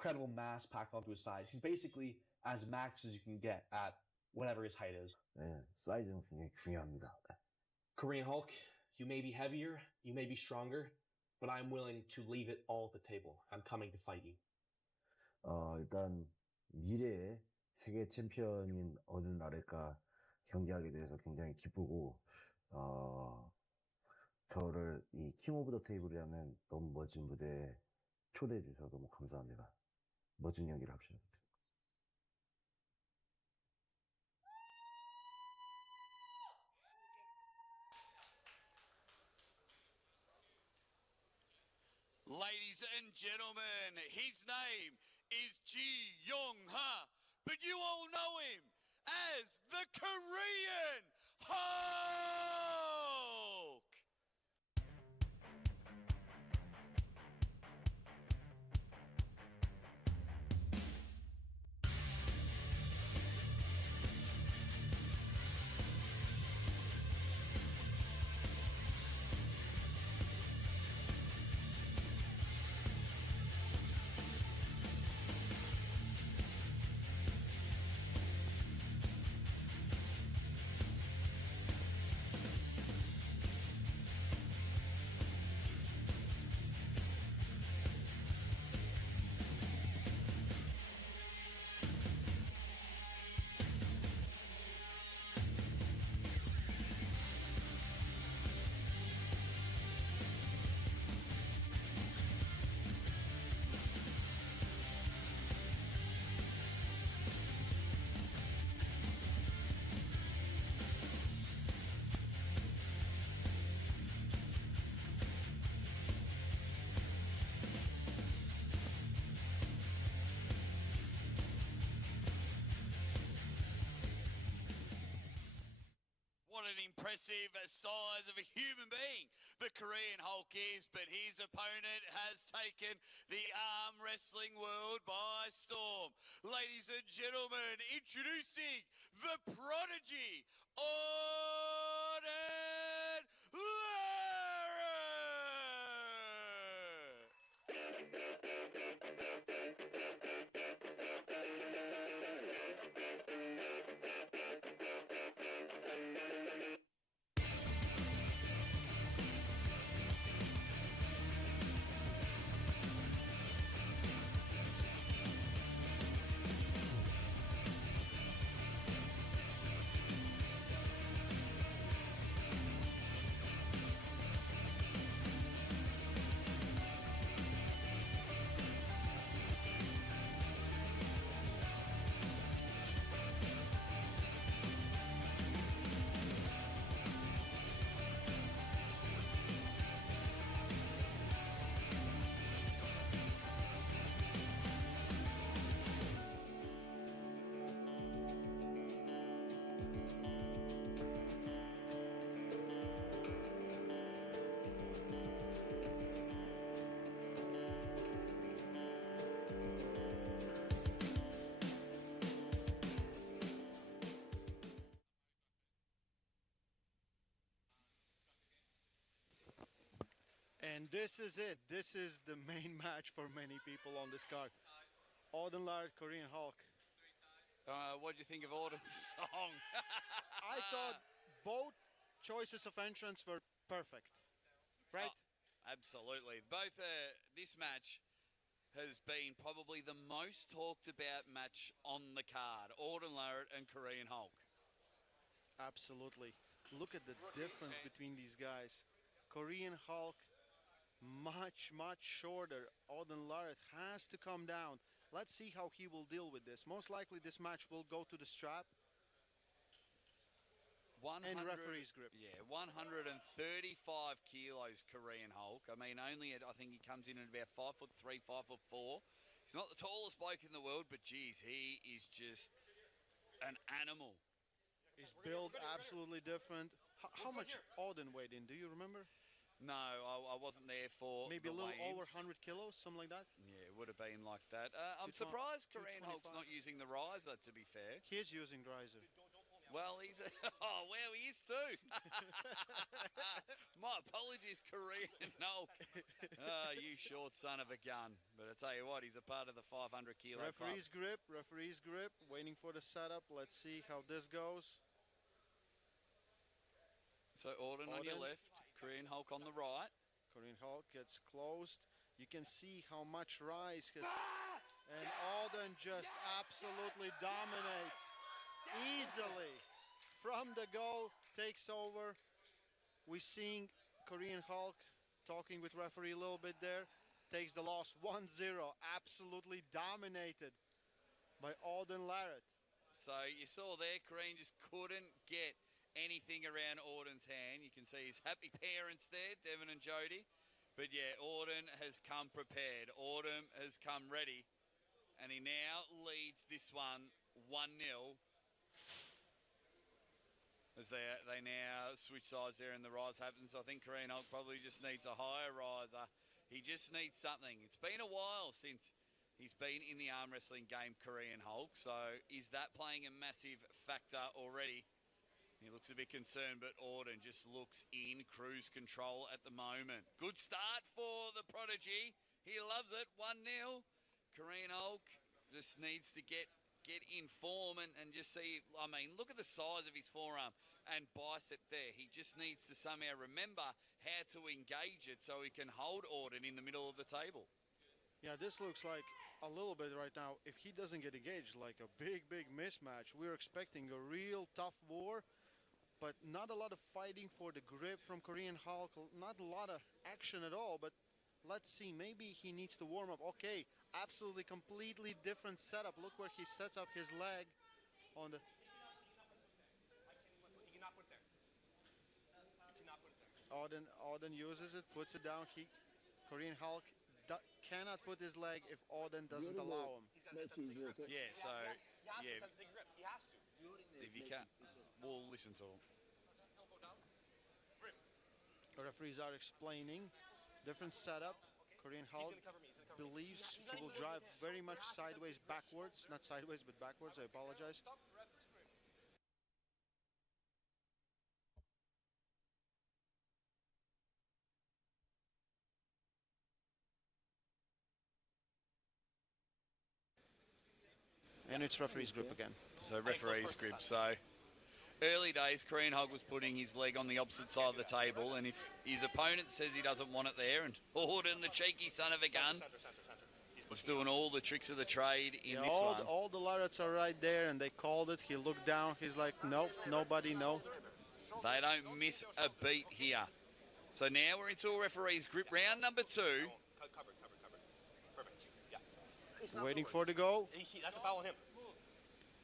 incredible mass packed onto his size. He's basically as max as you can get at whatever his height is. 네, 사이즈는 굉장히 중요합니다. 네. Korean Hulk, you may be heavier, you may be stronger, but I'm willing to leave it all at the table. I'm coming to fight you. 일단 미래의 세계 챔피언인 어든 라렛과 경기하게 돼서 굉장히 기쁘고 저를 이 킹 오브 더 테이블이라는 너무 멋진 무대에 초대해 주셔서 너무 감사합니다. 멋진 연기를 합시다. Ladies and gentlemen, his name is Ji Young-ha, but you all know him as the Korean Hulk! What an impressive size of a human being the Korean Hulk is, but his opponent has taken the arm wrestling world by storm. Ladies and gentlemen, introducing the prodigy, Auden Lara! And this is it. This is the main match for many people on this card. Auden Lara, Korean Hulk. What do you think of Auden's song? I thought both choices of entrance were perfect. Right? Oh, absolutely. Both this match has been probably the most talked about match on the card. Auden Lara and Korean Hulk. Absolutely. Look at the difference between these guys. Korean Hulk, much shorter. Auden Lara has to come down. Let's see how he will deal with this. Most likely this match will go to the strap and referee's grip. Yeah, 135 kilos Korean Hulk. I mean, I think he comes in at about 5'3", 5'4". He's not the tallest bloke in the world, but geez, he is just an animal. His build absolutely different. How much Auden weighed in? Do you remember? No, I wasn't there for maybe a little weigh-ins. over 100 kilos, something like that? Yeah, it would have been like that. I'm surprised Korean Hulk's not using the riser, to be fair. He is using riser. Well, he's oh wow, he is too. My apologies, Korean Hulk. You short son of a gun. But I tell you what, he's a part of the 500 kilo Referee's grip, waiting for the setup. Let's see how this goes. So Auden on your left, Korean Hulk on the right. Korean Hulk gets closed. You can see how much rise has, and Auden just absolutely dominates easily from the goal, takes over. We're seeing Korean Hulk talking with referee a little bit there, takes the loss 1-0, absolutely dominated by Auden Larratt. So you saw there, Korean just couldn't get anything around Auden's hand. You can see his happy parents there, Devon and Jody. But yeah, Auden has come prepared. Auden has come ready. And he now leads this one 1-0. As they now switch sides there and the rise happens. I think Korean Hulk probably just needs a higher riser. He just needs something. It's been a while since he's been in the arm wrestling game, Korean Hulk. So is that playing a massive factor already? He looks a bit concerned, but Auden just looks in cruise control at the moment. Good start for the prodigy. He loves it. 1-0. Korean Hulk just needs to get in form and just see. I mean, look at the size of his forearm and bicep there. He just needs to somehow remember how to engage it so he can hold Auden in the middle of the table. Yeah, this looks like a little bit right now. If he doesn't get engaged, like a big mismatch. We're expecting a real tough war, but not a lot of fighting for the grip from Korean Hulk. Not a lot of action at all, but let's see. Maybe he needs to warm up. Okay, absolutely completely different setup. Look where he sets up his leg on the... Auden uses it, puts it down. Korean Hulk cannot put his leg if Auden doesn't allow him. Yeah, so yeah, if you can't, we'll listen to him. The referees are explaining different setup. Korean Hulk believes he will drive very much sideways, backwards. Not sideways, but backwards. I apologize. And it's referee's grip again. So referee's grip. So early days, Korean Hulk was putting his leg on the opposite side of the table, and if his opponent says he doesn't want it there, and Auden, the cheeky son of a gun, was doing all the tricks of the trade in this one. All the Larratts are right there, and they called it. He looked down. He's like, nope, nobody, no. They don't miss a beat here. So now we're into a referee's grip. Round number 2. Waiting for the go. That's a foul on him.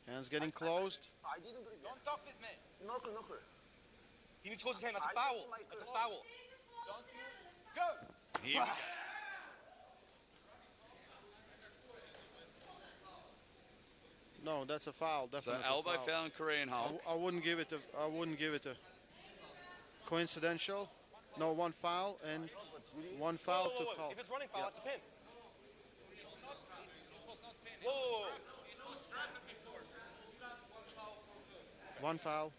Hands getting closed. Don't talk with me. Knuckle. He needs to close his hand. That's a foul. That's a foul. Go. Here we go. No, that's a foul. So Definitely. elbow foul on Korean Hulk. I wouldn't give it a coincidental. No, one foul and one foul to Hulk. If it's running foul, it's a pin. Whoa. One foul.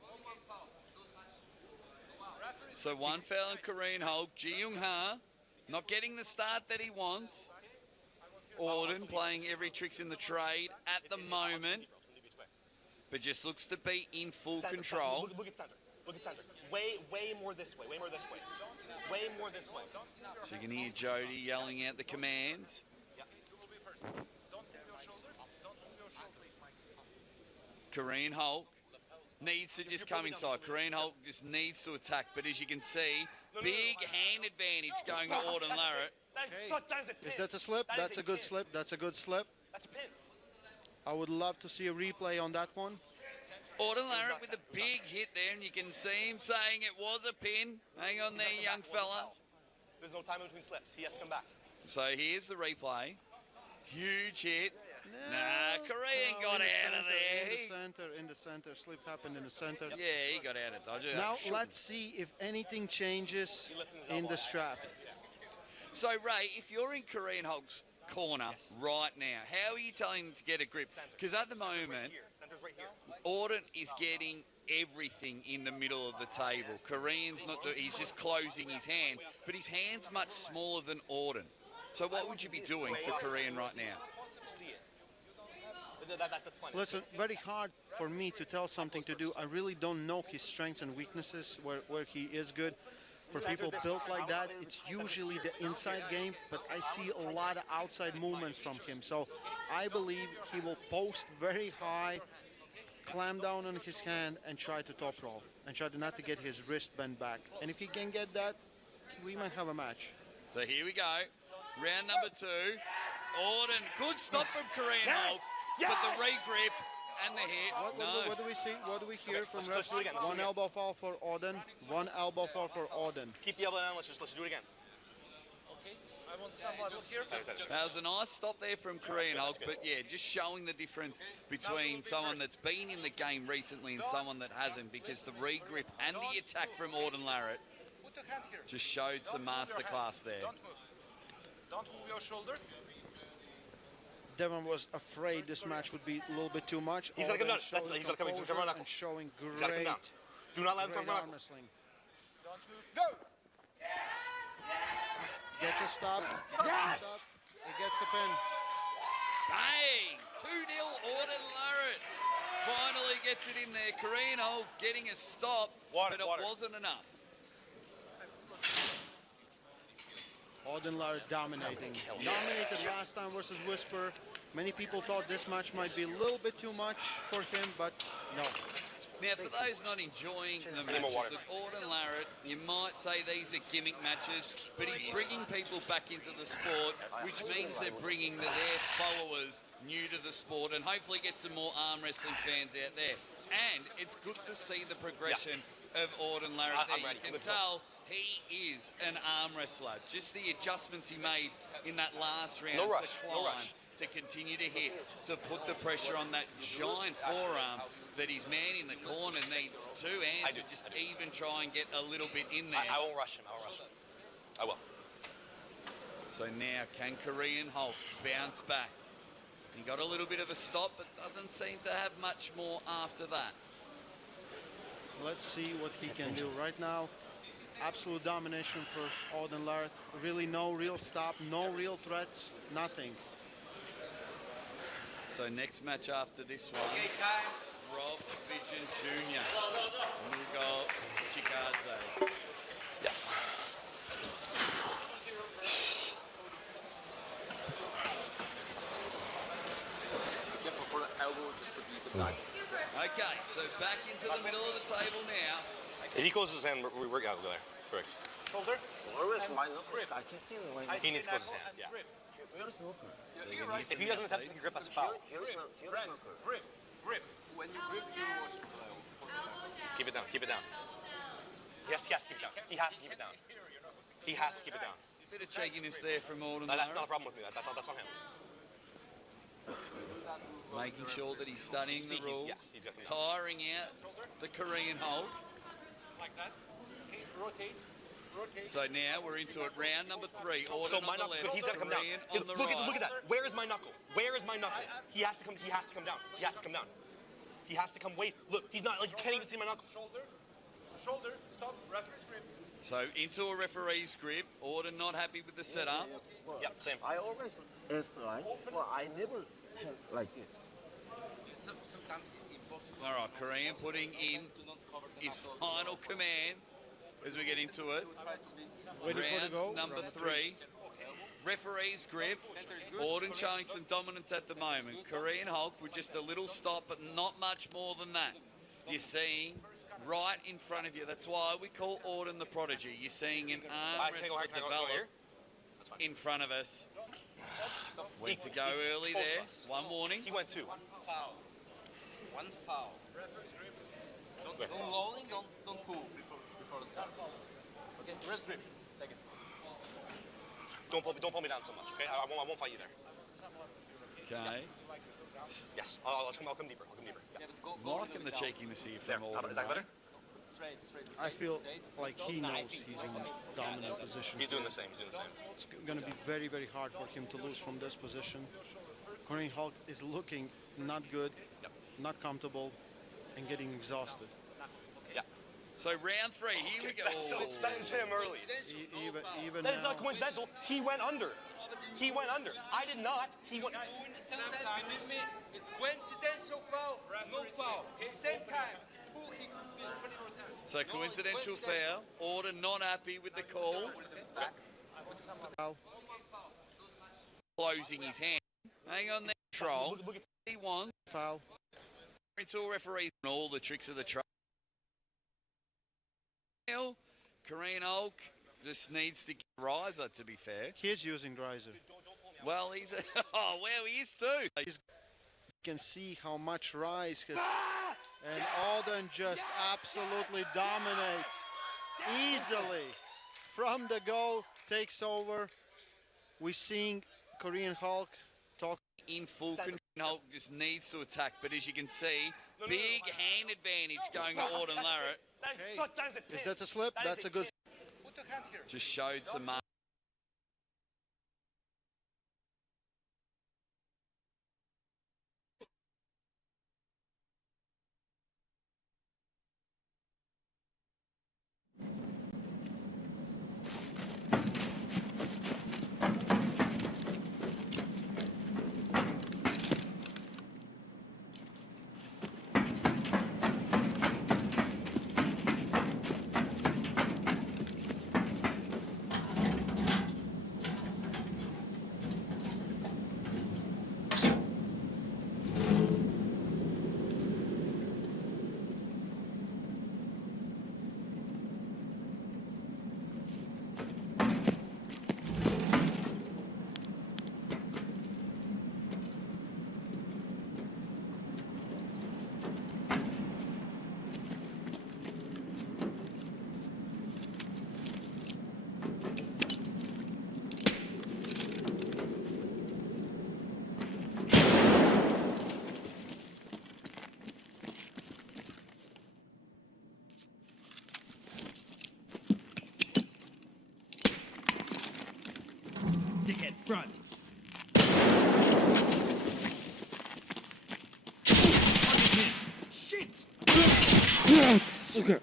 So one foul on Korean Hulk. Ji Young Ha not getting the start that he wants. Auden playing every tricks in the trade at the moment, but just looks to be in full control. Look at center. Look at center. Way more this way. Way more this way. Way more this way. So you can hear Jody yelling out the commands. Korean Hulk needs to just come inside. Korean Hulk just needs to attack, but as you can see, big hand advantage going to Auden Larratt. That is a pin. Is that a slip? That's a good slip. That's a good slip. That's a pin. I would love to see a replay on that one. Auden Larratt with a big hit there, and you can see him saying it was a pin. Hang on there, young fella. There's no time in between slips. He has to come back. So here's the replay. Huge hit. Nah, Korean got out of there. In the center. Slip happened in the center. Yeah, he got out of dodge. Now let's see if anything changes in the strap. So Ray, if you're in Korean Hulk's corner right now. How are you telling him to get a grip? Because at the moment, Auden is getting everything in the middle of the table. Korean's not doing, he's just closing his hand, but his hand's much smaller than Auden. So what would you be doing for Korean right now? Listen, very hard for me to tell something to do. I really don't know his strengths and weaknesses, where he is good. For people built like that, it's usually the inside game, but I see a lot of outside movements from him. So I believe he will post very high, clamp down on his hand, and try to top roll, and try to not to get his wrist bent back. And if he can get that, we might have a match. So here we go. Round number 2. Auden, good stop from Korean Hulk, but the re-grip and the hit. What do we see? What do we hear from refs? One elbow fall for Auden. One elbow fall for Auden. Keep the elbow down. Let's do it again. I want some level here. That was a nice stop there from Korean Hulk, but yeah, just showing the difference between someone that's been in the game recently and someone that hasn't, because the re-grip and the attack from Auden Larratt just showed some masterclass there. Don't move your shoulder. Devon was afraid this match would be a little bit too much. He's gonna come down. Showing He's gonna come composure down. and showing He's gotta come great, down. Do not let him great come arm down. wrestling. Don't move. Go. Gets a stop. Yes! He gets a pin. Bang! 2-0 Auden Larratt. Finally gets it in there. Korean Hulk getting a stop, but it wasn't enough. Auden Larratt dominating. Dominated last time versus Whisper. Many people thought this match might be a little bit too much for him, but no. Now, for those not enjoying the matches of Auden Larratt, you might say these are gimmick matches, but he's bringing people back into the sport, which means they're bringing their followers new to the sport, and hopefully get some more arm wrestling fans out there. And it's good to see the progression of Auden Larratt there. You can tell he is an arm wrestler. Just the adjustments he made in that last round No rush, to no climb, rush. to continue to hit, to put the pressure on that giant forearm that his man in the corner needs 2 hands to just even try and get a little bit in there. I won't rush him. I won't rush him. I will. So now, can Korean Hulk bounce back? He got a little bit of a stop, but doesn't seem to have much more after that. Let's see what he can do right now. Absolute domination for Auden Larratt. Really no real stop, no real threats, nothing. So next match after this one, Rob Vision Jr. Mugo Chikadze. Yeah. Okay, so back into the middle of the table now. If he closes his hand, we're out there. Correct. Shoulder. Always my knuckles. I can see when He needs to close his hand. Yeah. where is knuckle? If he doesn't attempt to grip, that's a foul. Here is knuckle. Grip. When you grip, you watch. Keep it down. Keep it down. Yes, keep it down. He has to keep it down. He has to keep it down. Bit of shakiness there from Auden That's not a Larratt, problem with me. That's on him. making sure that he's studying the rules, He's got the tiring out the Korean Hulk. Like that. Okay, rotate. So now we're into it, round number 3. Auden So on my the knuckle, left, he's got to come down. Korean on the Look right. at that. Where is my knuckle? Where is my knuckle? He has to come. He has to come down. He has to come down. He has to come. Wait. Look. He's not. Like you can't even see my knuckle. Shoulder. Stop. Referee's grip. So into a referee's grip. Auden not happy with the setup. Well, Yeah, same. I always ask like, well, I never have like this. Sometimes it's impossible. All right, Korean putting in his final command as we get into it. Waiting for the go. Round number 3. Referee's grip. Auden showing some dominance at the moment. Korean Hulk with just a little stop, but not much more than that. You're seeing right in front of you. That's why we call Auden the prodigy. You're seeing an arm wrestler develop in front of us. Went to go early there. One warning. He went 2. One foul. Don't rolling, don't pull before the start. Okay, rest grip. Take it. Don't pull me down so much. Okay. I won't fight you there. Okay. Yes. I'll come deeper. I'll come deeper. Yeah. Yeah, but go Liking the down. cheekiness here There. from Auden. Is that better? I feel like he knows he's in dominant position. He's doing the same. He's doing the same. It's going to be very, very hard for him to lose from this position. Korean Hulk is looking not good, not comfortable, and getting exhausted. Yeah. So round 3, here we go. That is him early. Even That is now, not coincidental. He went under. He went under. I did not. He went. Sometimes, believe me, it's coincidental foul, no foul. Okay, same time. He could be 20 more times. So coincidental foul. Order not happy with the call. Closing his hand. Hang on there, Troll. He won. foul. It's all referees and all the tricks of the trade. Korean Hulk just needs to get riser, to be fair. He is using riser. Well, he's oh well, he is too. You can see how much rise has, and Alden just absolutely dominates easily from the go, takes over. We're seeing Korean Hulk talk In full control, Hulk just needs to attack, but as you can see, big hand advantage going to Auden Larratt. That is a pin. Is that a slip? That is That's a a good. Put the hand here. Just showed some mark. Dickhead, front. Shit! Okay.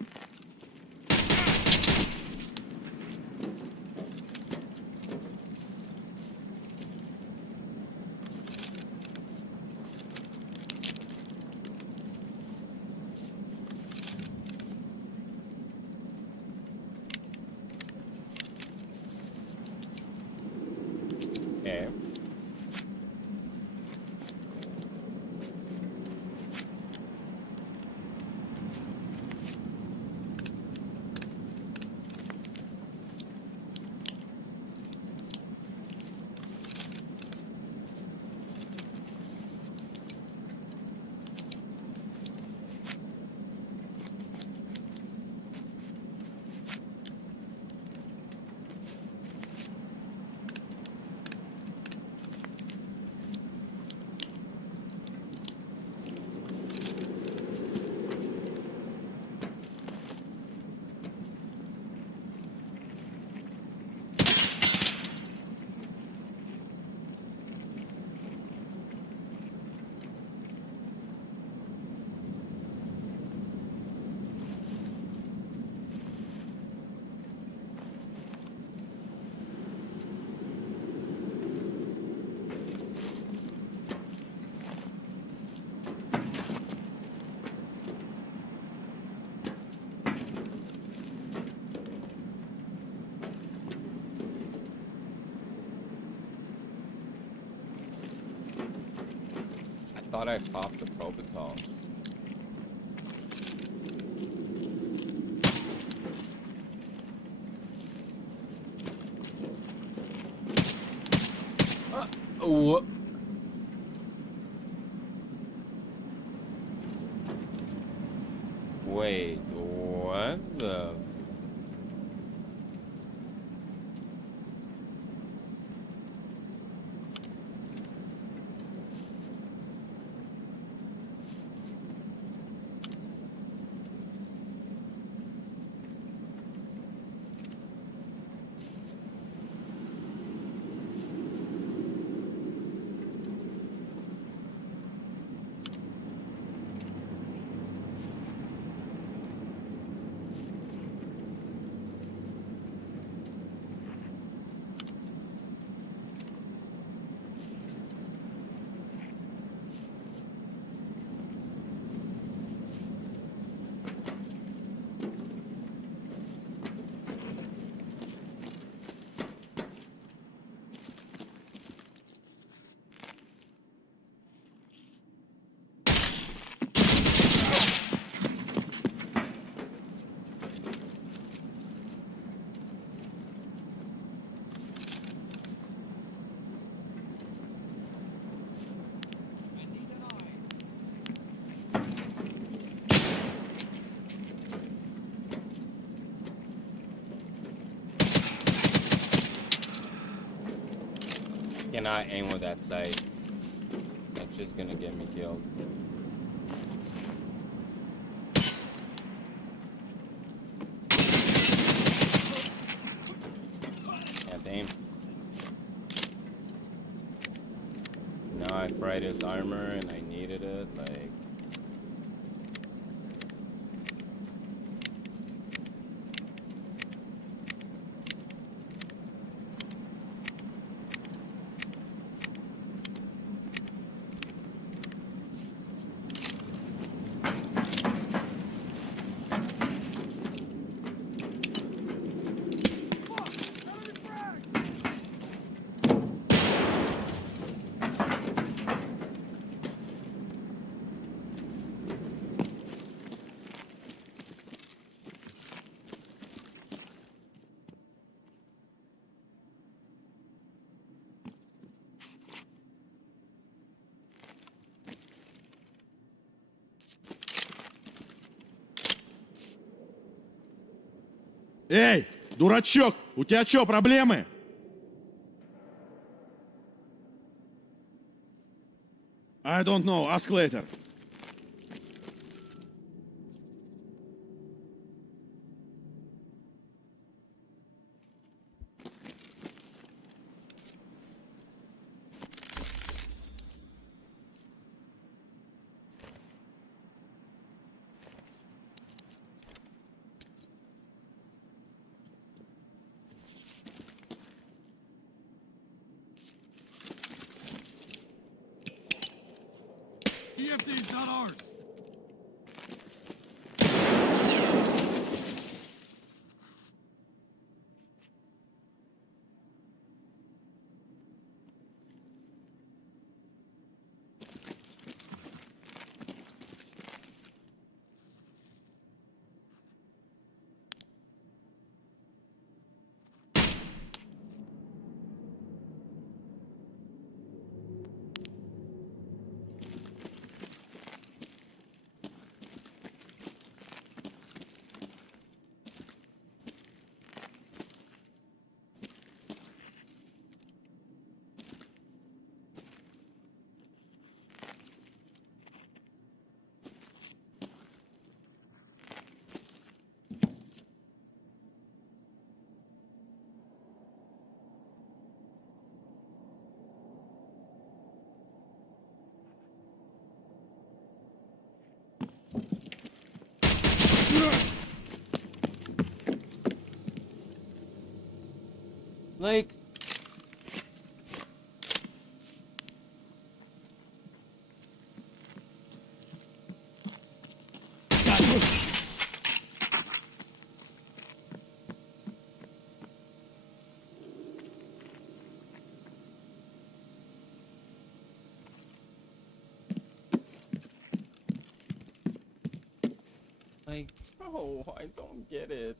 Okay. I thought I popped the Probital. What? Wait, what the? cannot aim with that sight. That's just gonna get me killed. Yeah, aim. Now I fried his armor and I needed it, like... Эй, дурачок, у тебя что, проблемы? I don't know, ask later. EFT's not ours. Like... Like, bro, I don't get it.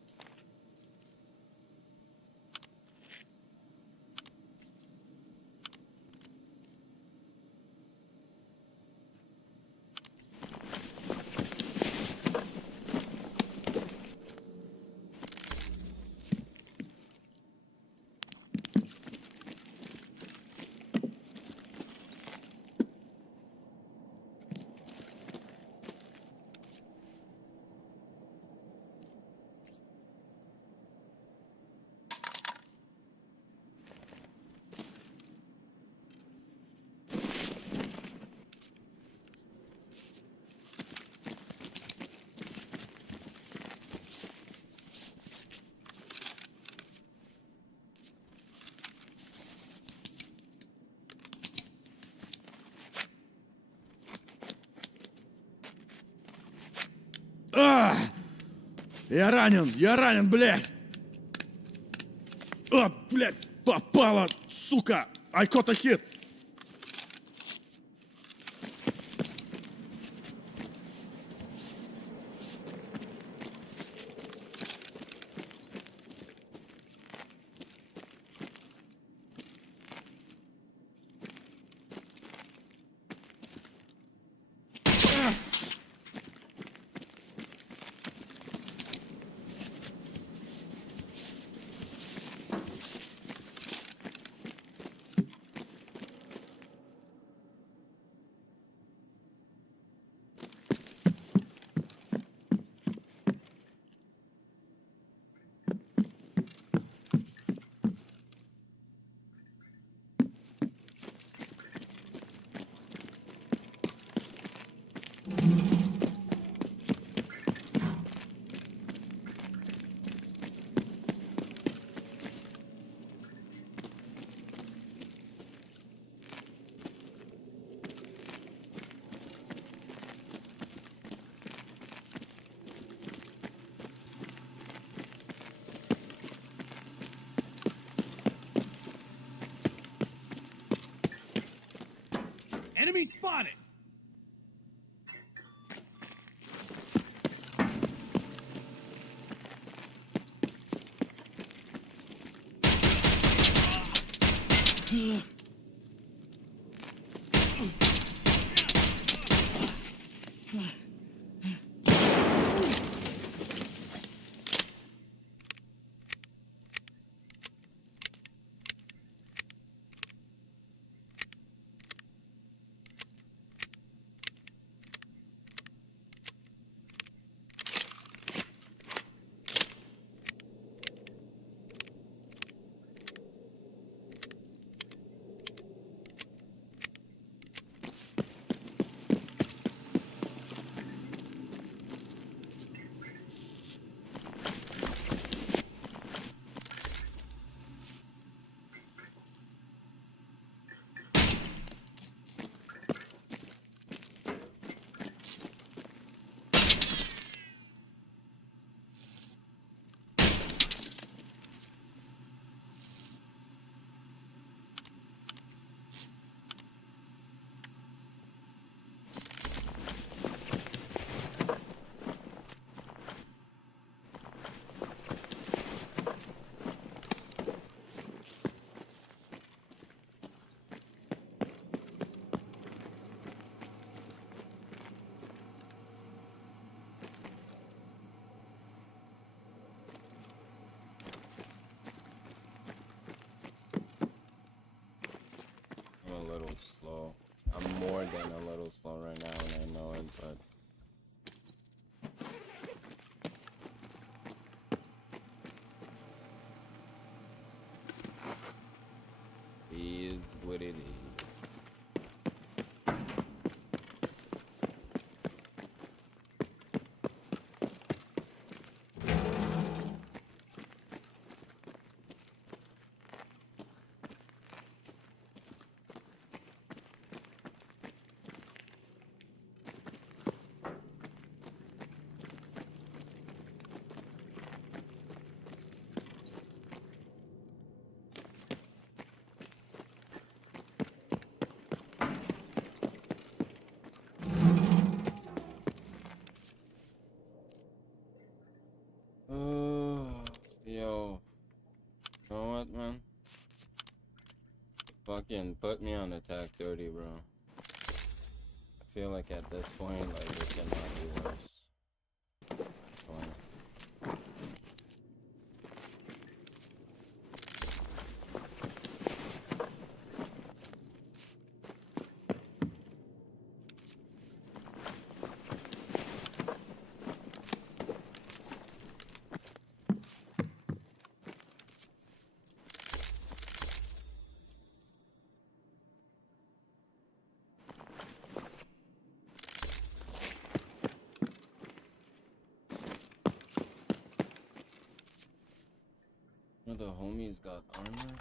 Я ранен, блядь! А, блядь, попало, сука! I caught a hit! Enemy spotted! I'm a little slow. I'm more than a little slow right now, and I know it, but it is what it is. Yo, you know what, man? Fucking put me on attack 30, bro. I feel like at this point, like, it cannot be worse. So, one of the homies got armor?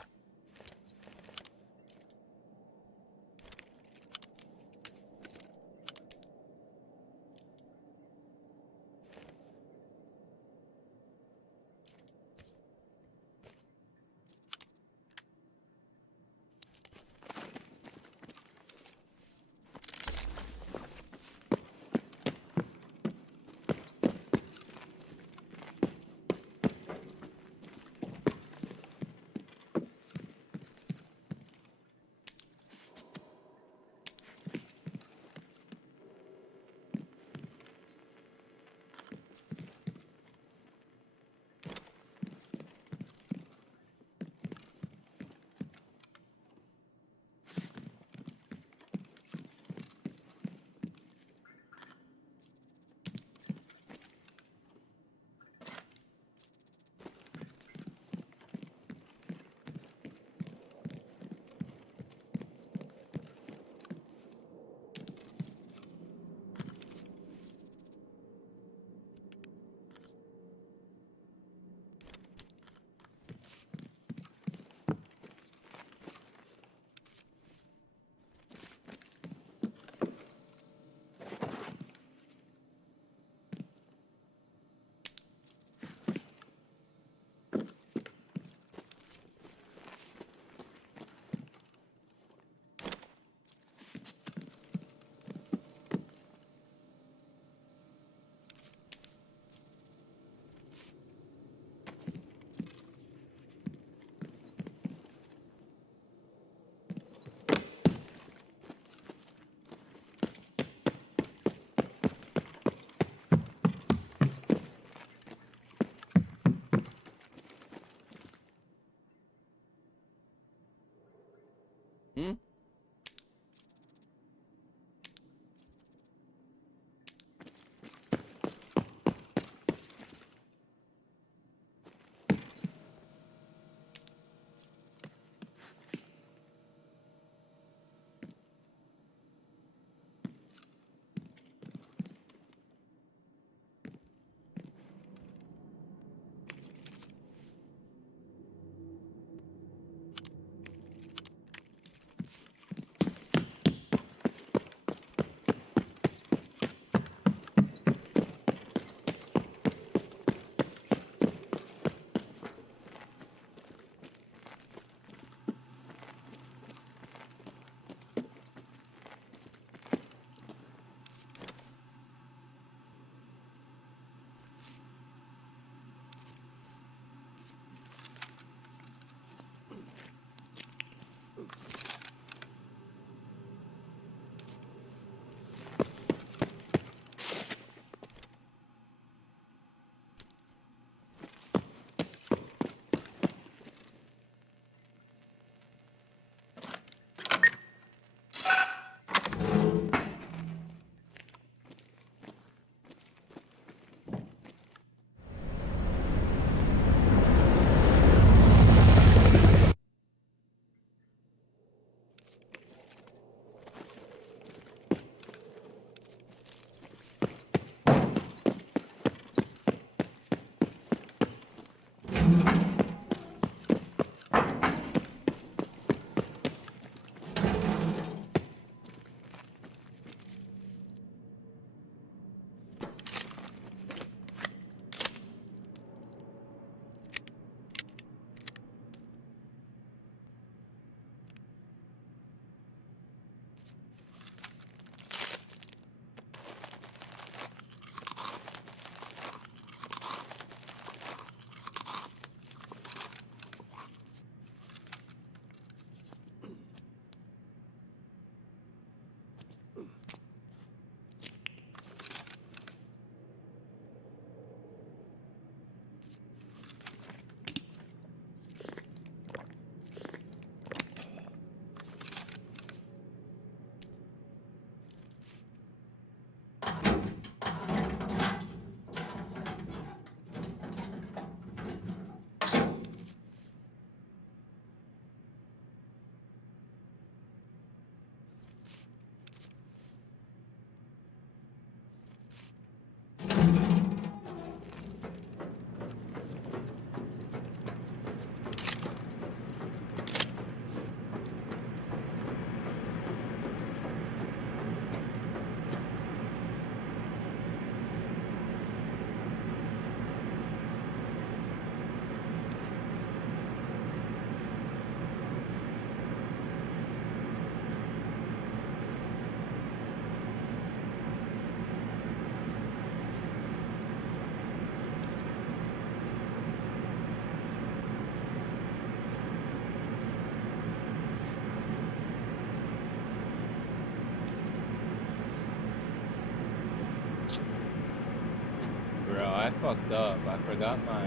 Bro, I fucked up. I forgot my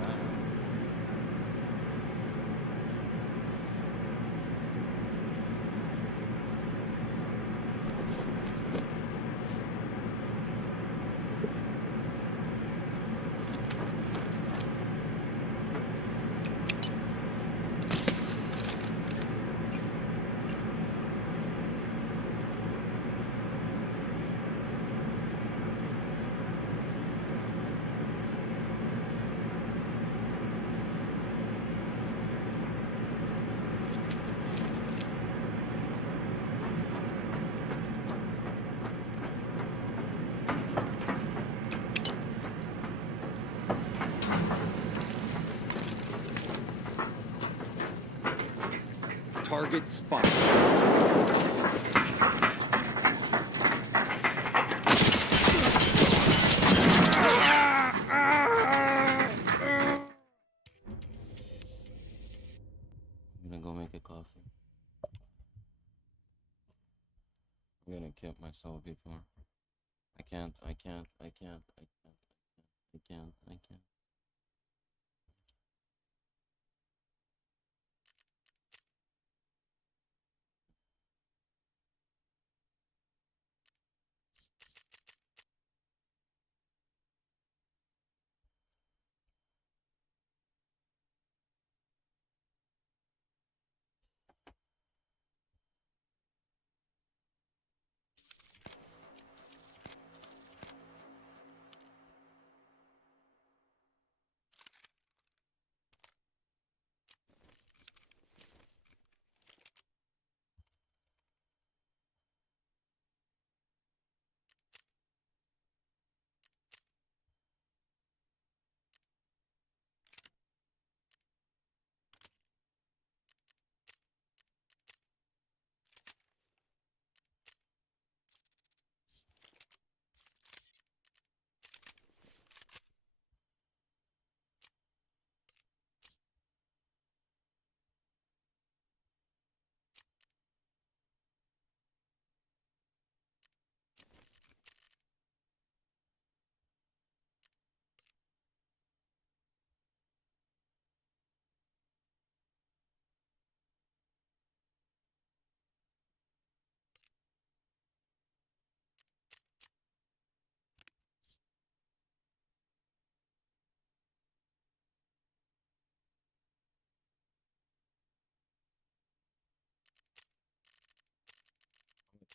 mouse. Target spot. I'm gonna go make a coffee. I'm gonna kill myself before. I can't.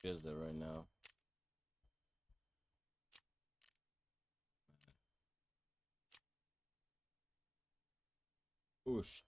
Cheers that right now. Oosh.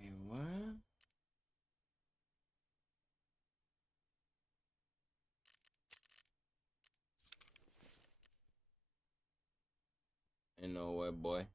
Wait, what? Ain't no way, boy.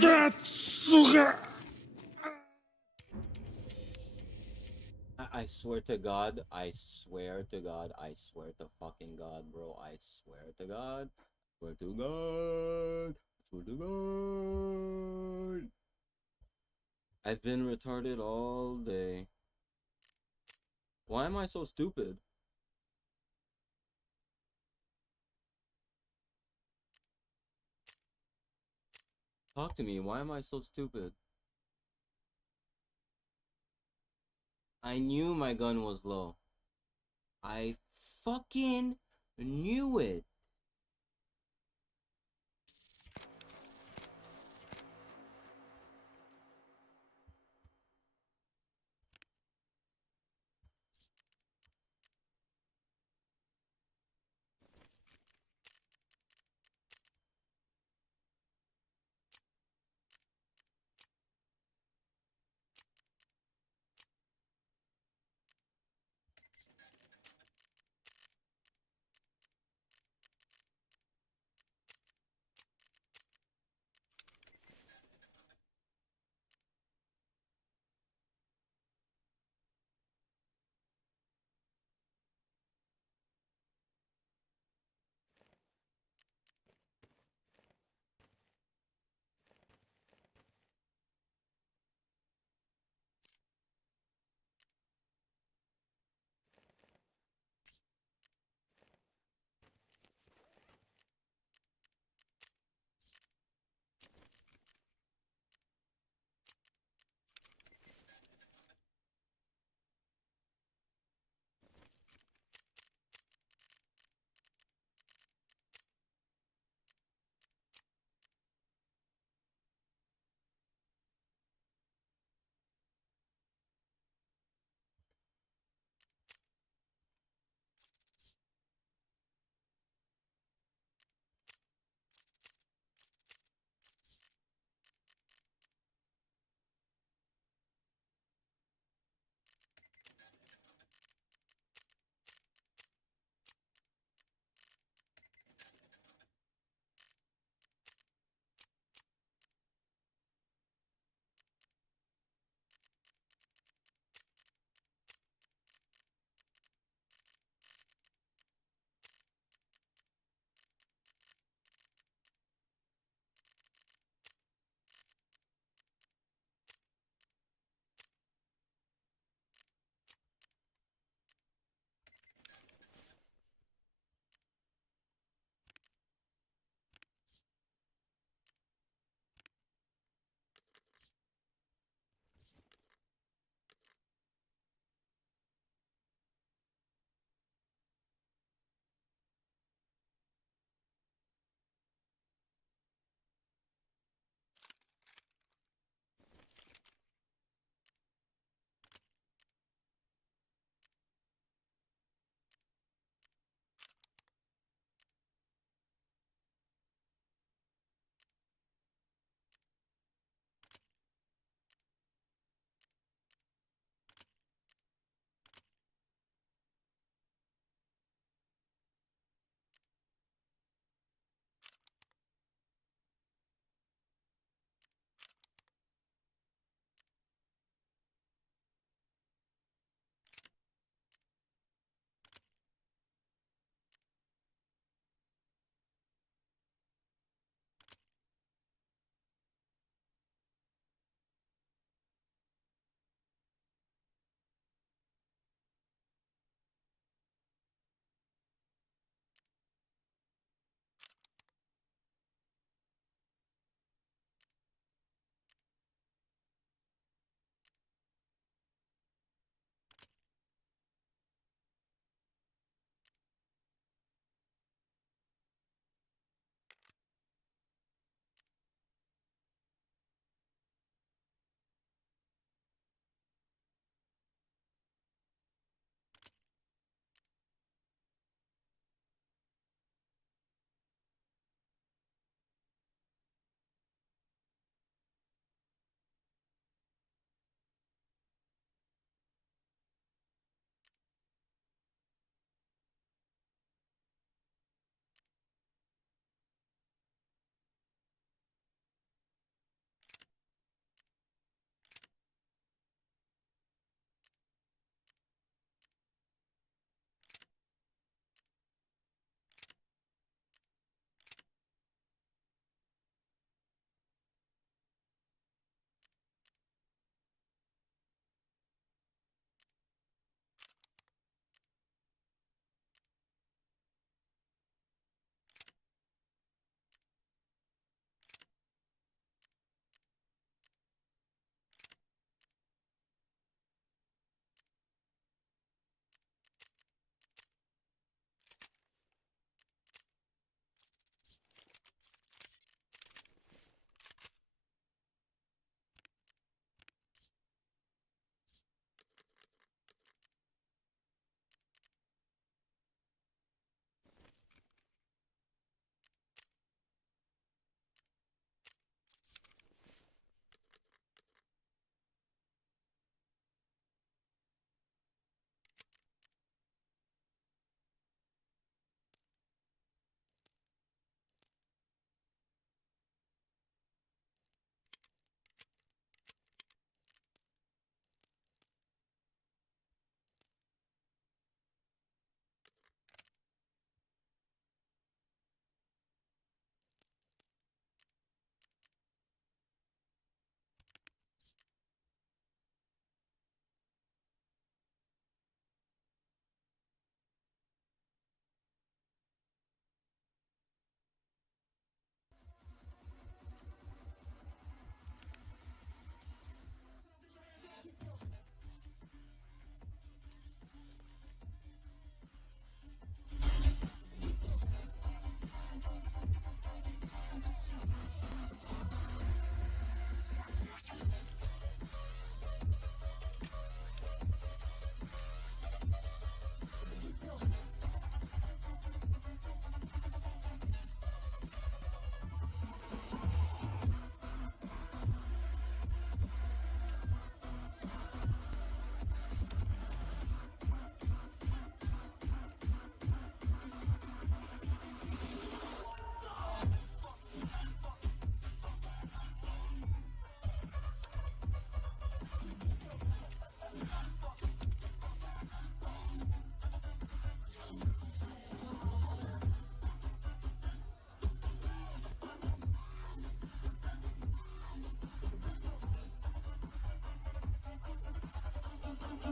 That Сука! I swear to God, I swear to God, I swear to fucking God, bro. I swear to God. Swear to God. Swear to God. I've been retarded all day. Why am I so stupid? Talk to me. Why am I so stupid? I knew my gun was low. I fucking knew it.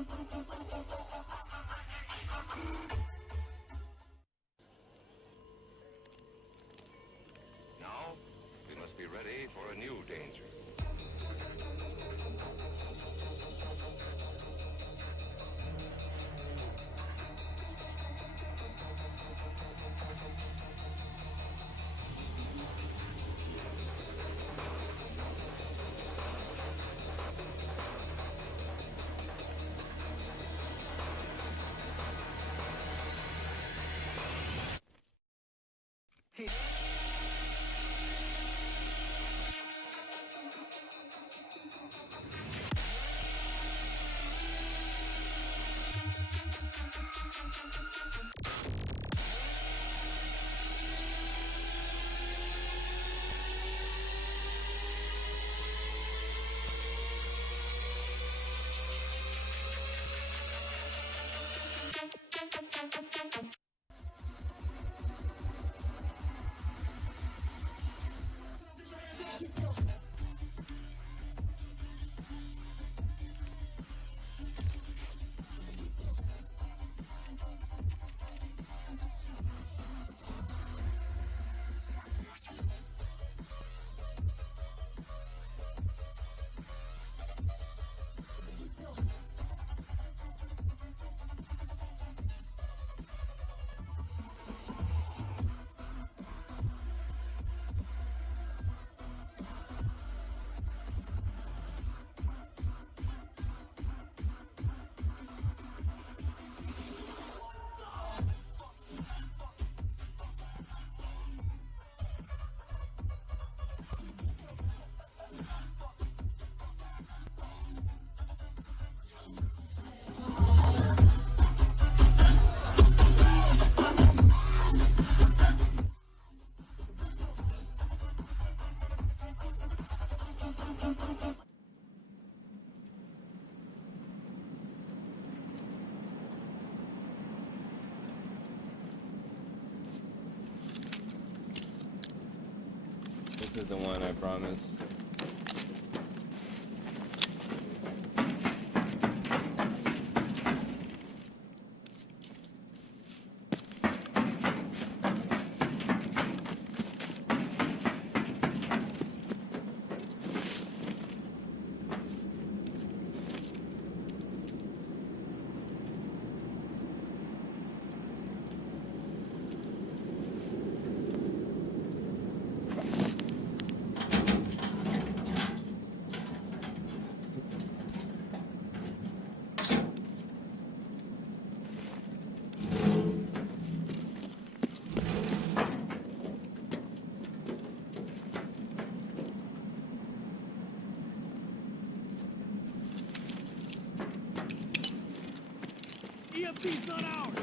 Now, we must be ready for a new danger. This is the one I promise. EMP's not out!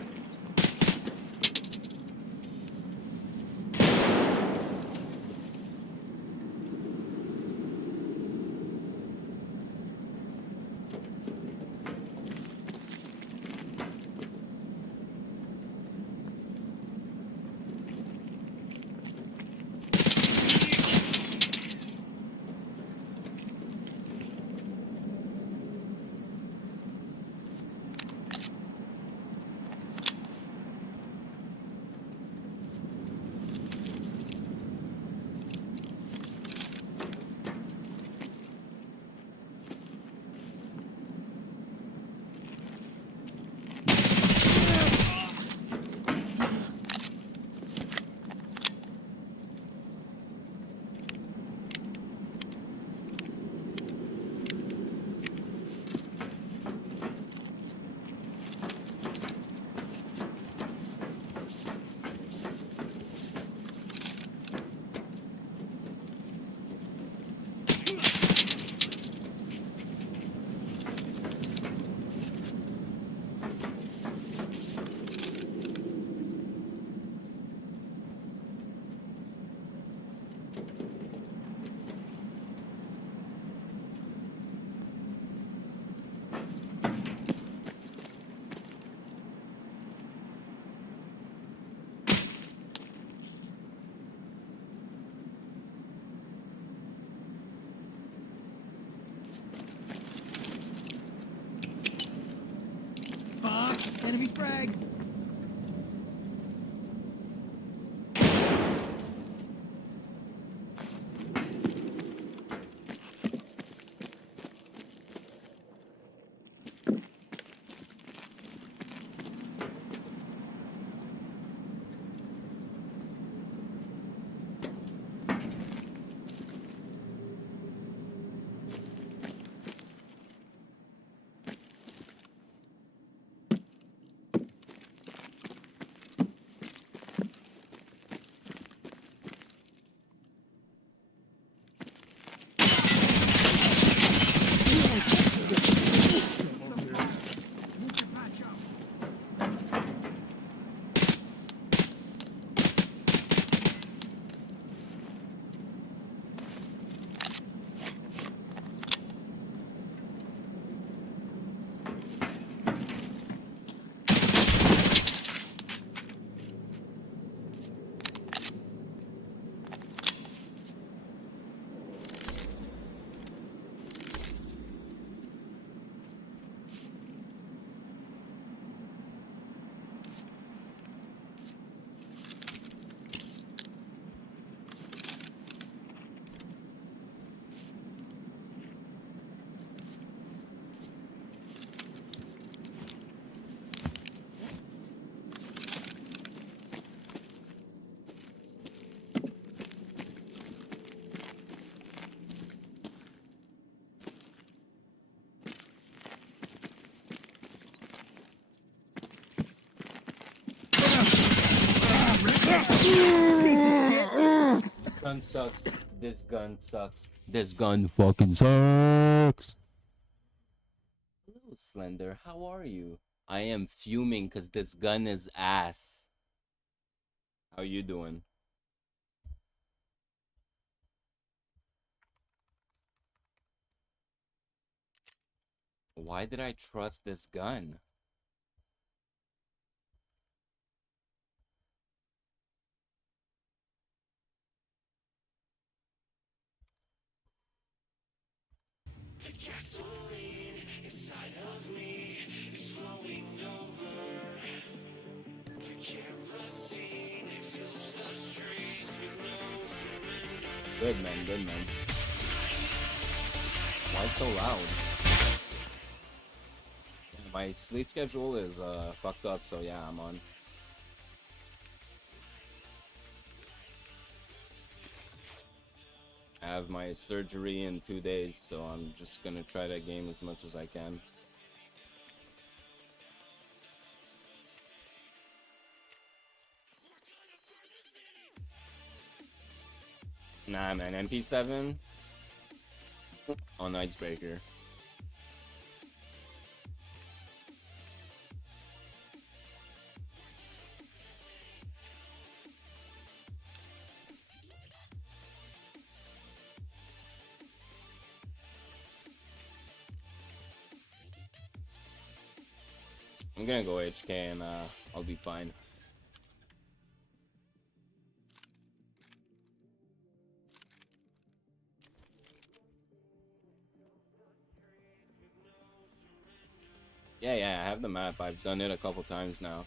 frag! Gun sucks. This gun sucks. This gun fucking sucks. Hello, Slender. How are you? I am fuming because this gun is ass. How you doing? Why did I trust this gun? The gasoline inside of me is flowing over. The kerosene, it fills the streets with no surrender. Good man, good man. Why so loud? Yeah, my sleep schedule is fucked up, so yeah, I'm on. I have my surgery in 2 days, so I'm just gonna try to game as much as I can. Nah, man, MP7 on Icebreaker. I'm gonna go HK and I'll be fine. Yeah, I have the map. I've done it a couple times now.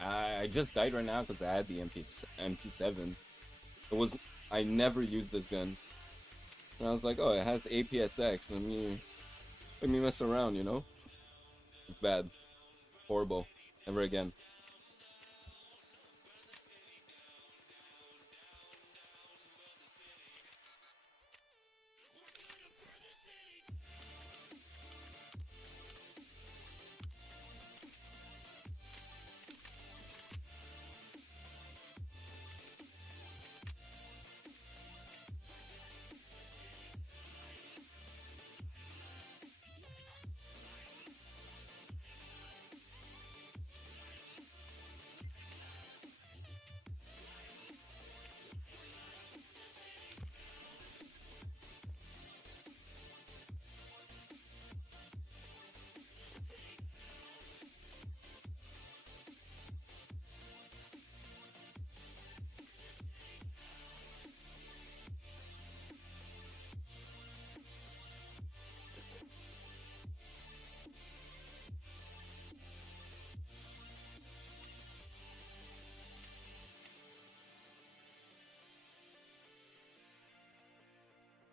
I just died right now because I had the MP7. I never used this gun. And I was like, oh, it has APSX. Let me mess around, you know? It's bad. Horrible. Never again.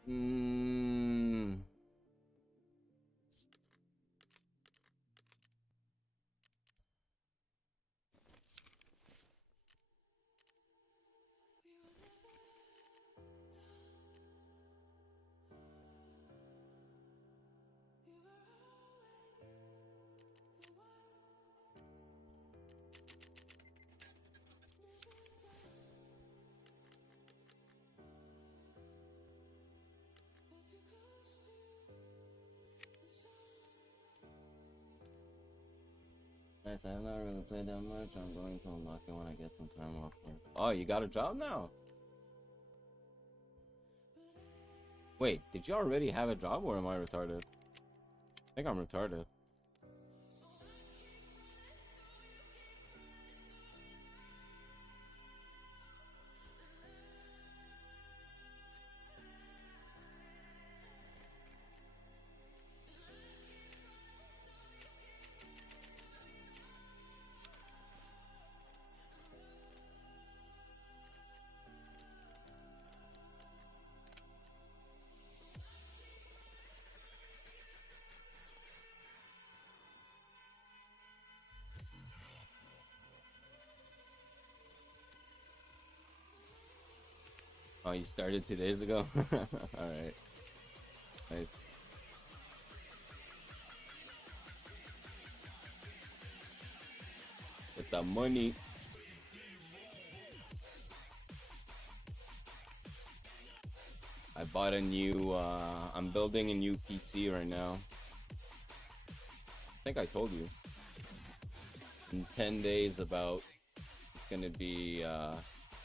Mm. Nice, I have not really played that much. I'm going to unlock it when I get some time off work. Oh, you got a job now? Wait, did you already have a job or am I retarded? I think I'm retarded. Oh, you started 2 days ago? Alright. Nice. With the money. I bought a new, I'm building a new PC right now. I think I told you. In 10 days about, it's gonna be,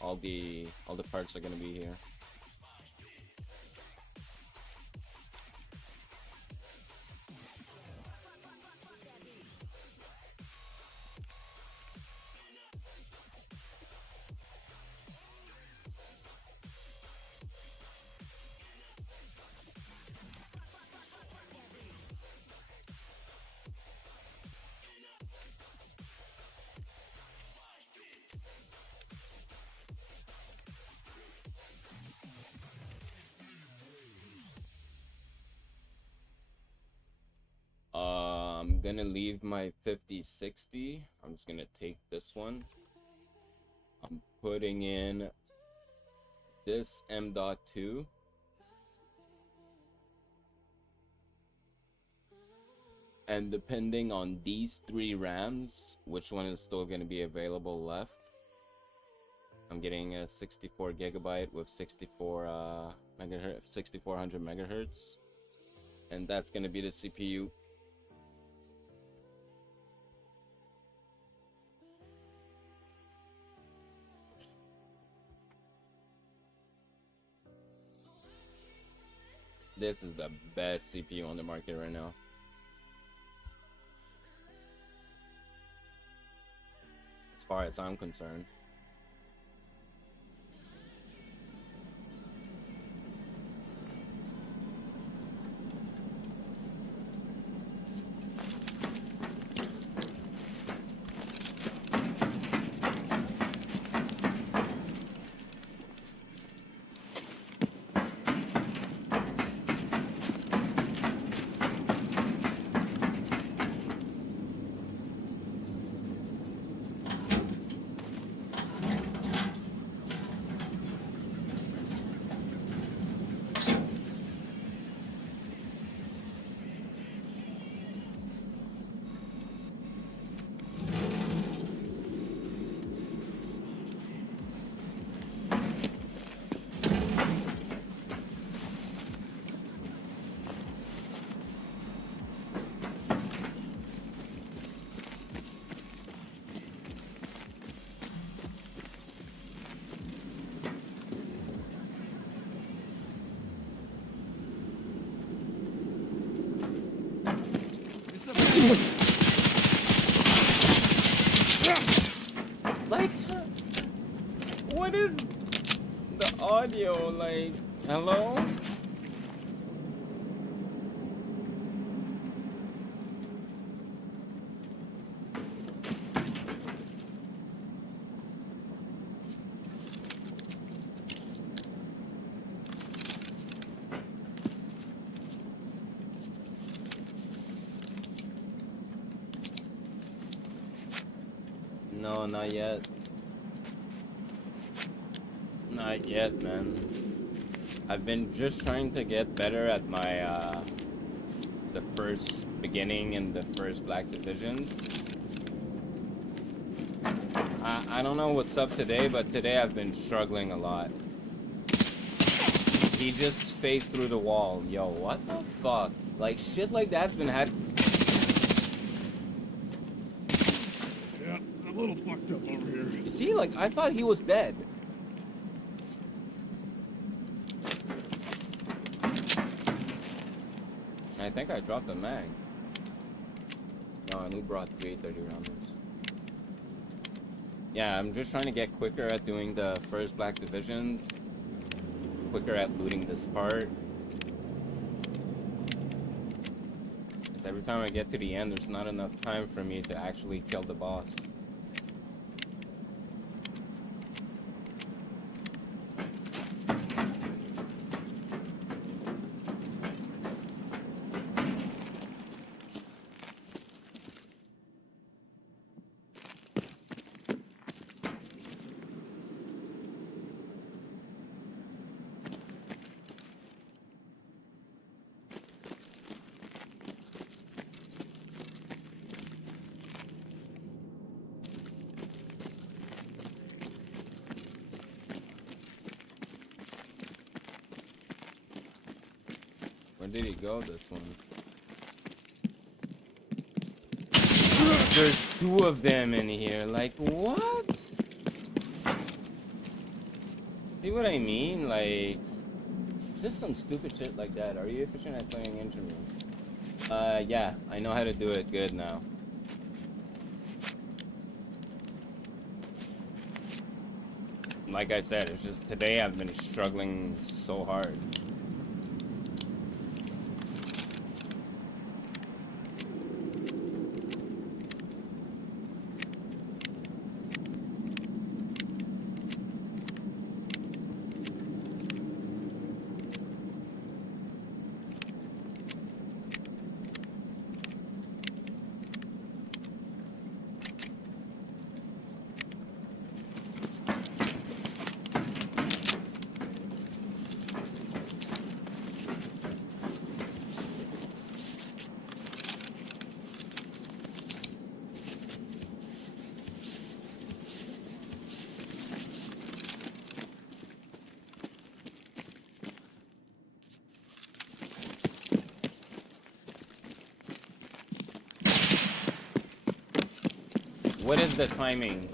all the parts are gonna be here. I'm gonna leave my 5060. I'm just gonna take this one. I'm putting in this M.2. And depending on these 3 RAMs, which one is still gonna be available left. I'm getting a 64 gigabyte with 64 megahertz, 6400 megahertz. And that's gonna be the CPU. This is the best CPU on the market right now. As far as I'm concerned. Like, what is the audio like? Hello? No, not yet. Not yet, man. I've been just trying to get better at my, the first beginning and the first Black Divisions. I don't know what's up today, but today I've been struggling a lot. He just phased through the wall. Yo, what the fuck? Like, shit like that's been had. Yeah, I'm a little fucked up over here. You see, like, I thought he was dead. I think I dropped a mag. No, I only brought 330 rounders. Yeah, I'm just trying to get quicker at doing the first Black Divisions. Quicker at looting this part. Every time I get to the end, there's not enough time for me to actually kill the boss. Where did he go, this one? There's two of them in here. Like, what? See what I mean? Like, just some stupid shit like that. Are you efficient at playing engine room? Yeah. I know how to do it good now. Like I said, it's just today I've been struggling so hard. What is the timing?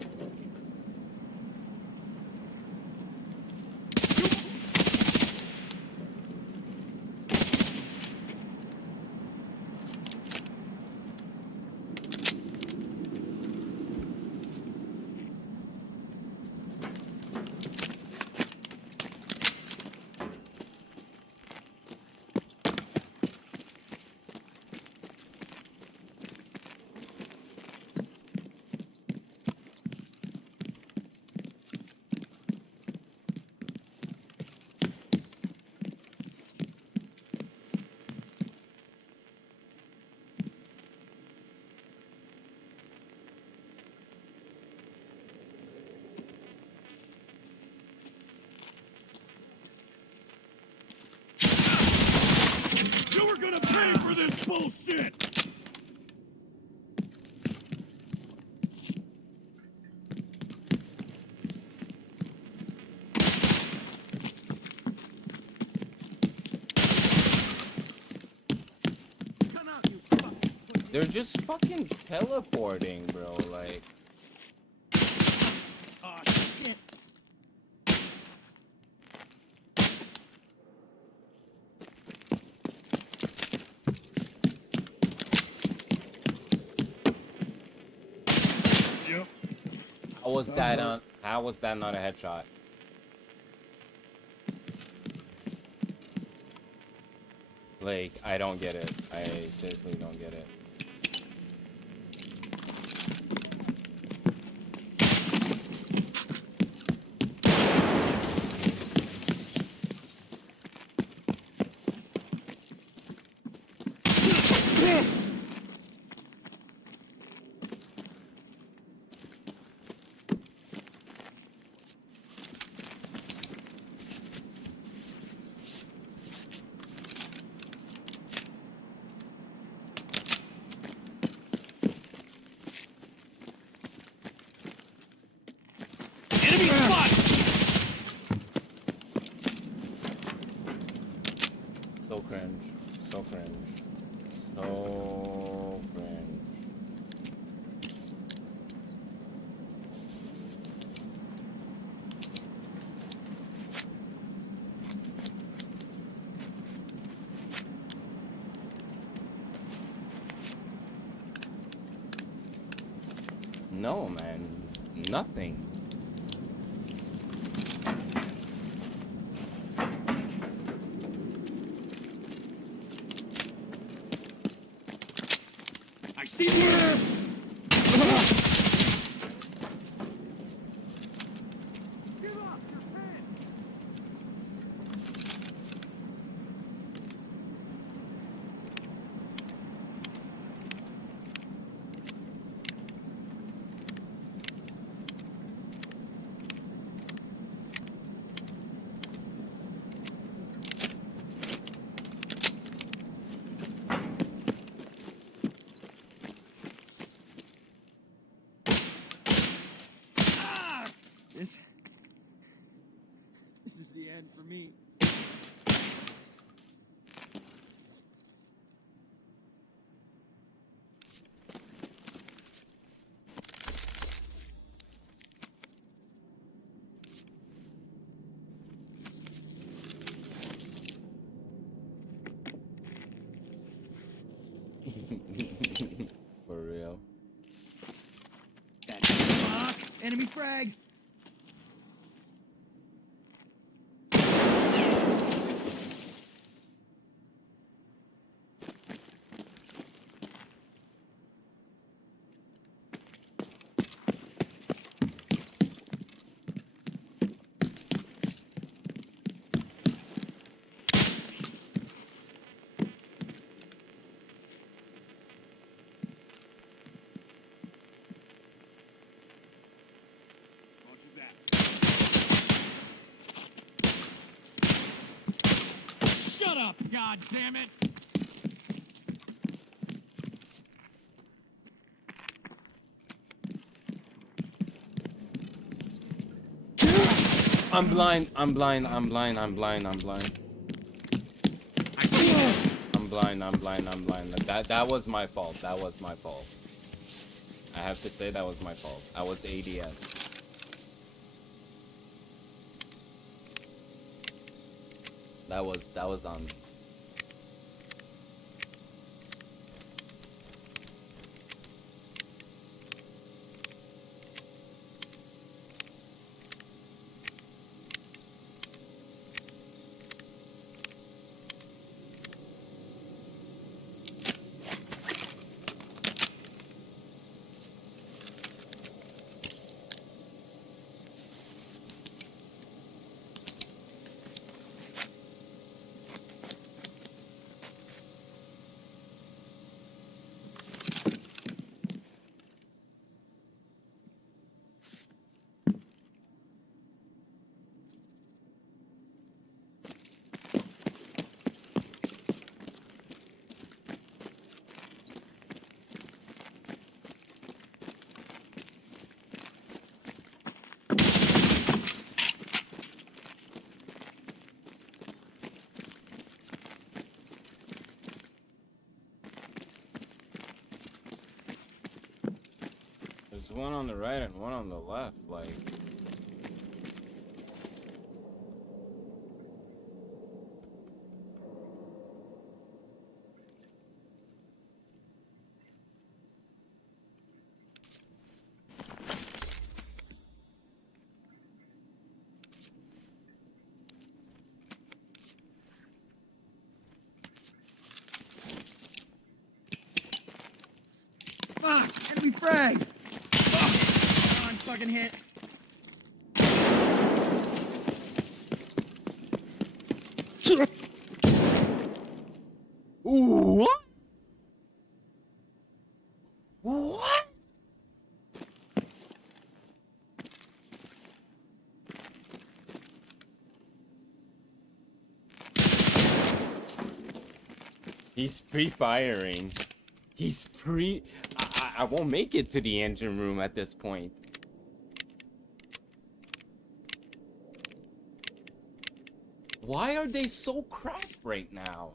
You were gonna pay for this bullshit! They're just fucking teleporting, bro. Like, Ah, shit. Yep. how was that not a headshot? Like, I don't get it. I seriously don't get it. So cringe. So cringe. So cringe. No, man. Nothing. I see you! This is the end for me. For real. Fuck! Enemy frag! Shut up, god damn it! I'm blind. I'm blind. I'm blind. I'm blind. I'm blind. I see you! I'm blind. I'm blind. I'm blind. That was my fault. That was my fault. I have to say that was my fault. I was ADS. That was on me. There's one on the right and one on the left, like. Fuck! Enemy frag! Fuck! I'm fucking hit. Ooh, what? What? He's pre-firing. He's pre... I won't make it to the engine room at this point. Why are they so cracked right now?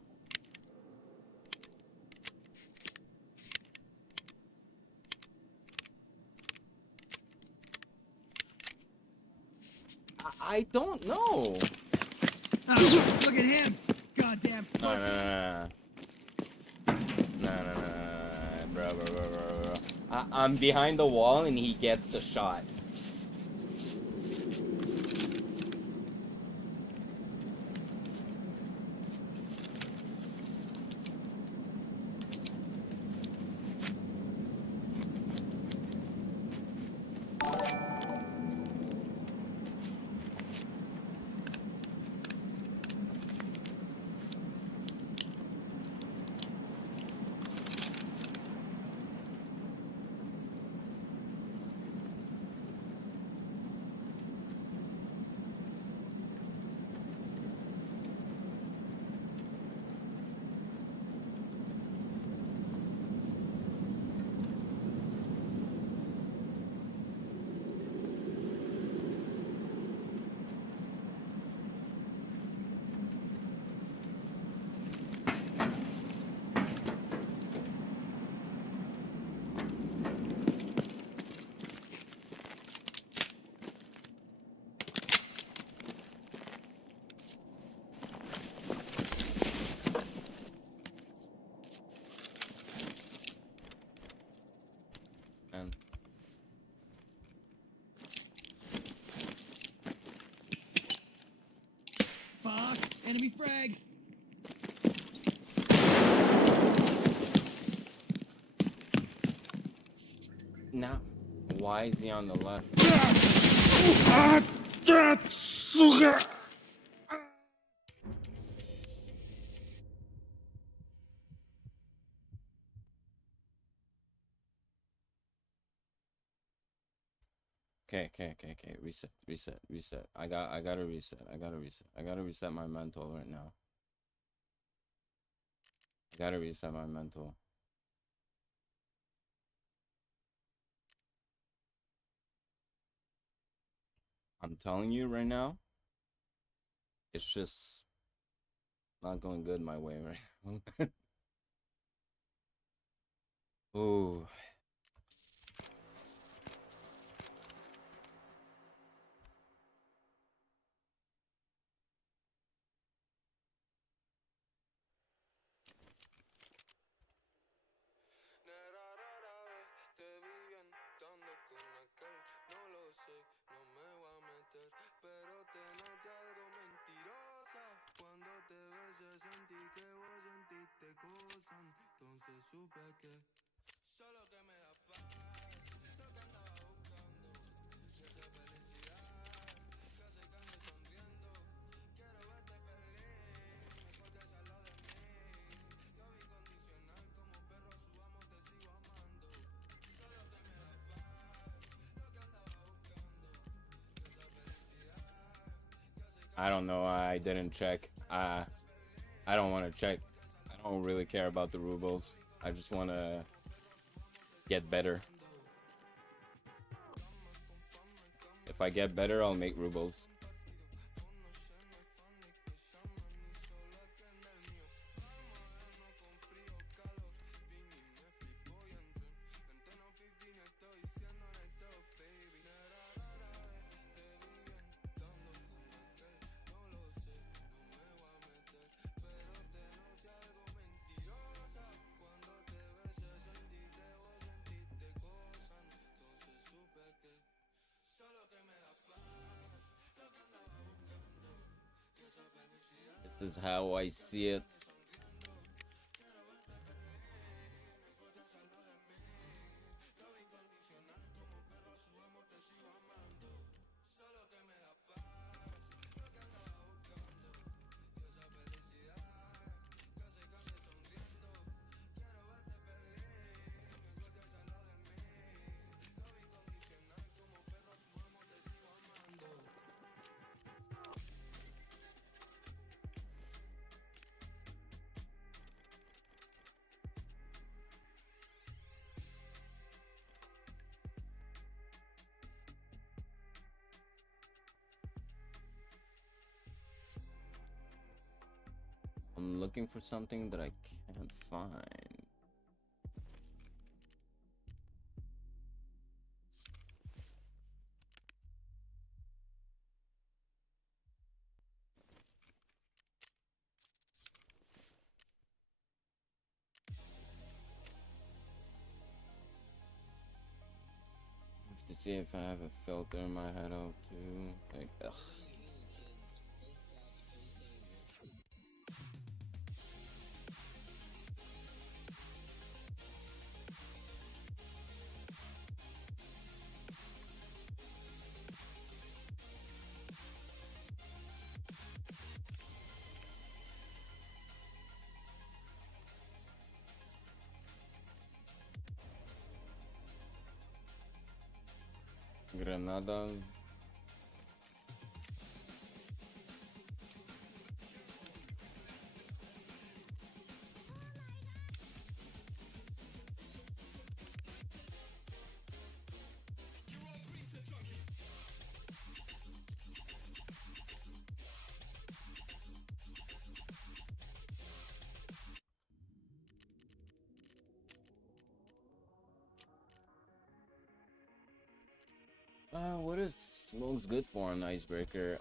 I don't know. Oh, look at him! Goddamn. No, bro. I'm behind the wall and he gets the shot. And Fuck! Enemy frag! now, why is he on the left? Okay. Reset. I gotta reset my mental right now. I gotta reset my mental. I'm telling you right now, it's just not going good my way right now. Ooh. I don't know. I didn't check. I don't want to check. I don't really care about the rubles. I just want to get better. If I get better, I'll make rubles. This is how I see it. I'm looking for something that I can't find. Have to see if I have a filter in my head out too. Like, ugh. Granadas. What is smoke's good for an icebreaker?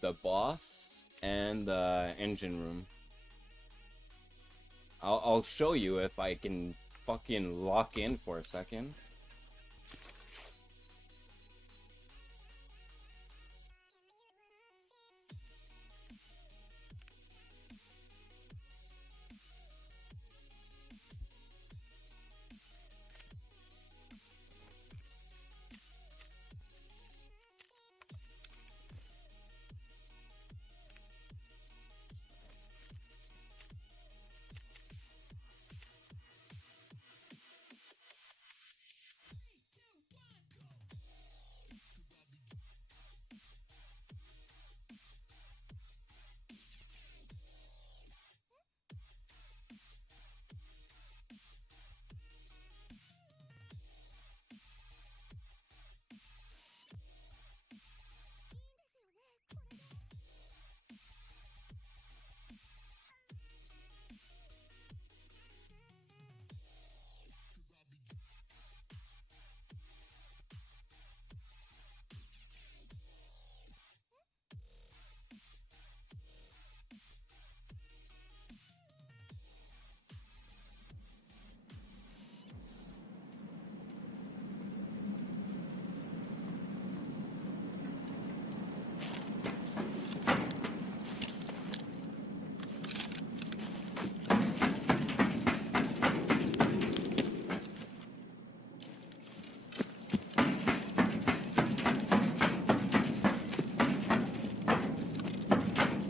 The boss and the engine room. I'll show you if I can fucking lock in for a second.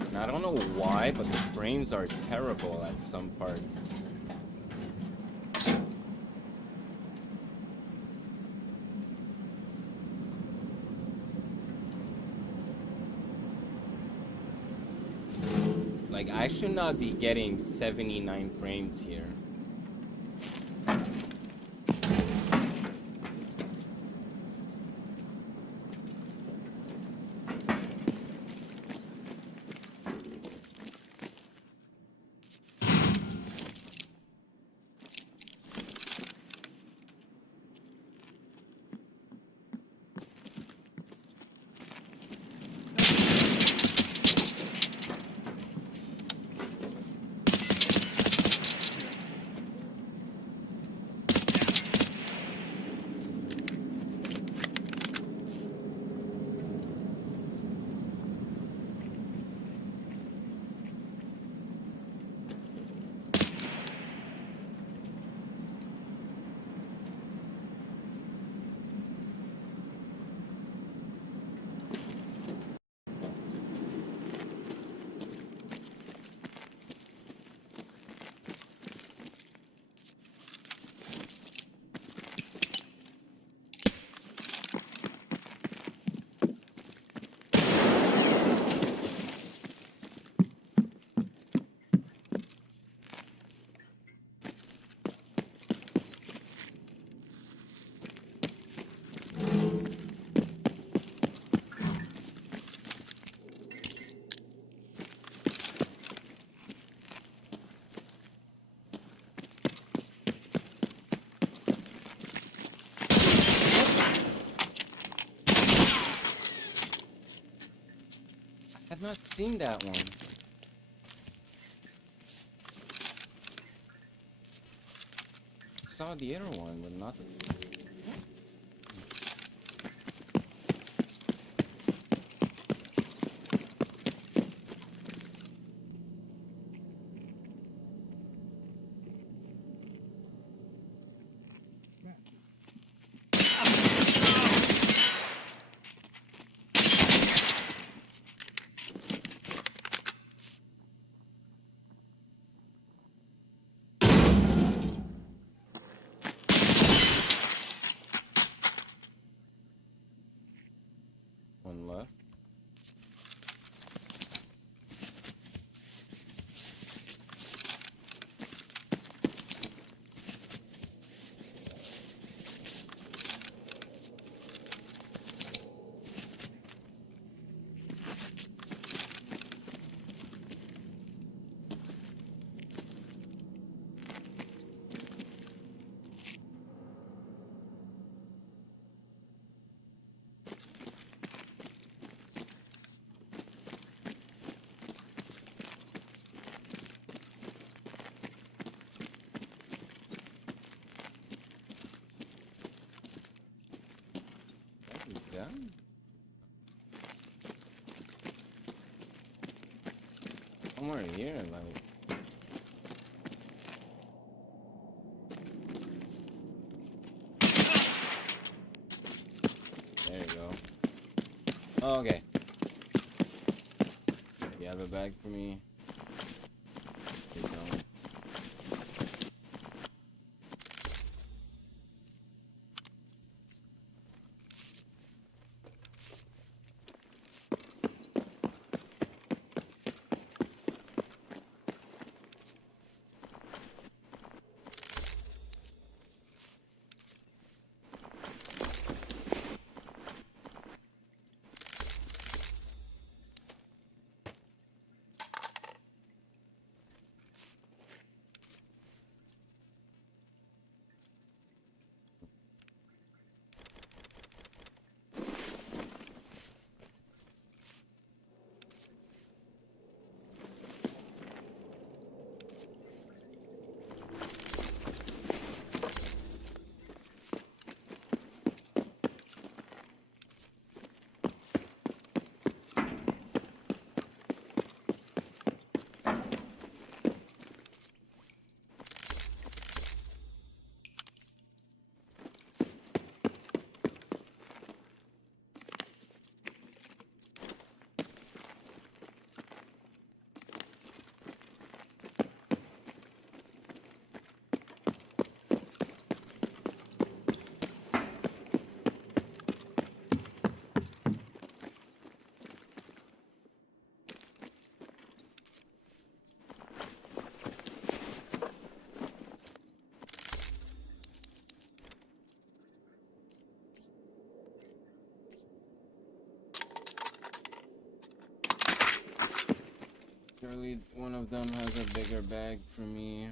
And I don't know why, but the frames are terrible at some parts. Like, I should not be getting 79 frames here. seen that one. Saw the other one, but not the. One left. Done. Somewhere here, like. There you go. Oh, okay. You have a bag for me? You don't. Surely one of them has a bigger bag for me.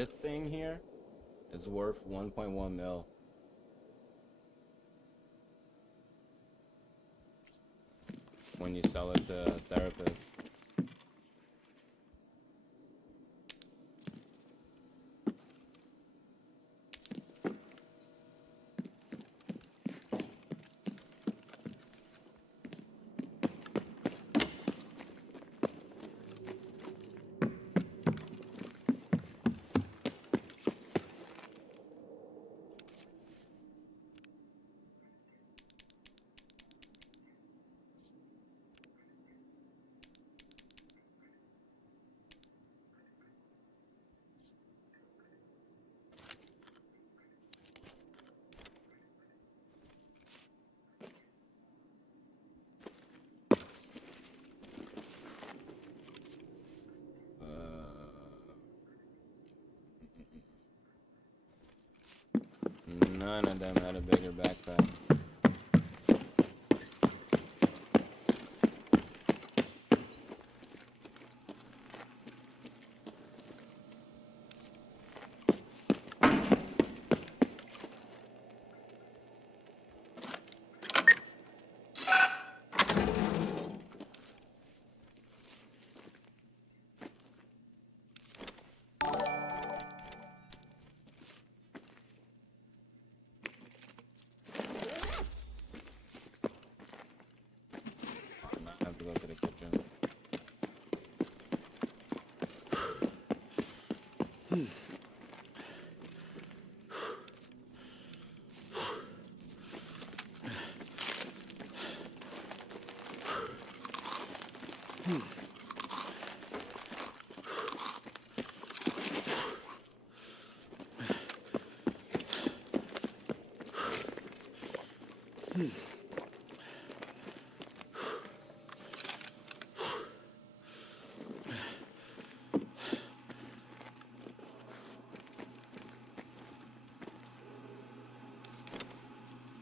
This thing here is worth 1.1 mil. When you sell it to therapists. None of them had a bigger backpack. I have to go to the kitchen.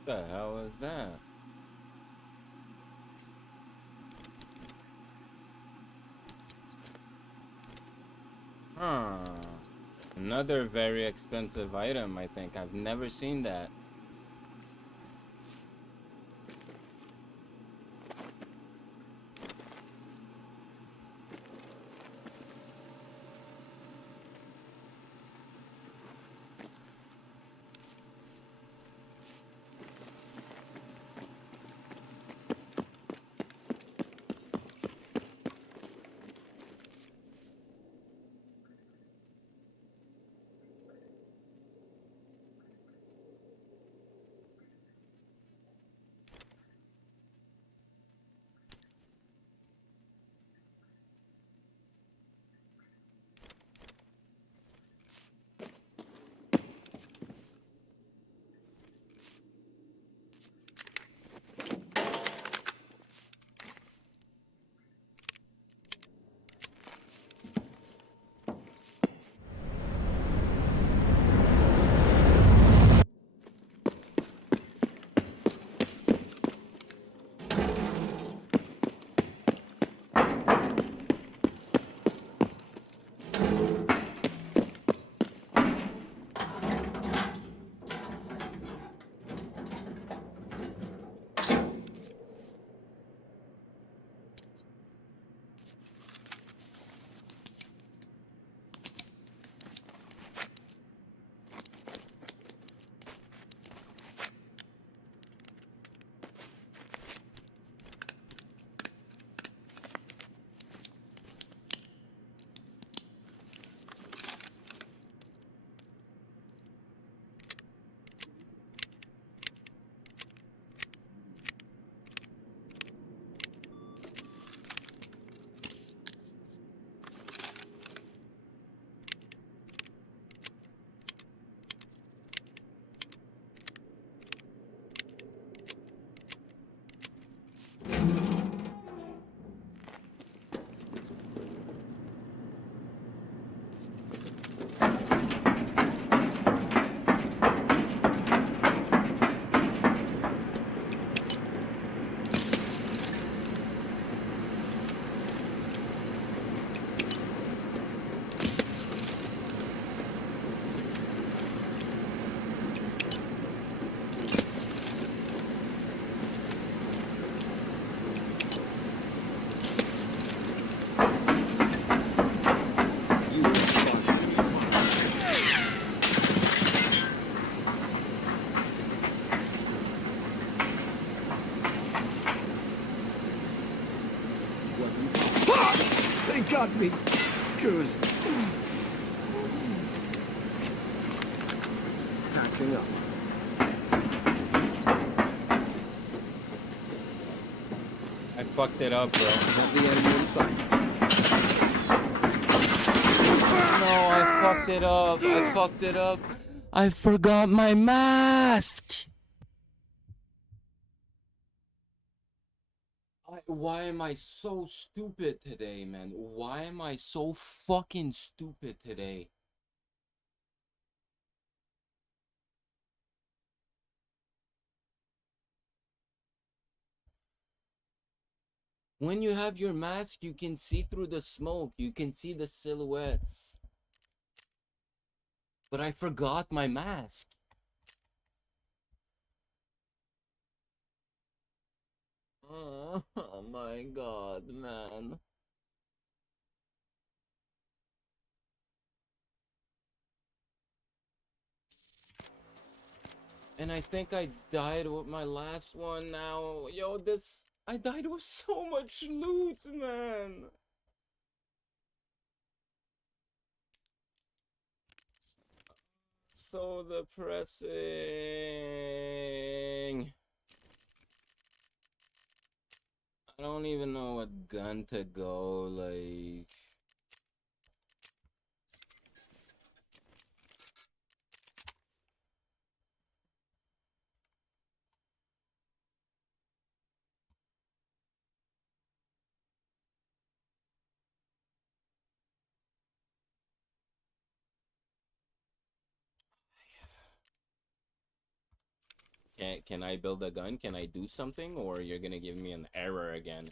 What the hell is that? Huh. Another very expensive item, I think. I've never seen that. They got me. Good. Catching up. I fucked it up, bro. Have the enemy in sight. No, I fucked it up. I fucked it up. I forgot my mask. Why am I so stupid today, man? Why am I so fucking stupid today? When you have your mask, you can see through the smoke. You can see the silhouettes. But I forgot my mask. Oh my god, man. And I think I died with my last one now. Yo, I died with so much loot, man. So depressing. I don't even know what gun to go, like... Can I build a gun? Can I do something? Or you're gonna give me an error again?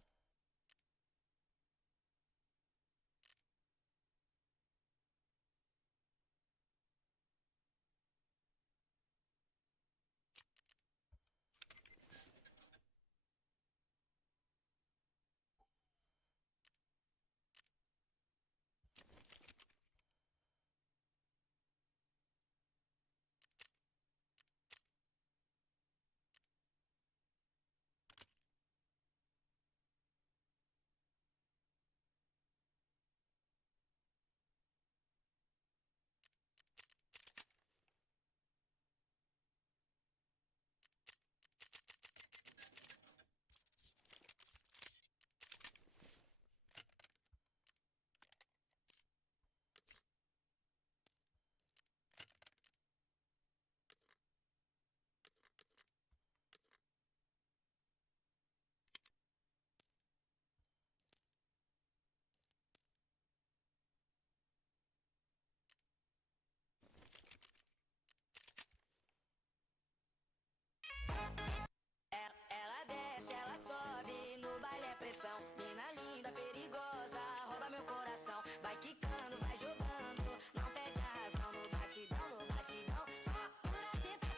Ela desce, ela sobe, no baile é pressão. Mina linda, perigosa, rouba meu coração. Vai quicando, vai jogando, não perde a razão. No batidão, só pura tentação.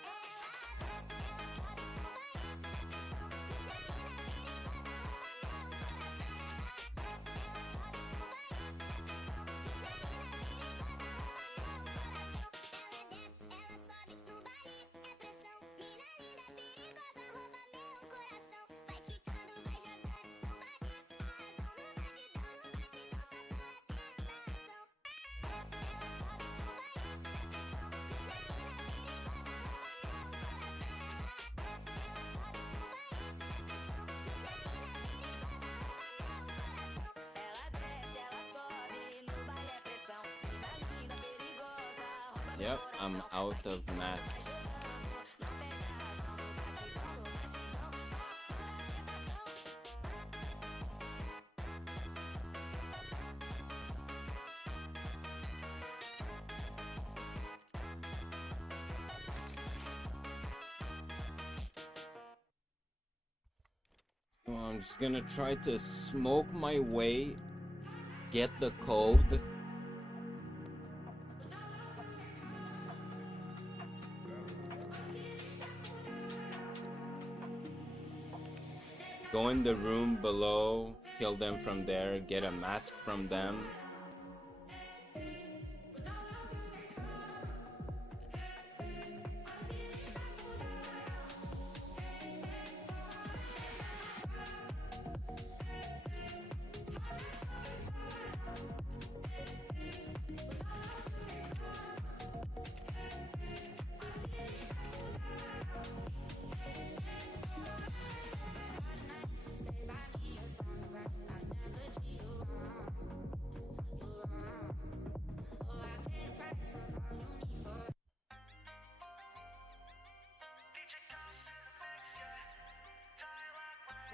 Yep, I'm out of masks. So I'm just gonna try to smoke my way, get the code. Go in the room below, kill them from there, get a mask from them.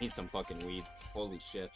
Need some fucking weed. Holy shit.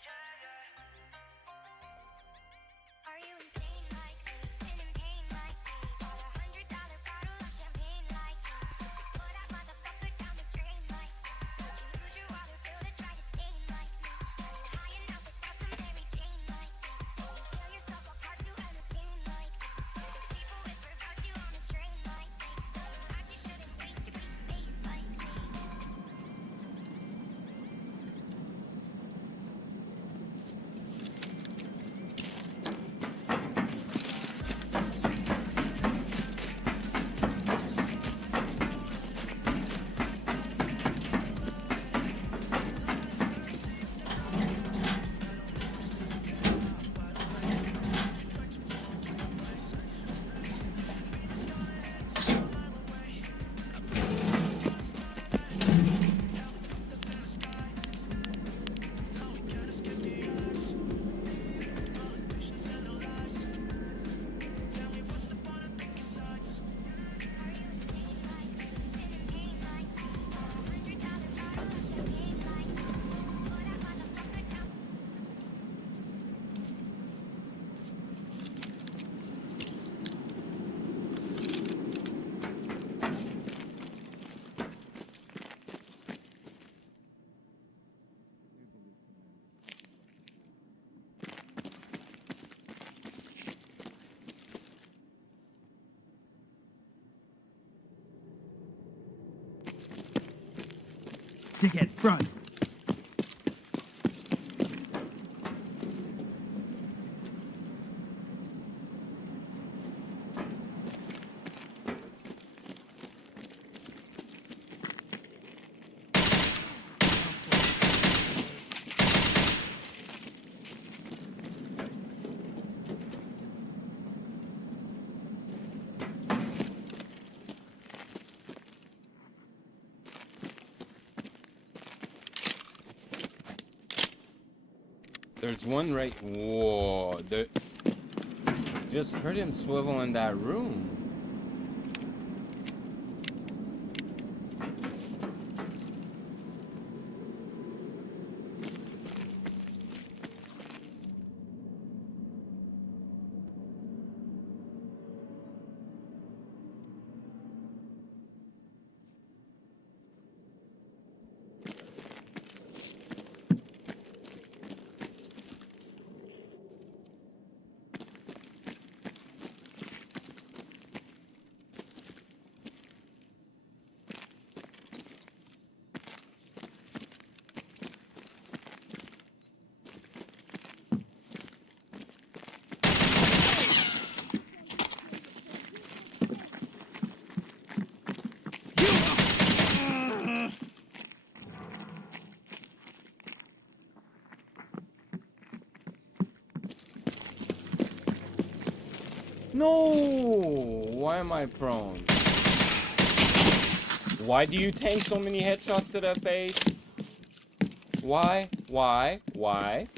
Dickhead, front. There's one right. Whoa. Just heard him swivel in that room. No! Why am I prone? Why do you tank so many headshots to that face? Why? Why? Why?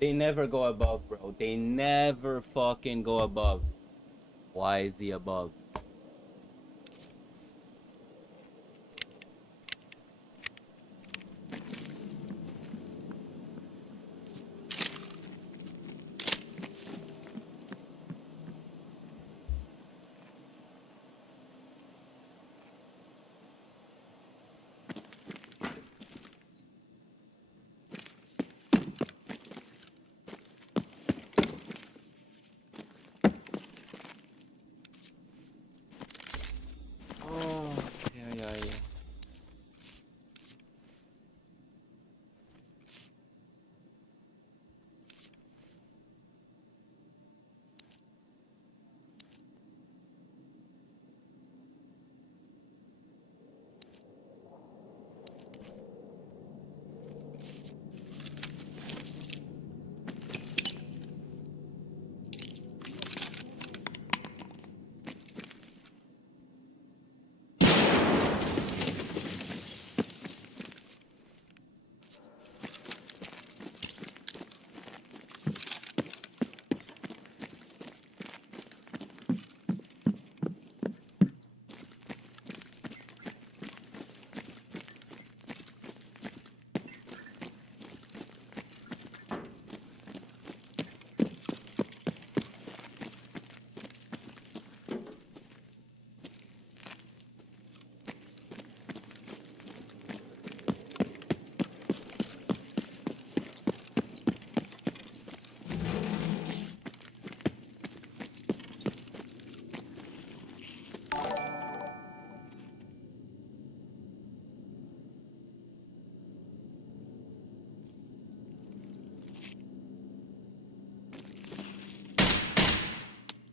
They never go above, bro. They never fucking go above. Why is he above?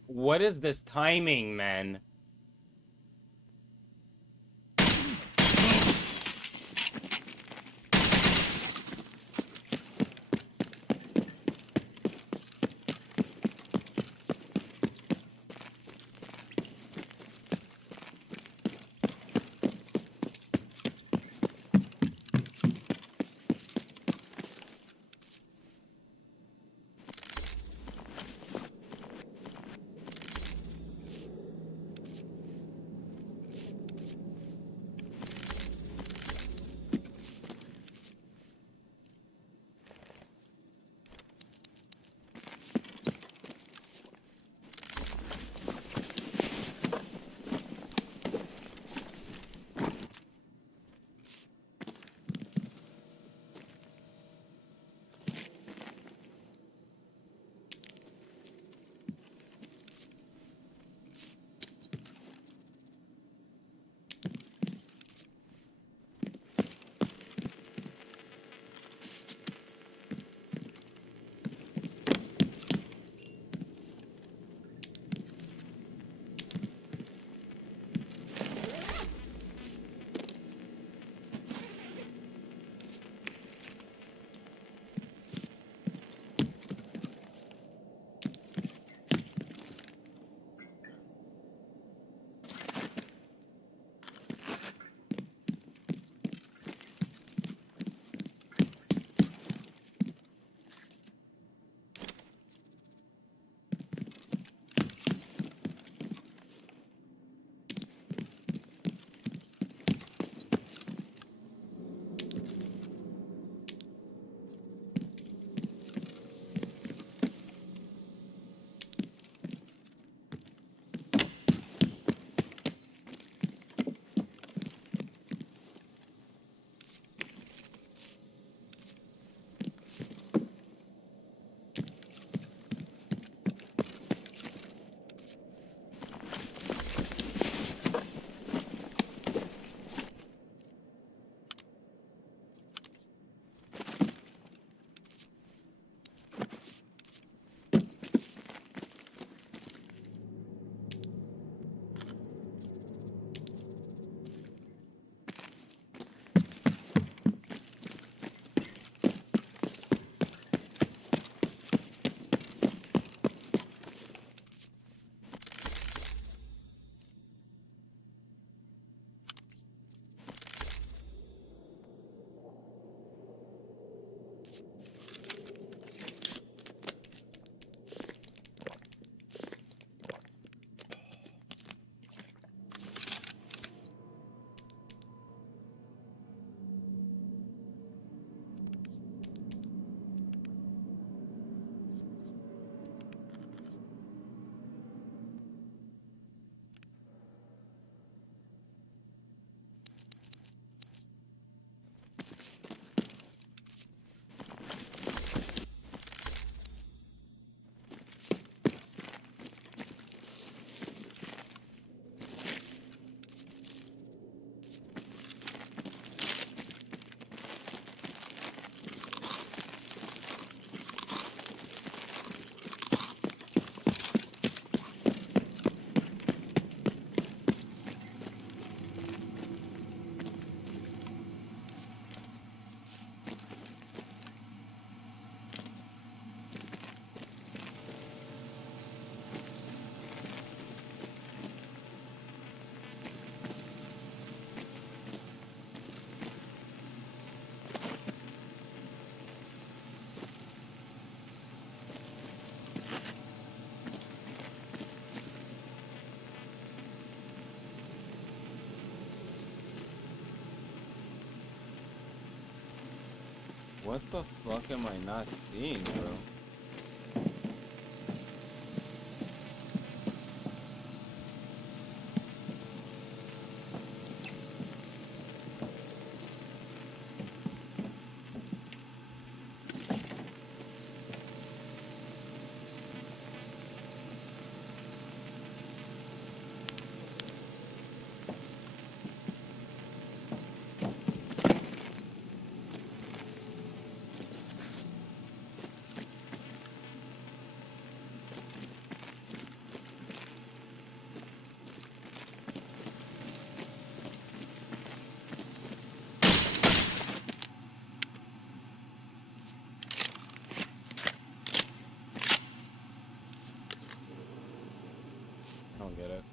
What is this timing, man? What the fuck am I not seeing, bro? I don't get it.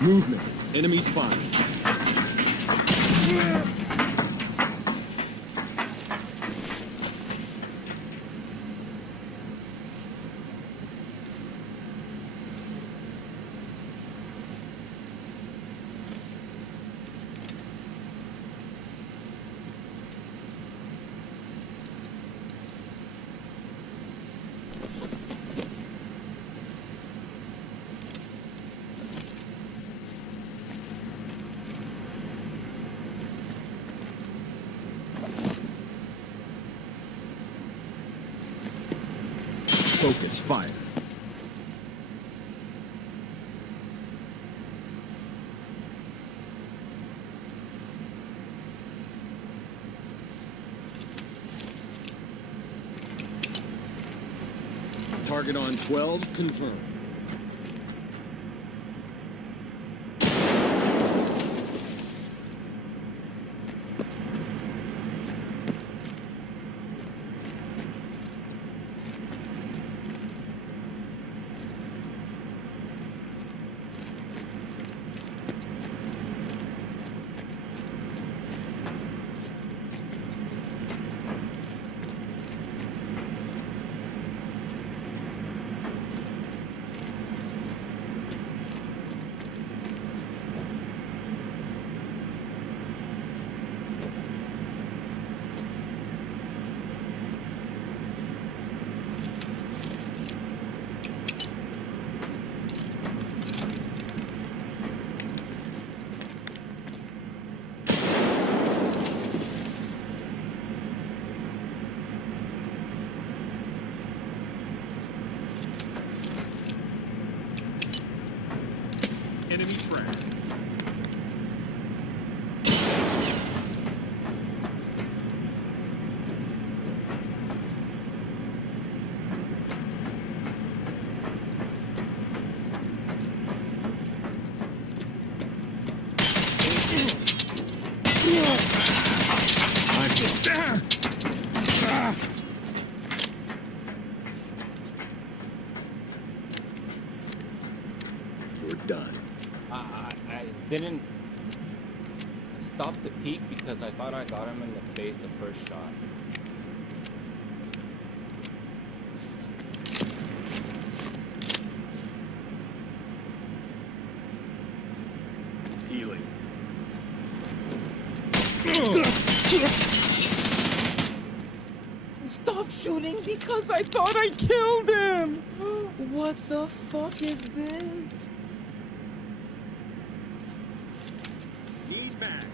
Movement. Enemy spotted. Focus fire. Target on 12, confirmed. Enemy frag. We're done. I didn't stop the peek because I thought I got him in the face the first shot. Because I thought I killed him! What the fuck is this? Need back.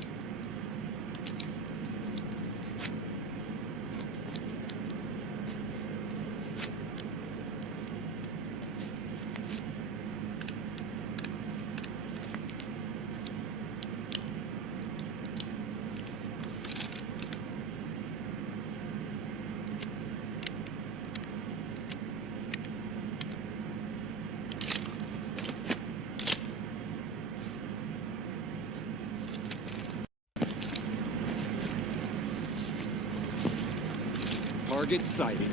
Target sighted.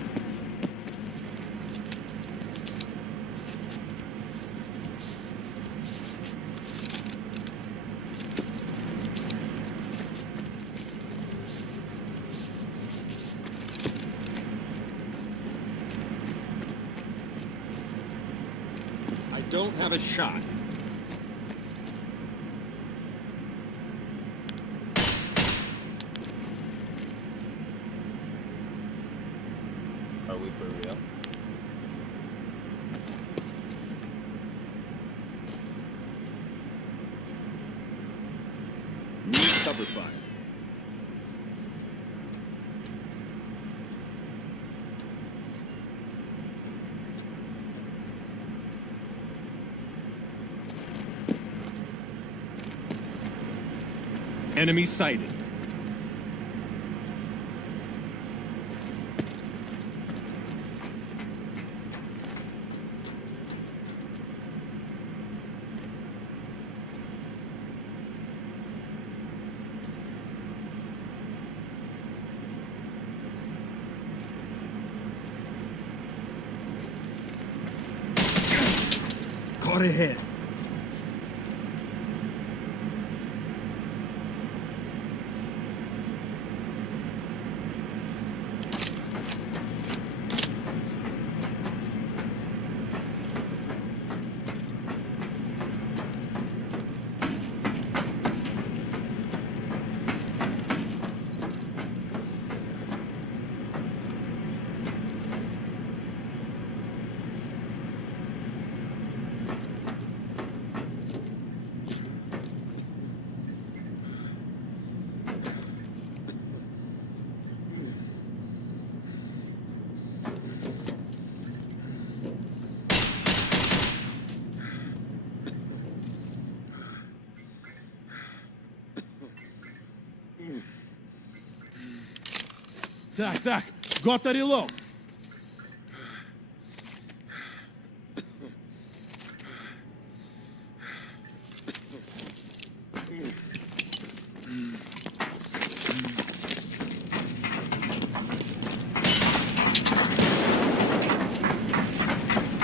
I don't have a shot. Are we for real? Need cover fire. Enemy sighted. Caught ahead. Так, gotta reload.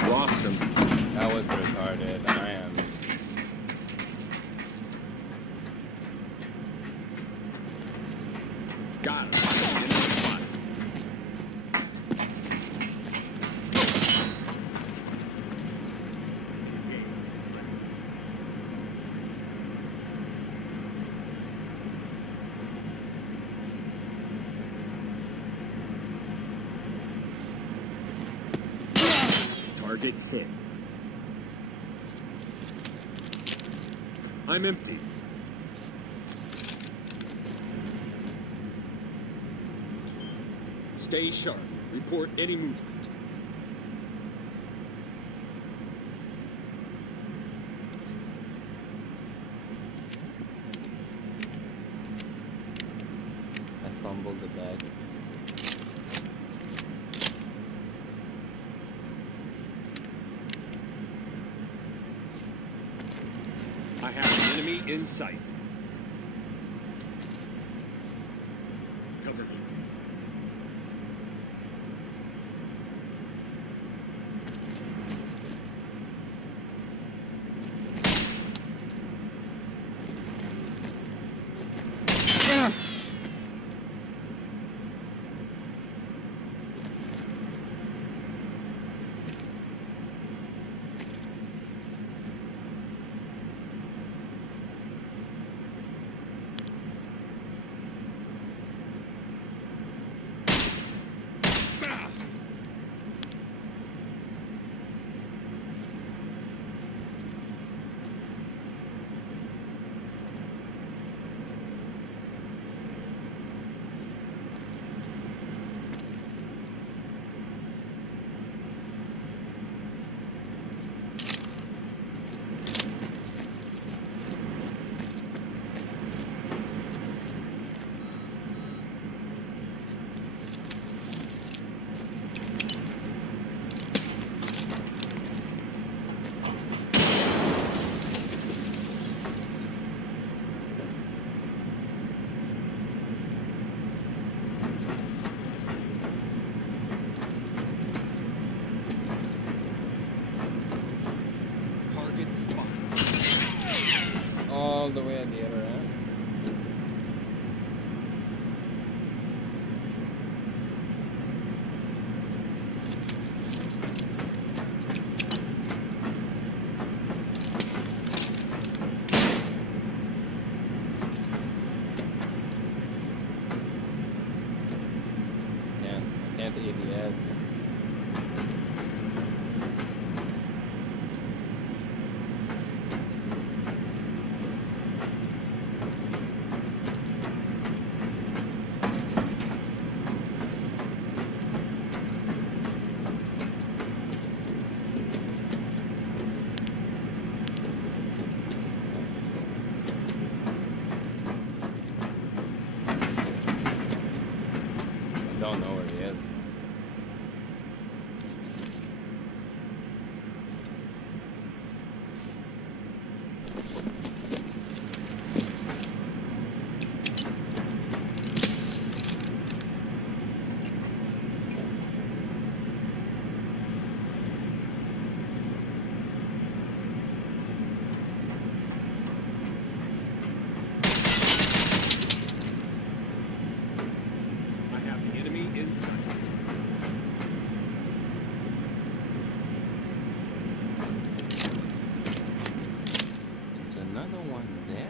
Lost him. That was retarded. I am. Got him. In the spot. Target hit. I'm empty. Stay sharp. Report any movement. I fumbled the bag. I have an enemy in sight. Cover me. all the way at the other end. I can't ADS. I don't know where he is. I have the enemy in sight. There's another one there.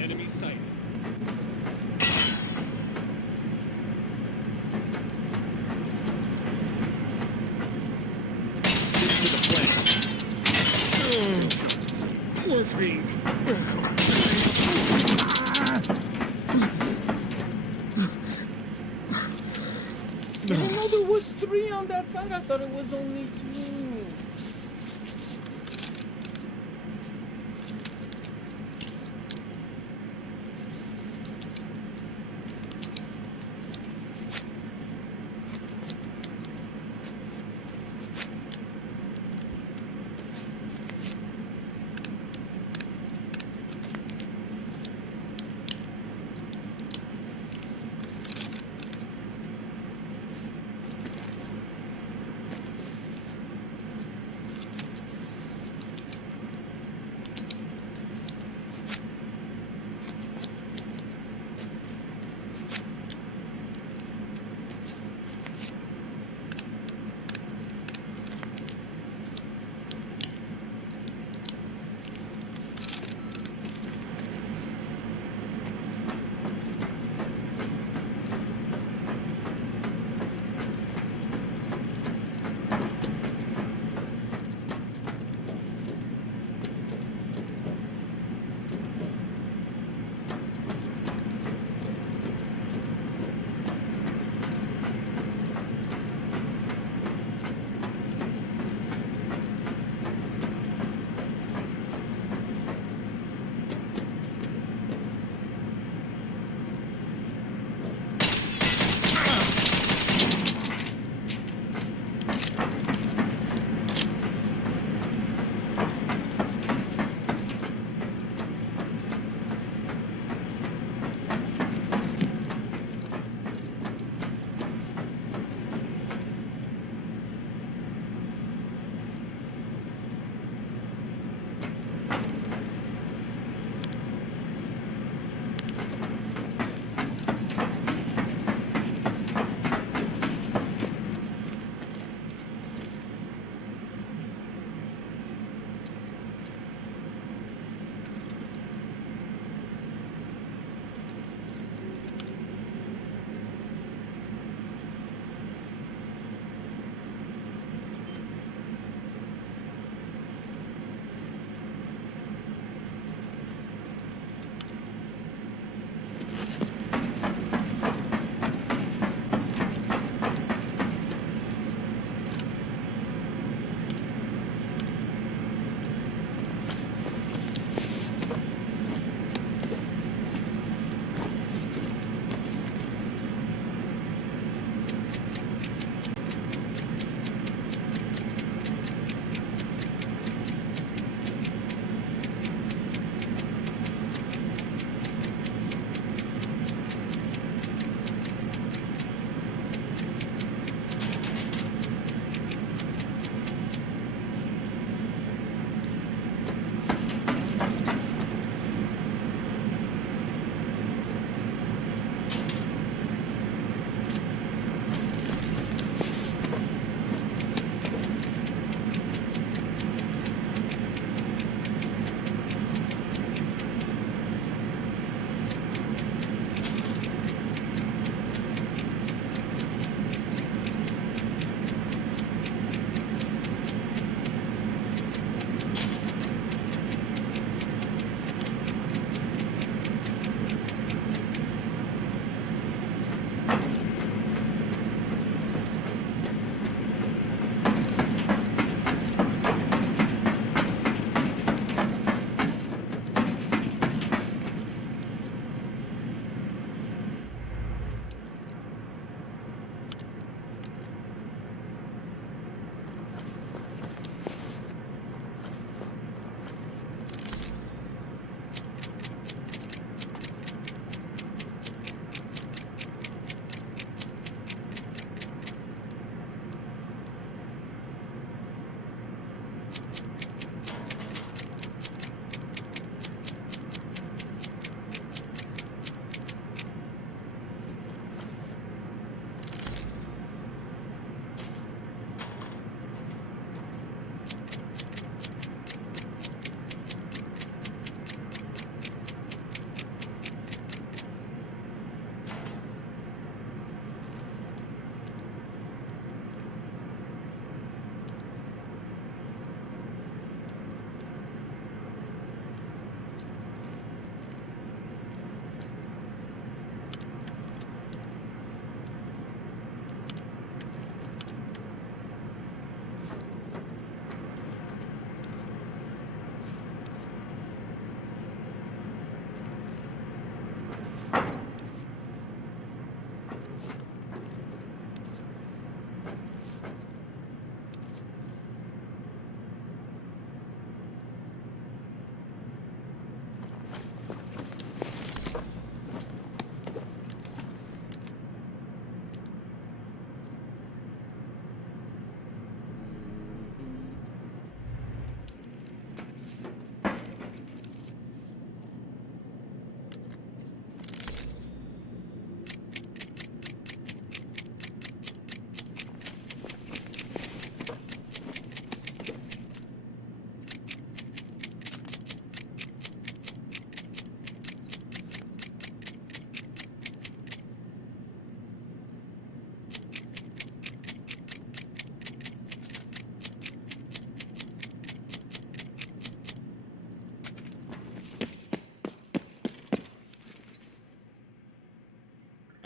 Enemy sighted. Stick to the plan. Morphine. I didn't know there was 3 on that side. I thought it was only 2.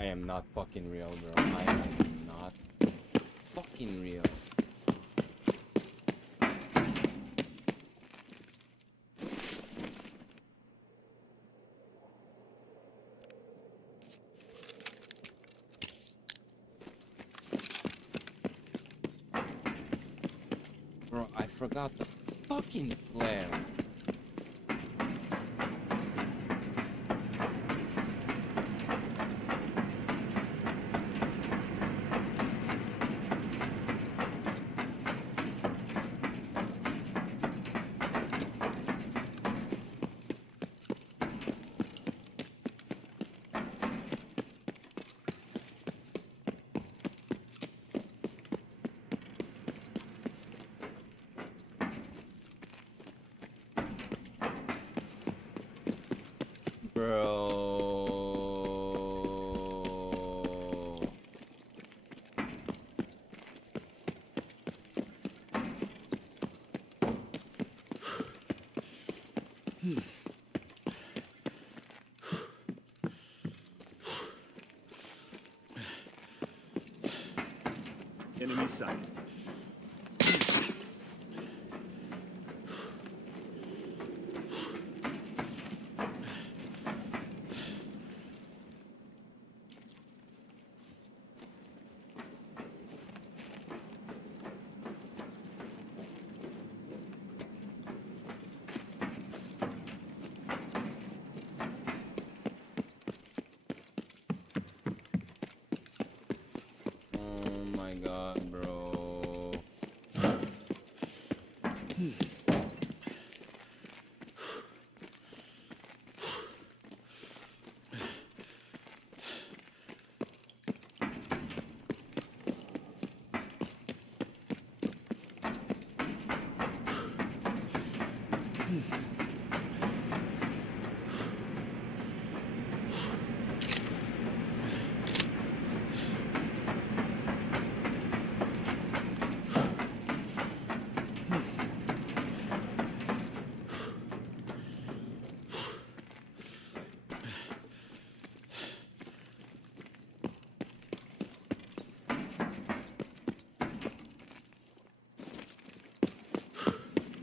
I am not fucking real, bro. I am not fucking real. Bro, I forgot the fucking flare. Bro. Enemy sight. Oh my god, bro.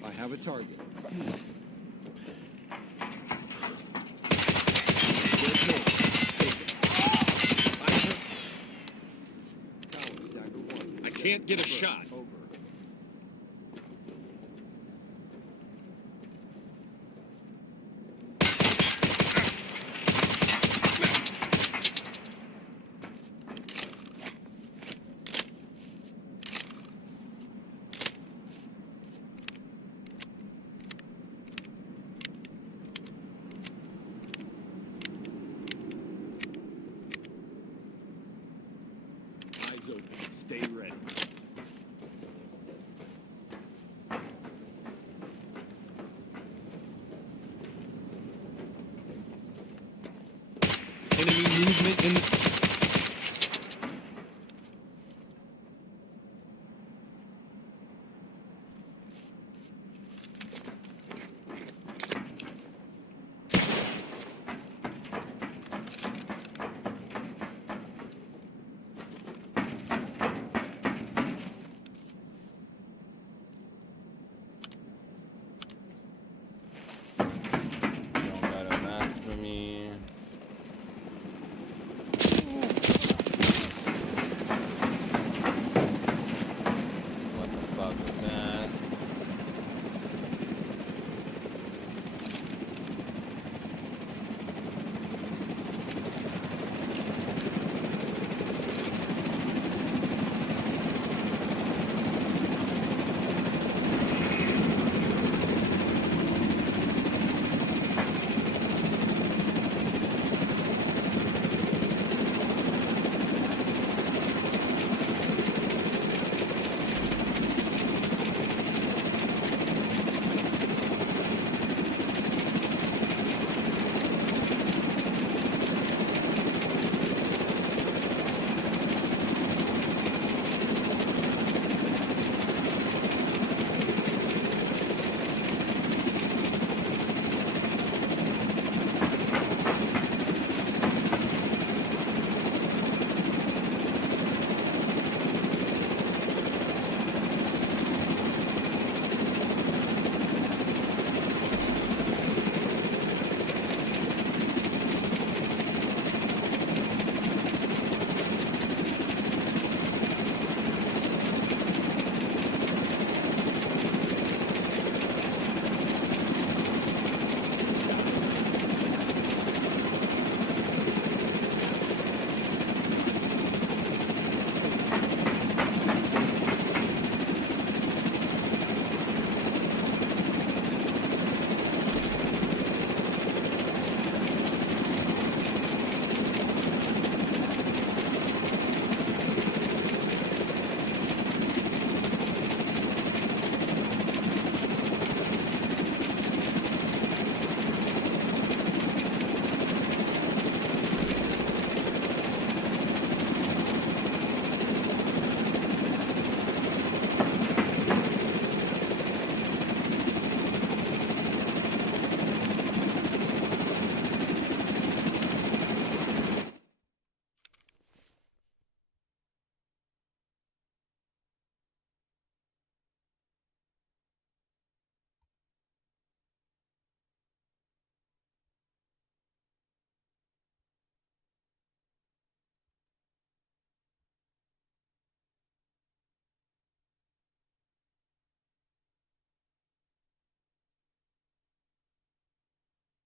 I have a target. I can't get a shot. Over. Eyes open. Stay ready. Enemy movement in. Don't got a match for me.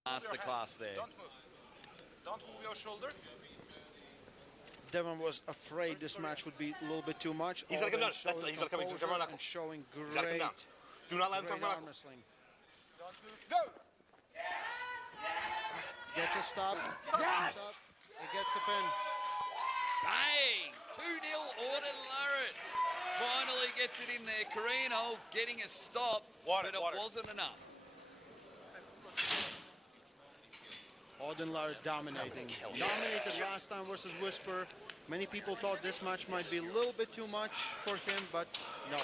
masterclass there. Don't move your shoulder. Devon was afraid this match would be a little bit too much. He's got to come down. Showing He's got to come in. composure and showing He's got to come great, down. Do not let him great come arm down. wrestling. Don't move. Go! Gets a stop. Yes! He gets the pin. Bang! 2-0 Auden Larratt. Finally gets it in there. Korean Hulk getting a stop, but it wasn't enough. Auden Larratt dominating. Dominated last time versus Whisper. Many people thought this match might be a little bit too much for him, but no.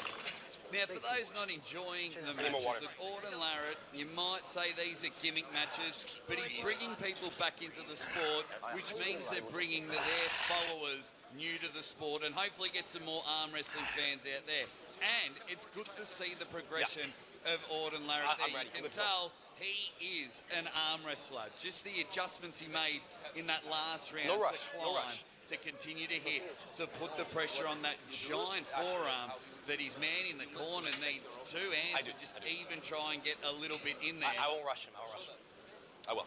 Now, for those not enjoying the matches, look, Auden Larratt, you might say these are gimmick matches, but he's bringing people back into the sport, which means they're bringing their followers new to the sport, and hopefully get some more arm wrestling fans out there. And it's good to see the progression of Auden Larratt there. You can tell he is an arm wrestler. Just the adjustments he made in that last round to continue to hit, to put the pressure on that giant forearm that his man in the corner needs two hands to just even try and get a little bit in there. I won't rush him. I won't rush him. I will.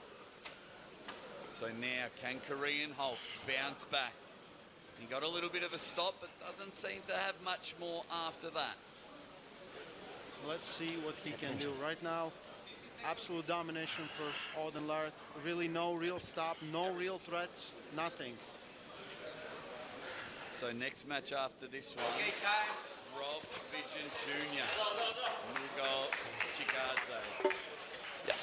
So now, can Korean Hulk bounce back? He got a little bit of a stop, but doesn't seem to have much more after that. Let's see what he can do right now. Absolute domination for Auden Larratt. Really no real stop, no real threats, nothing. So next match after this one, Rob Vision Jr. Mughal Chikadze. Yeah.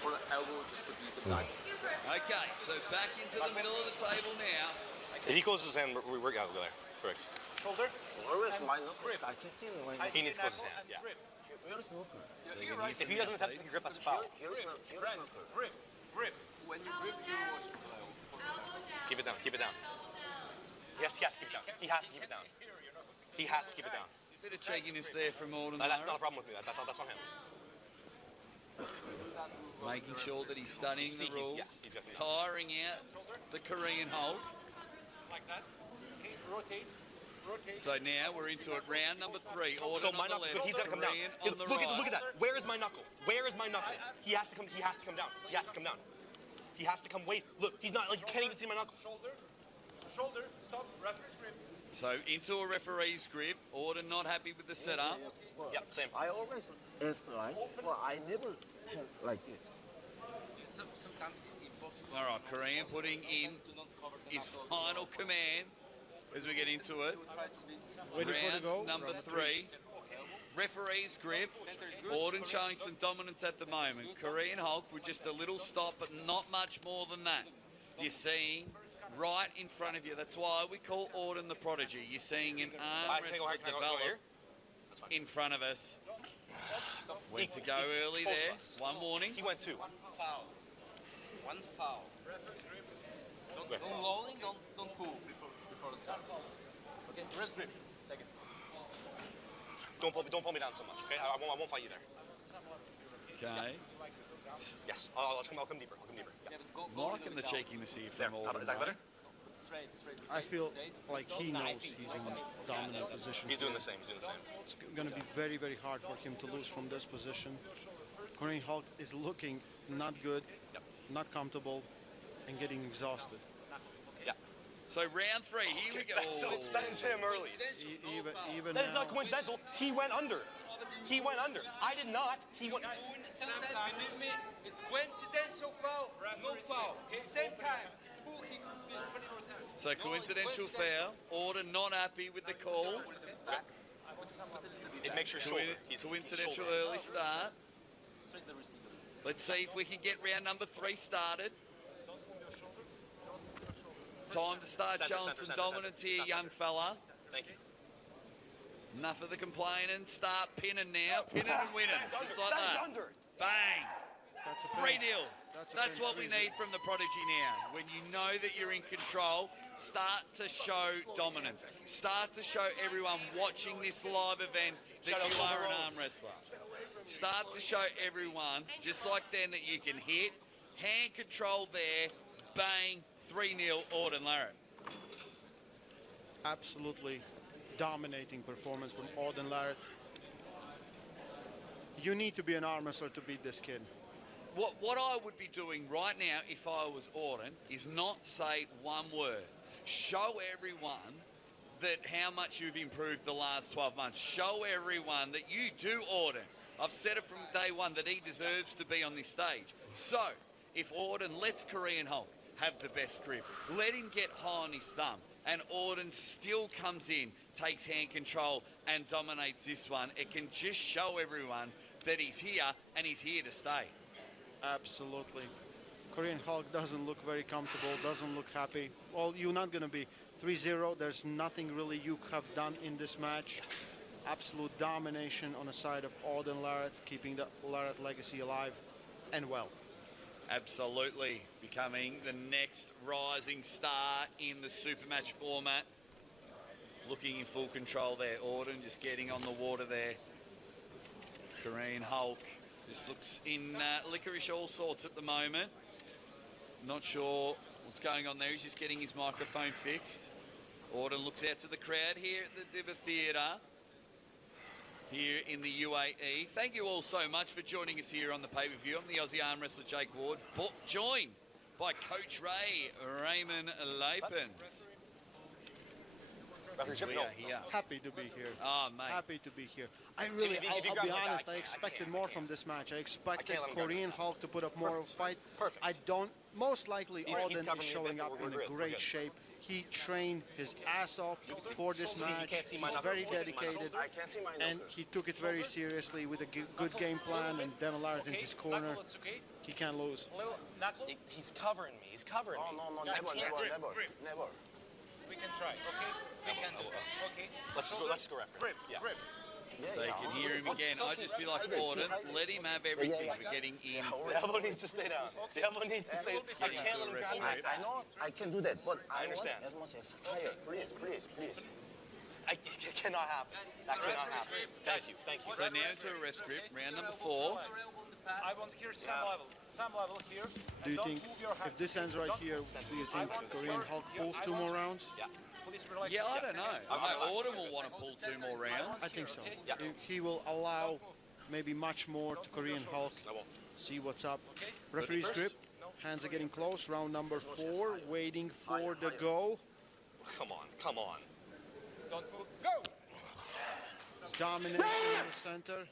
For the elbow, just put the back. Okay, so back into the middle of the table now. If he closes his hand, we're going to go there. Correct. Shoulder. Always my knuckles. I can see when He needs to close his hand. Yeah. Where is knuckle? If he doesn't attempt to grip, that's a foul. Here's knuckle. Grip. Grip. When you grip, you watch. Keep it down. Keep it down. Yes, he has to keep it down. He has to keep it down. He has to keep it down. Bit of shakiness there from Auden That's not a Larratt. problem with me. That's on him. Making sure that he's studying the rules, he's got the tiring out the Korean Hulk. Like that. Okay, rotate. Rotate. So now we're into it, round number 3. Auden So on my the knuckle, left, he's got to come down. Korean on the Look right. at that. Where is my knuckle? Where is my knuckle? He has to come. He has to come down. He has to come down. He has to come. Wait. Look. He's not. Like you can't even see my knuckle. Shoulder. Shoulder. Stop. Referee's grip. So into a referee's grip. Auden not happy with the setup. Yeah. Same. I always ask right, but I never have like this. Sometimes it's impossible. All right, Korean putting in his final commands as we get into it. Waiting for the Round go. number 3. Referee's grip. Auden showing some dominance at the moment. Korean Hulk with just a little stop, but not much more than that. You're seeing right in front of you. That's why we call Auden the prodigy. You're seeing an arm wrestler develop in front of us. Went to go early there. One warning. He went 2. One foul. One foul. Don't rolling, don't pull before the start. Okay, wrist grip. Take it. Don't pull me down so much. Okay. I won't fight you there. Okay. Yes. I'll come deeper. I'll come deeper. Yeah. Liking the cheekiness here There. from Auden. Is that better? Straight. I feel like he knows he's in a dominant position. He's doing the same. He's doing the same. It's going to be very, very hard for him to lose from this position. Korean Hulk is looking not good, not comfortable, and getting exhausted. Yeah. So round 3, here we go. That is him early. Even That is now, not coincidental. He went under. He went under. I did not. He went. Sometimes, believe me, it's coincidental foul. No foul. Okay, same time. Who he comes with. So coincidental foul. Auden not happy with the call. It makes your shoulder. He's Coincidental shoulder. early start. Straight the wrist. Let's see if we can get round number 3 started. Time to start Center, showing center, some center, dominance center. here, young fella. Thank you. Enough of the complaining. Start pinning now. Pinning and winning. That is under. Just like That is that. under. Bang. that's a 3-0. That's a That's fair what we 3-0. need from the prodigy now. When you know that you're in control, start to show dominance. Start to show everyone watching this live event that you are an arm wrestler. Start to show everyone, just like then, that you can hit. Hand control there. Bang. 3-0 Auden Larratt. Absolutely dominating performance from Auden Larrett. You need to be an arm wrestler to beat this kid. What I would be doing right now if I was Auden is not say one word. Show everyone that how much you've improved the last 12 months. Show everyone that you do Auden. I've said it from day one that he deserves to be on this stage. So, if Auden lets Korean Hulk have the best grip, let him get high on his thumb, and Auden still comes in, takes hand control, and dominates this one, it can just show everyone that he's here, and he's here to stay. Absolutely. Korean Hulk doesn't look very comfortable, doesn't look happy. Well, you're not going to be 3-0. There's nothing really you have done in this match. Absolute domination on the side of Auden Larrett, keeping the Larrett legacy alive and well. Absolutely. Becoming the next rising star in the super match format. Looking in full control there. Auden just getting on the water there. Korean Hulk just looks in licorice all sorts at the moment. Not sure what's going on there. He's just getting his microphone fixed. Auden looks out to the crowd here at the Diva Theatre here in the UAE. Thank you all so much for joining us here on the pay-per-view. I'm the Aussie arm wrestler Jake Ward, joined by Coach Ray Raymond Lapens. We are here. Happy to be here. Oh, mate. Happy to be here. I'll be honest, I expected more from this match. I expected Korean Hulk to put up more of a fight. Perfect. I don't. Most likely, He's Auden is showing up in a great shape. He trained his ass off for this match. He's very dedicated, and he took it very seriously with a good game plan and Devon Larrett in his corner. He can't lose. He's covering me. He's covering me. No, never. We can try, okay? We can do it, okay? Let's just go referee. Grip, grip. So you can hear him again. I just feel like Auden, let him have everything for getting in. The elbow needs to stay down. The elbow needs to stay down. I can't let him grab me. I know I can do that, but I understand. As much as higher. Please. It cannot happen. That cannot happen. Thank you. So now to a rest grip, round number 4. I want here some level here. Do you think if this ends right here, do you think Korean Hulk pulls 2 more rounds? Yeah, I don't know. I know Auden will want to pull 2 more rounds. I think so. He will allow maybe much more to Korean Hulk. See what's up. Referee's grip. Hands are getting close. Round number 4. Waiting for the go. Come on. Don't move. Go! Domination in the center.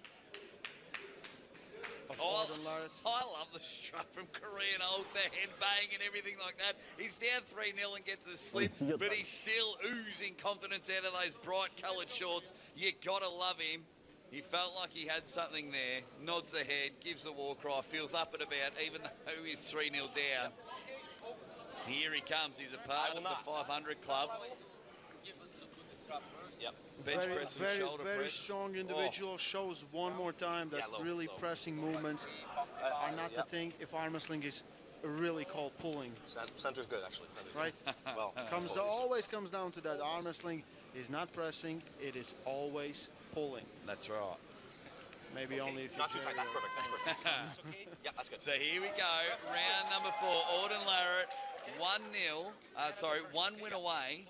Auden Larrett. I love the strut from Korean Hulk, the headbang and everything like that. He's down 3-0 and gets a slip, but he's still oozing confidence out of those bright coloured shorts. You gotta love him. He felt like he had something there. Nods the head, gives the war cry, feels up and about, even though he's 3-0 down. Here he comes. He's a part of the 500 club. Yep. Bench press and shoulder very press. strong individual. Shows one more time that really pressing movements are not the thing if arm wrestling is really called pulling. Center's good, actually. Right? Well, always comes down to that. Arm wrestling is not pressing, it is always pulling. That's right. Maybe only if you not too tight. That's perfect. Yeah, that's good. So here we go. Round number 4. Auden Larrett, 1 win away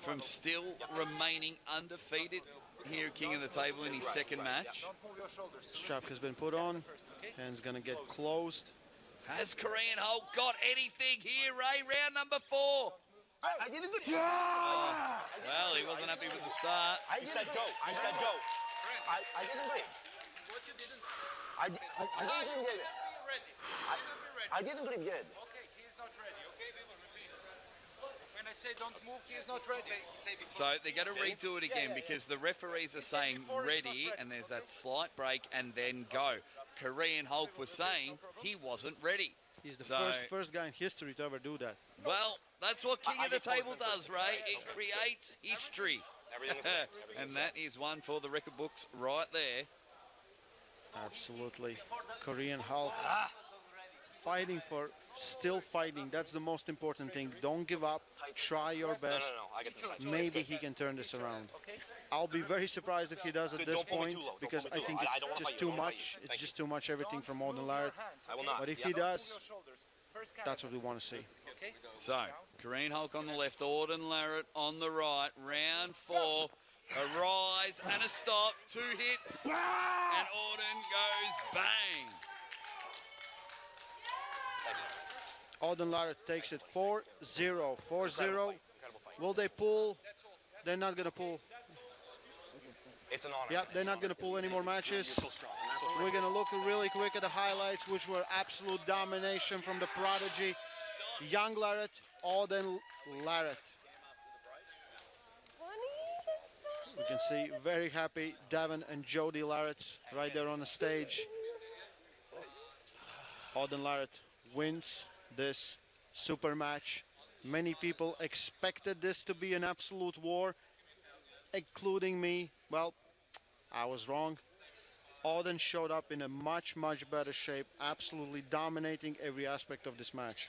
from still remaining undefeated here at King of the Table in his second match. Strap has been put on. Hand's going to get closed. Has Korean Hulk got anything here, Ray? Round number 4. I didn't do it. Well, he wasn't happy with the start. You said go. I said go. I didn't grip. What you didn't? I didn't grip yet. I didn't grip yet. Okay, he's not ready, okay? We will repeat it. When I say don't move, he's not ready. So they're going to redo it again because the referees are saying ready and there's that slight break and then go. Korean Hulk was saying he wasn't ready. He's the first guy in history to ever do that. Well, that's what King of the Table does, Ray. It creates history. And that is one for the record books right there. Absolutely. Korean Hulk still fighting. That's the most important thing. Don't give up. Try your best. I get this. Maybe he can turn this around. I'll be very surprised if he does at this point because I think it's just too much. It's just too much everything from Auden Larrett. I will not. But if he does, That's what we want to see. So, Kareen Hulk on the left, Auden Larratt on the right. Round 4, a rise and a stop, 2 hits, and Auden goes bang. Auden Larratt takes it 4-0. 4-0. Will they pull? They're not going to pull. It's an honor. Yep, they're not going to pull any more matches. You're so strong. You're so strong. We're going to look really quick at the highlights, which were absolute domination from the prodigy. Young Larratt, Auden Larratt. We can see very happy Devon and Jody Larratt right there on the stage. Auden Larratt wins this super match. Many people expected this to be an absolute war, including me. Well, I was wrong. Auden showed up in a much, much better shape, absolutely dominating every aspect of this match.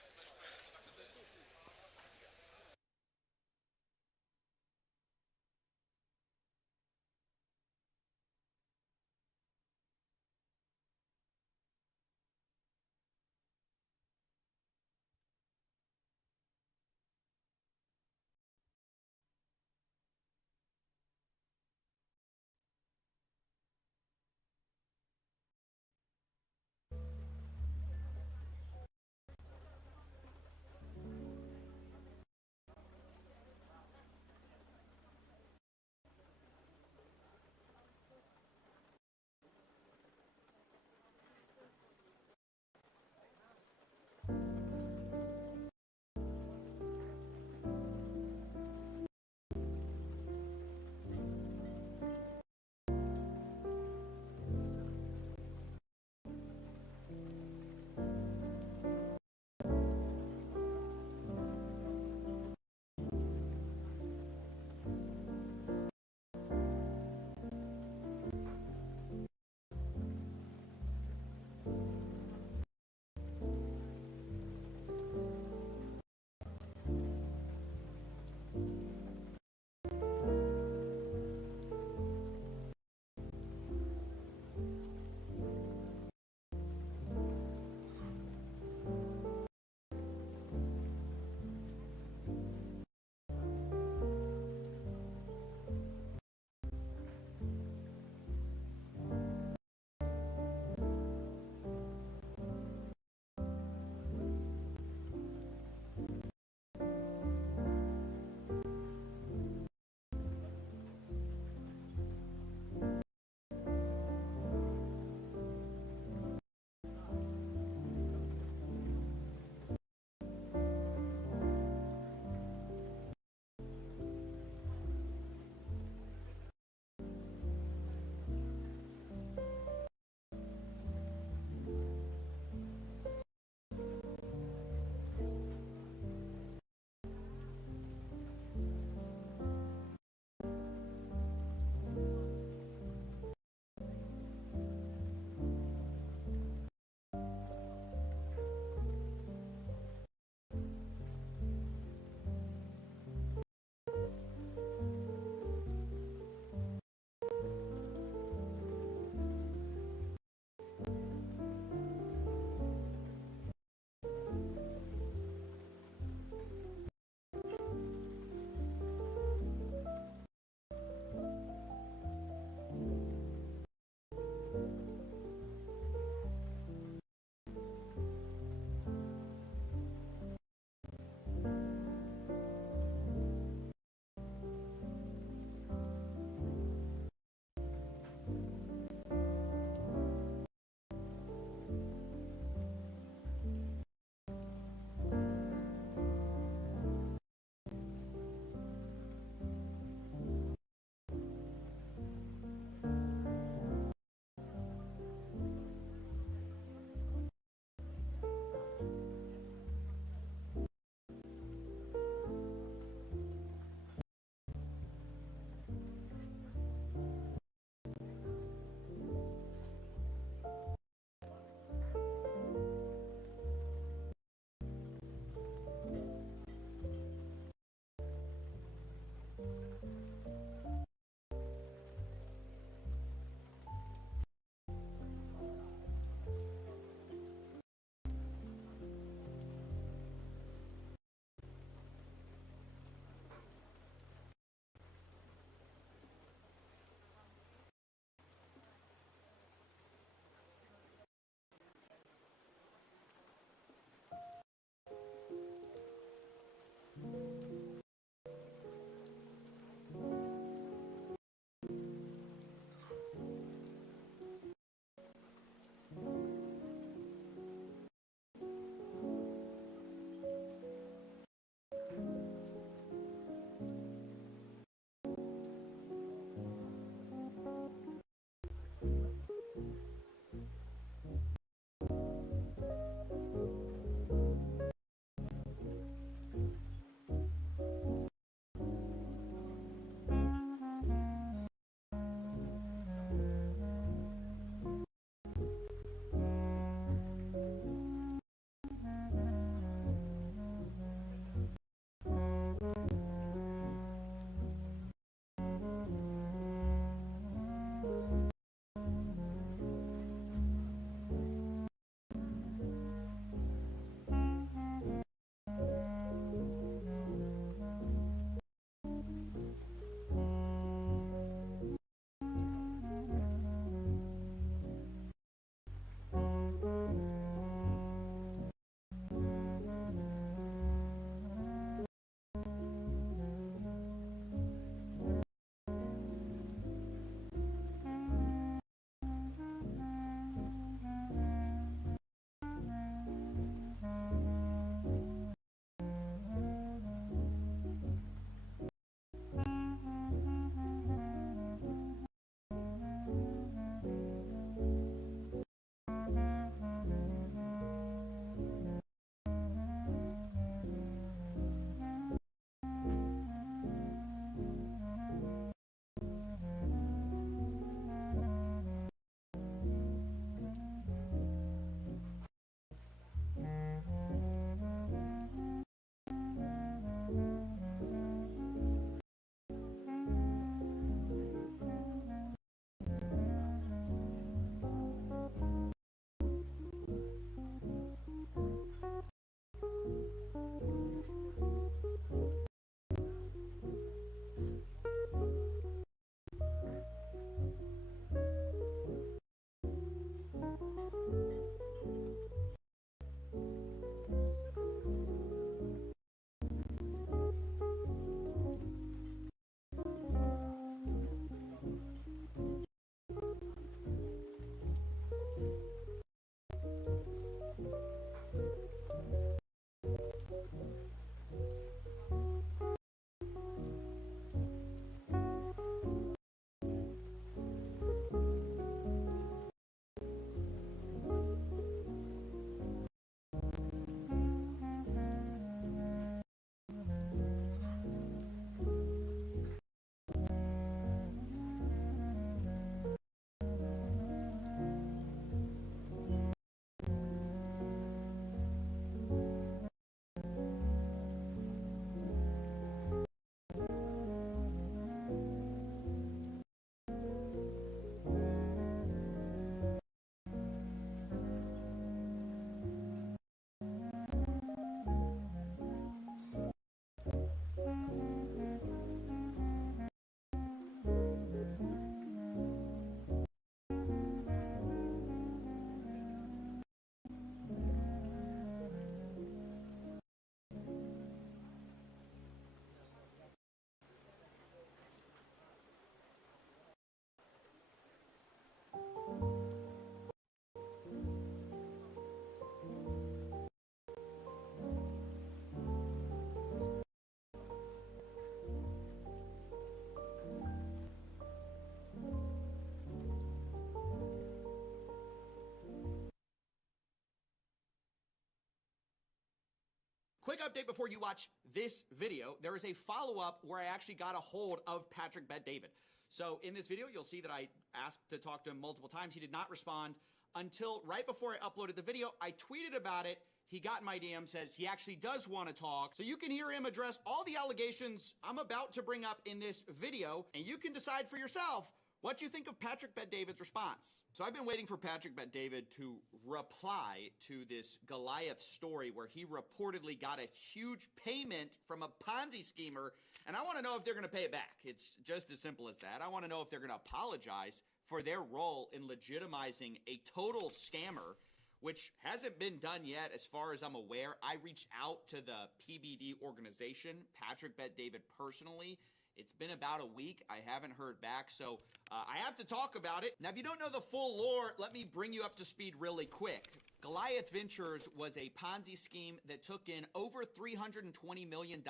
Quick update before you watch this video. There is a follow-up where I actually got a hold of Patrick Bet-David. So in this video, you'll see that I asked to talk to him multiple times. He did not respond until right before I uploaded the video. I tweeted about it. He got in my DM, says he actually does want to talk. So you can hear him address all the allegations I'm about to bring up in this video, and you can decide for yourself what you think of Patrick Bet-David's response. So I've been waiting for Patrick Bet-David to reply to this Goliath story where he reportedly got a huge payment from a Ponzi schemer, and I want to know if they're going to pay it back. It's just as simple as that. I want to know if they're going to apologize for their role in legitimizing a total scammer, which hasn't been done yet as far as I'm aware. I reached out to the PBD organization, Patrick Bet-David personally. It's been about a week. I haven't heard back, so I have to talk about it. Now, if you don't know the full lore, let me bring you up to speed really quick. Goliath Ventures was a Ponzi scheme that took in over $320 million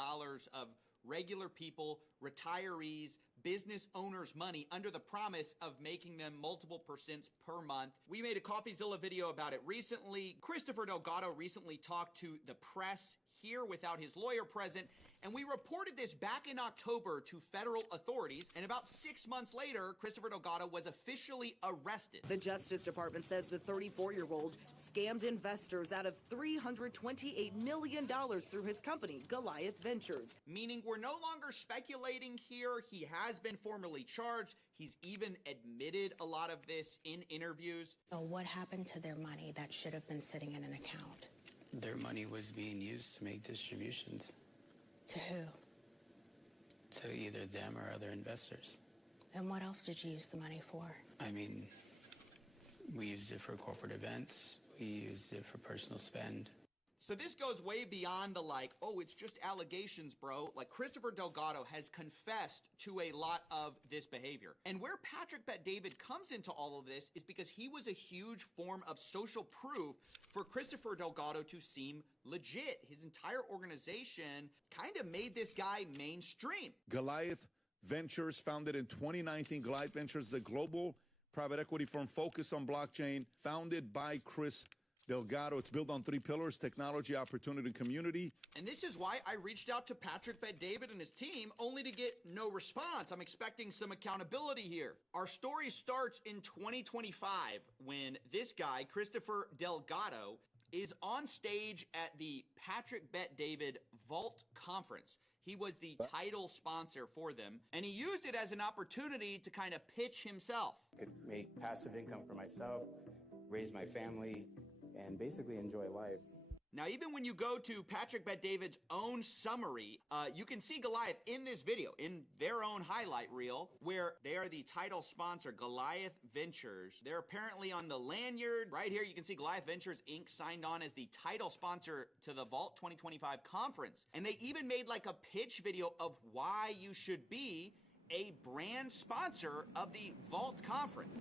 of regular people, retirees, business owners' money under the promise of making them multiple percents per month. We made a CoffeeZilla video about it recently. Christopher Delgado recently talked to the press here without his lawyer present, and we reported this back in October to federal authorities, and about 6 months later, Christopher Delgado was officially arrested. The Justice Department says the 34-year-old scammed investors out of $328 million through his company, Goliath Ventures. Meaning we're no longer speculating here. He has been formally charged. He's even admitted a lot of this in interviews. So what happened to their money that should have been sitting in an account? Their money was being used to make distributions. To who? To either them or other investors. And what else did you use the money for? I mean, we used it for corporate events. We used it for personal spend. So this goes way beyond the oh, it's just allegations, bro. Like, Christopher Delgado has confessed to a lot of this behavior. And where Patrick Bet-David comes into all of this is because he was a huge form of social proof for Christopher Delgado to seem legit. His entire organization kind of made this guy mainstream. Goliath Ventures, founded in 2019. Goliath Ventures, the global private equity firm focused on blockchain, founded by Chris Delgado. It's built on 3 pillars: technology, opportunity, and community. And this is why I reached out to Patrick Bet-David and his team, only to get no response. I'm expecting some accountability here. Our story starts in 2025 when this guy, Christopher Delgado, is on stage at the Patrick Bet-David Vault Conference. He was the title sponsor for them, and he used it as an opportunity to kind of pitch himself. I could make passive income for myself, raise my family, and basically enjoy life. Now, even when you go to Patrick Bet-David's own summary, you can see Goliath in this video, in their own highlight reel, where they are the title sponsor, Goliath Ventures. They're apparently on the lanyard. Right here, you can see Goliath Ventures, Inc. signed on as the title sponsor to the Vault 2025 conference. And they even made like a pitch video of why you should be a brand sponsor of the Vault conference.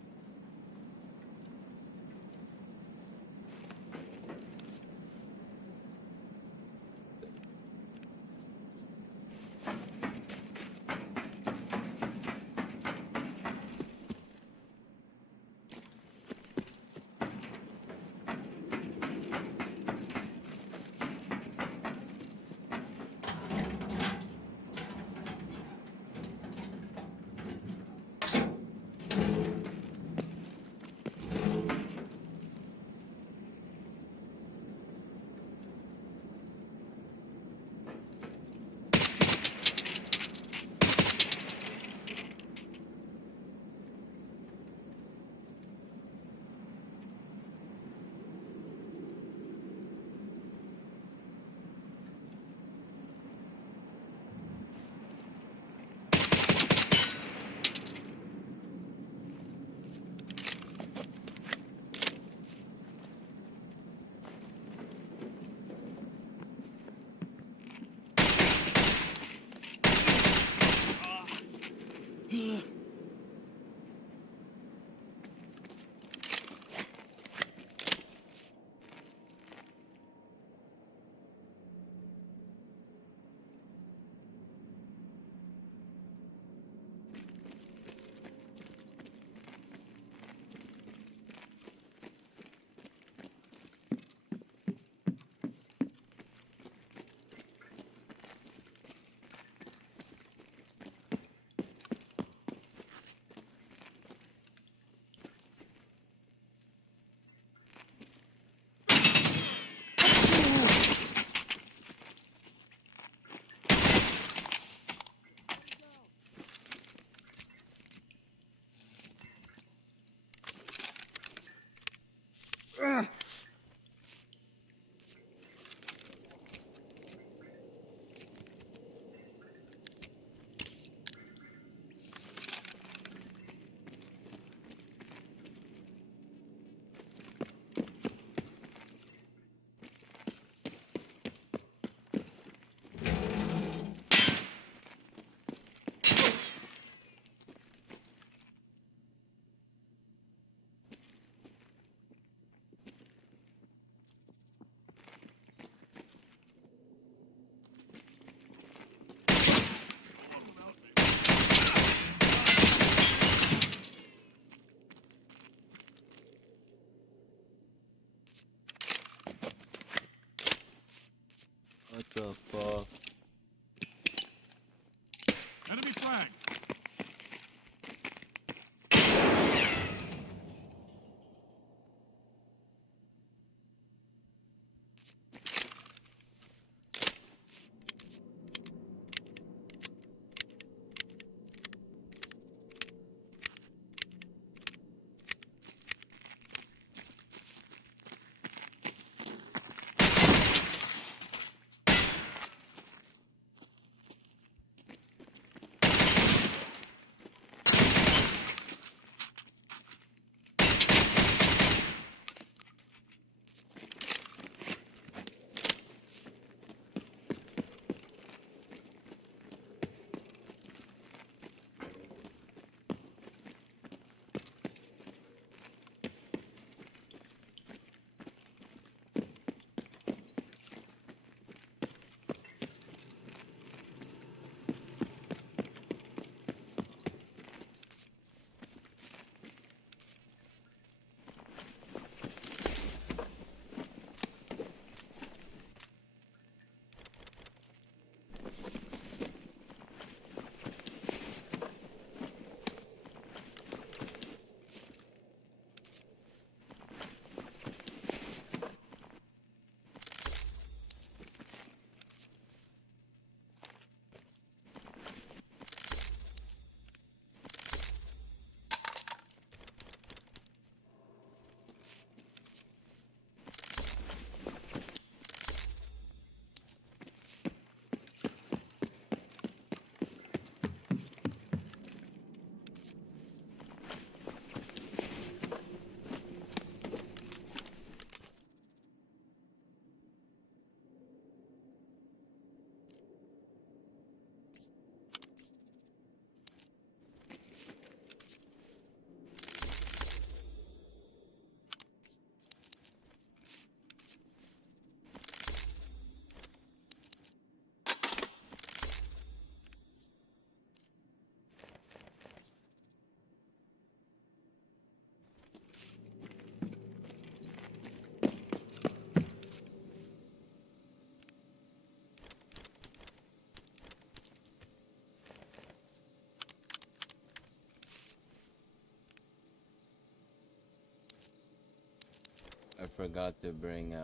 What the fuck? Enemy flag. I forgot to bring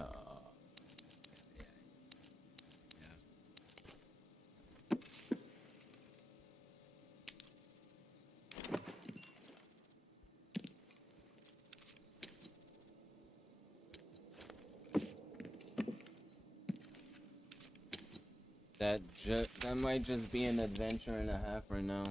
that might just be an adventure and a half right now.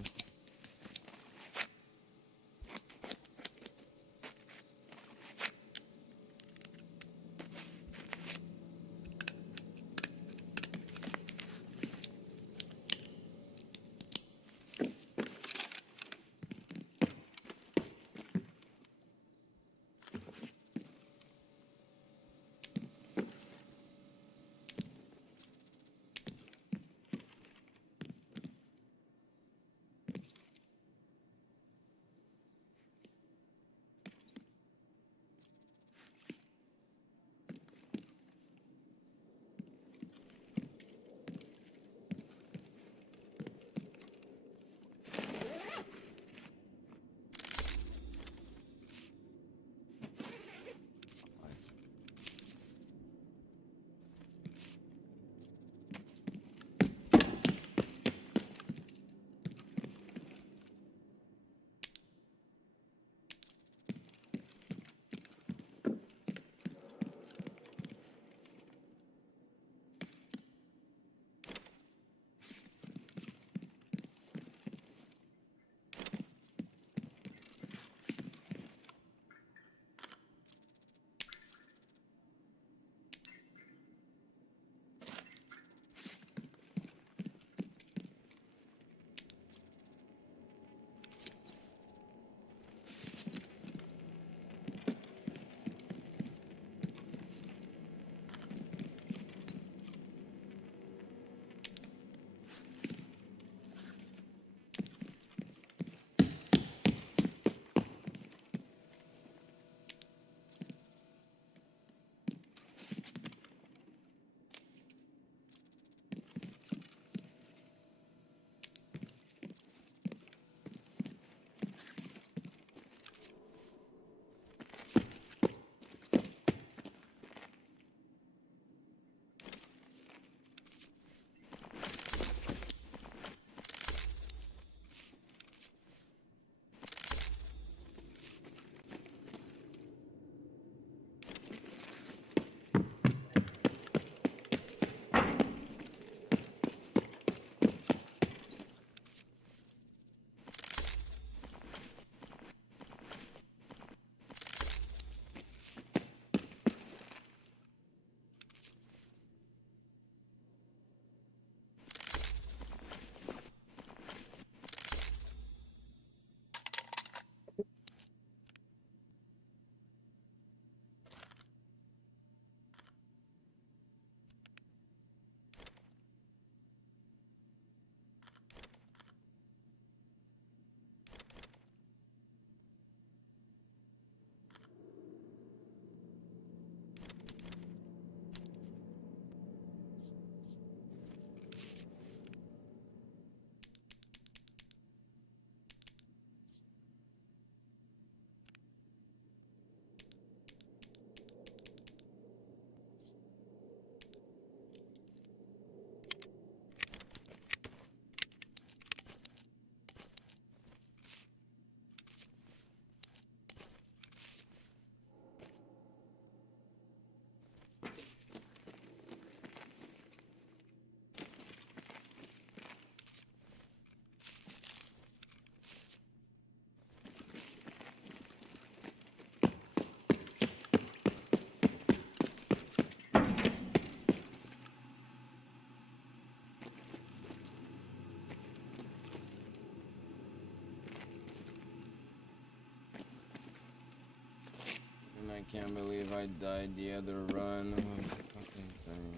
I can't believe I died the other run. Fucking thing.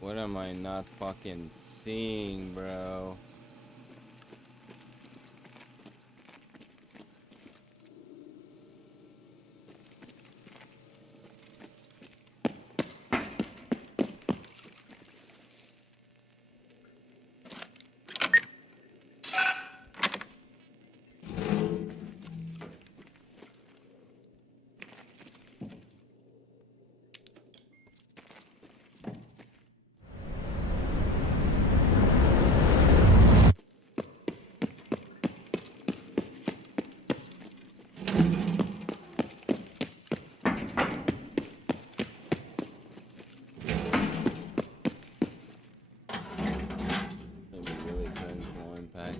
What am I not fucking seeing, bro? Maybe really turns no impact.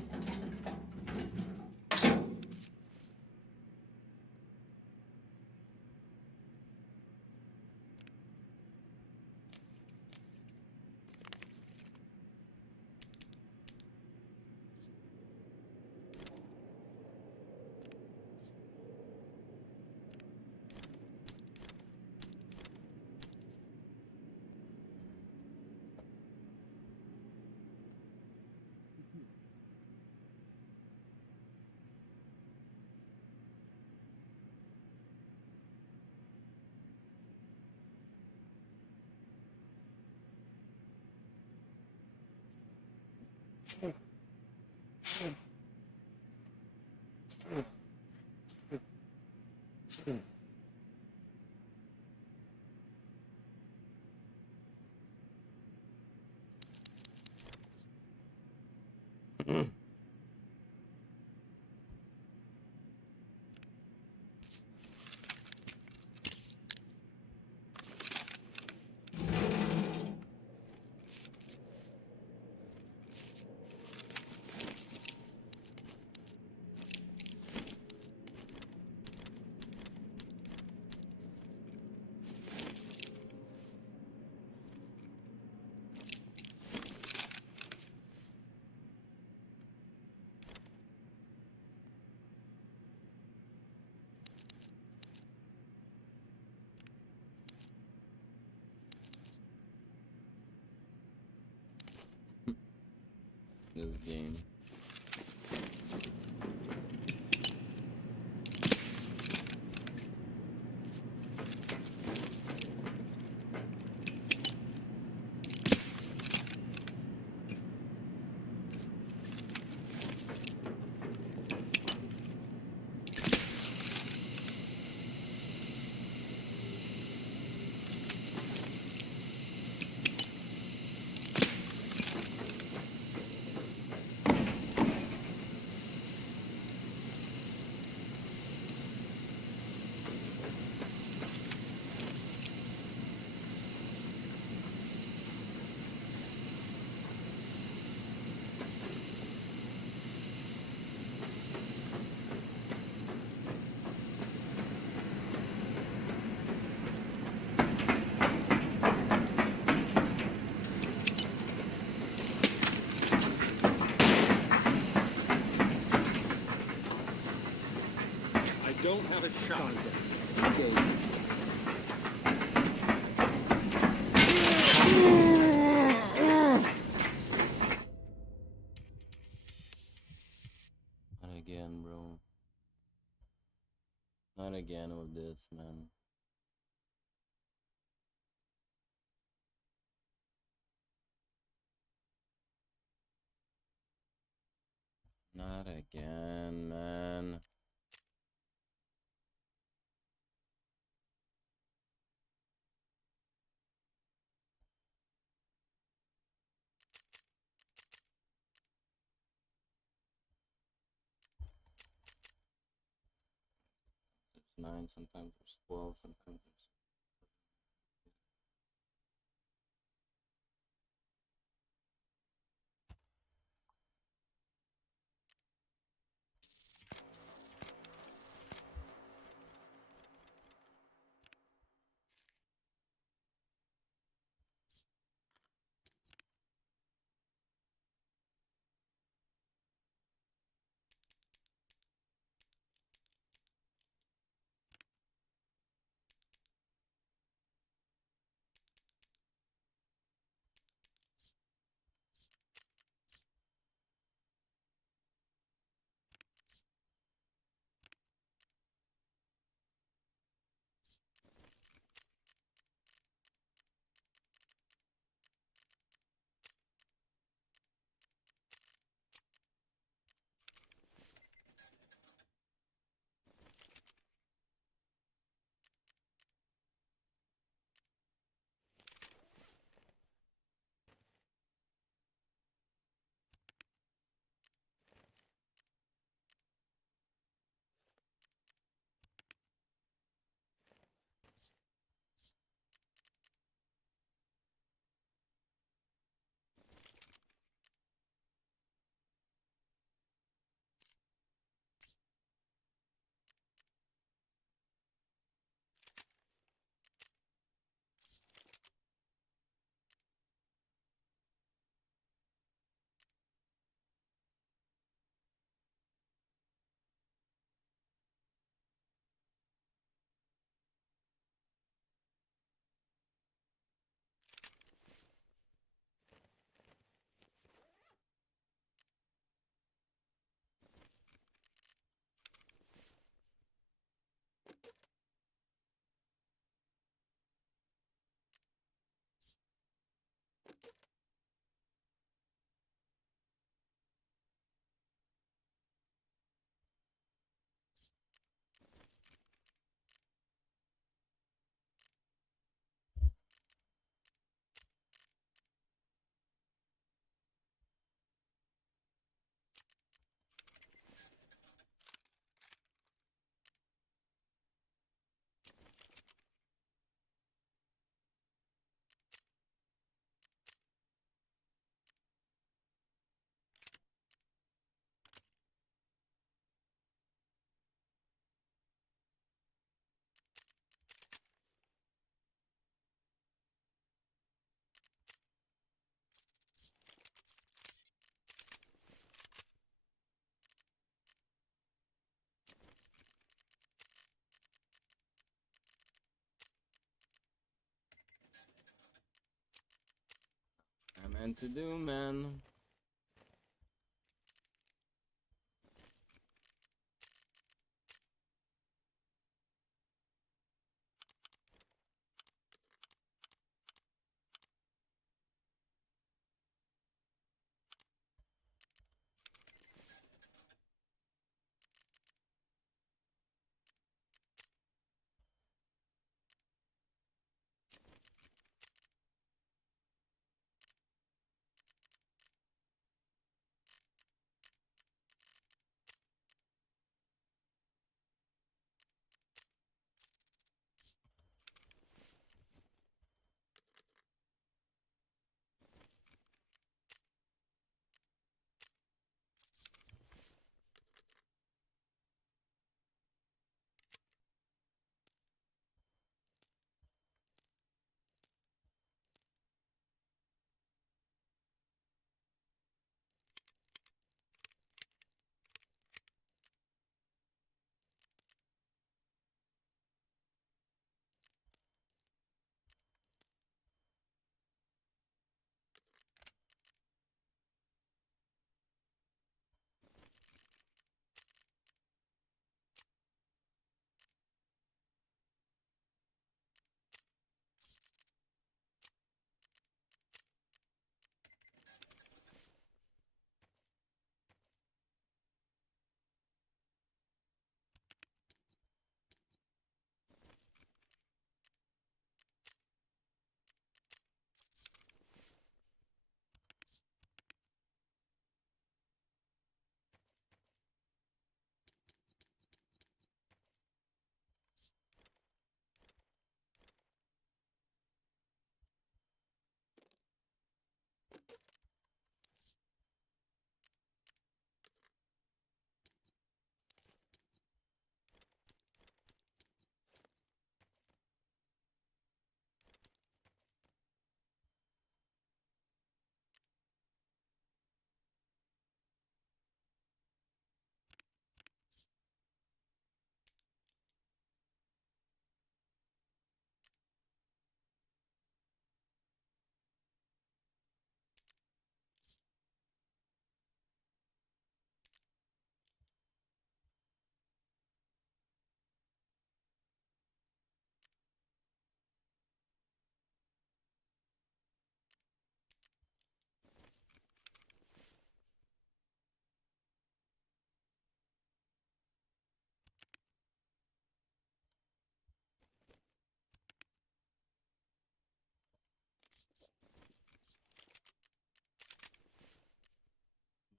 This game. Not again, bro. Not again with this, man. Not again, man. There's 9, sometimes there's 12, sometimes there's... I meant to do, man.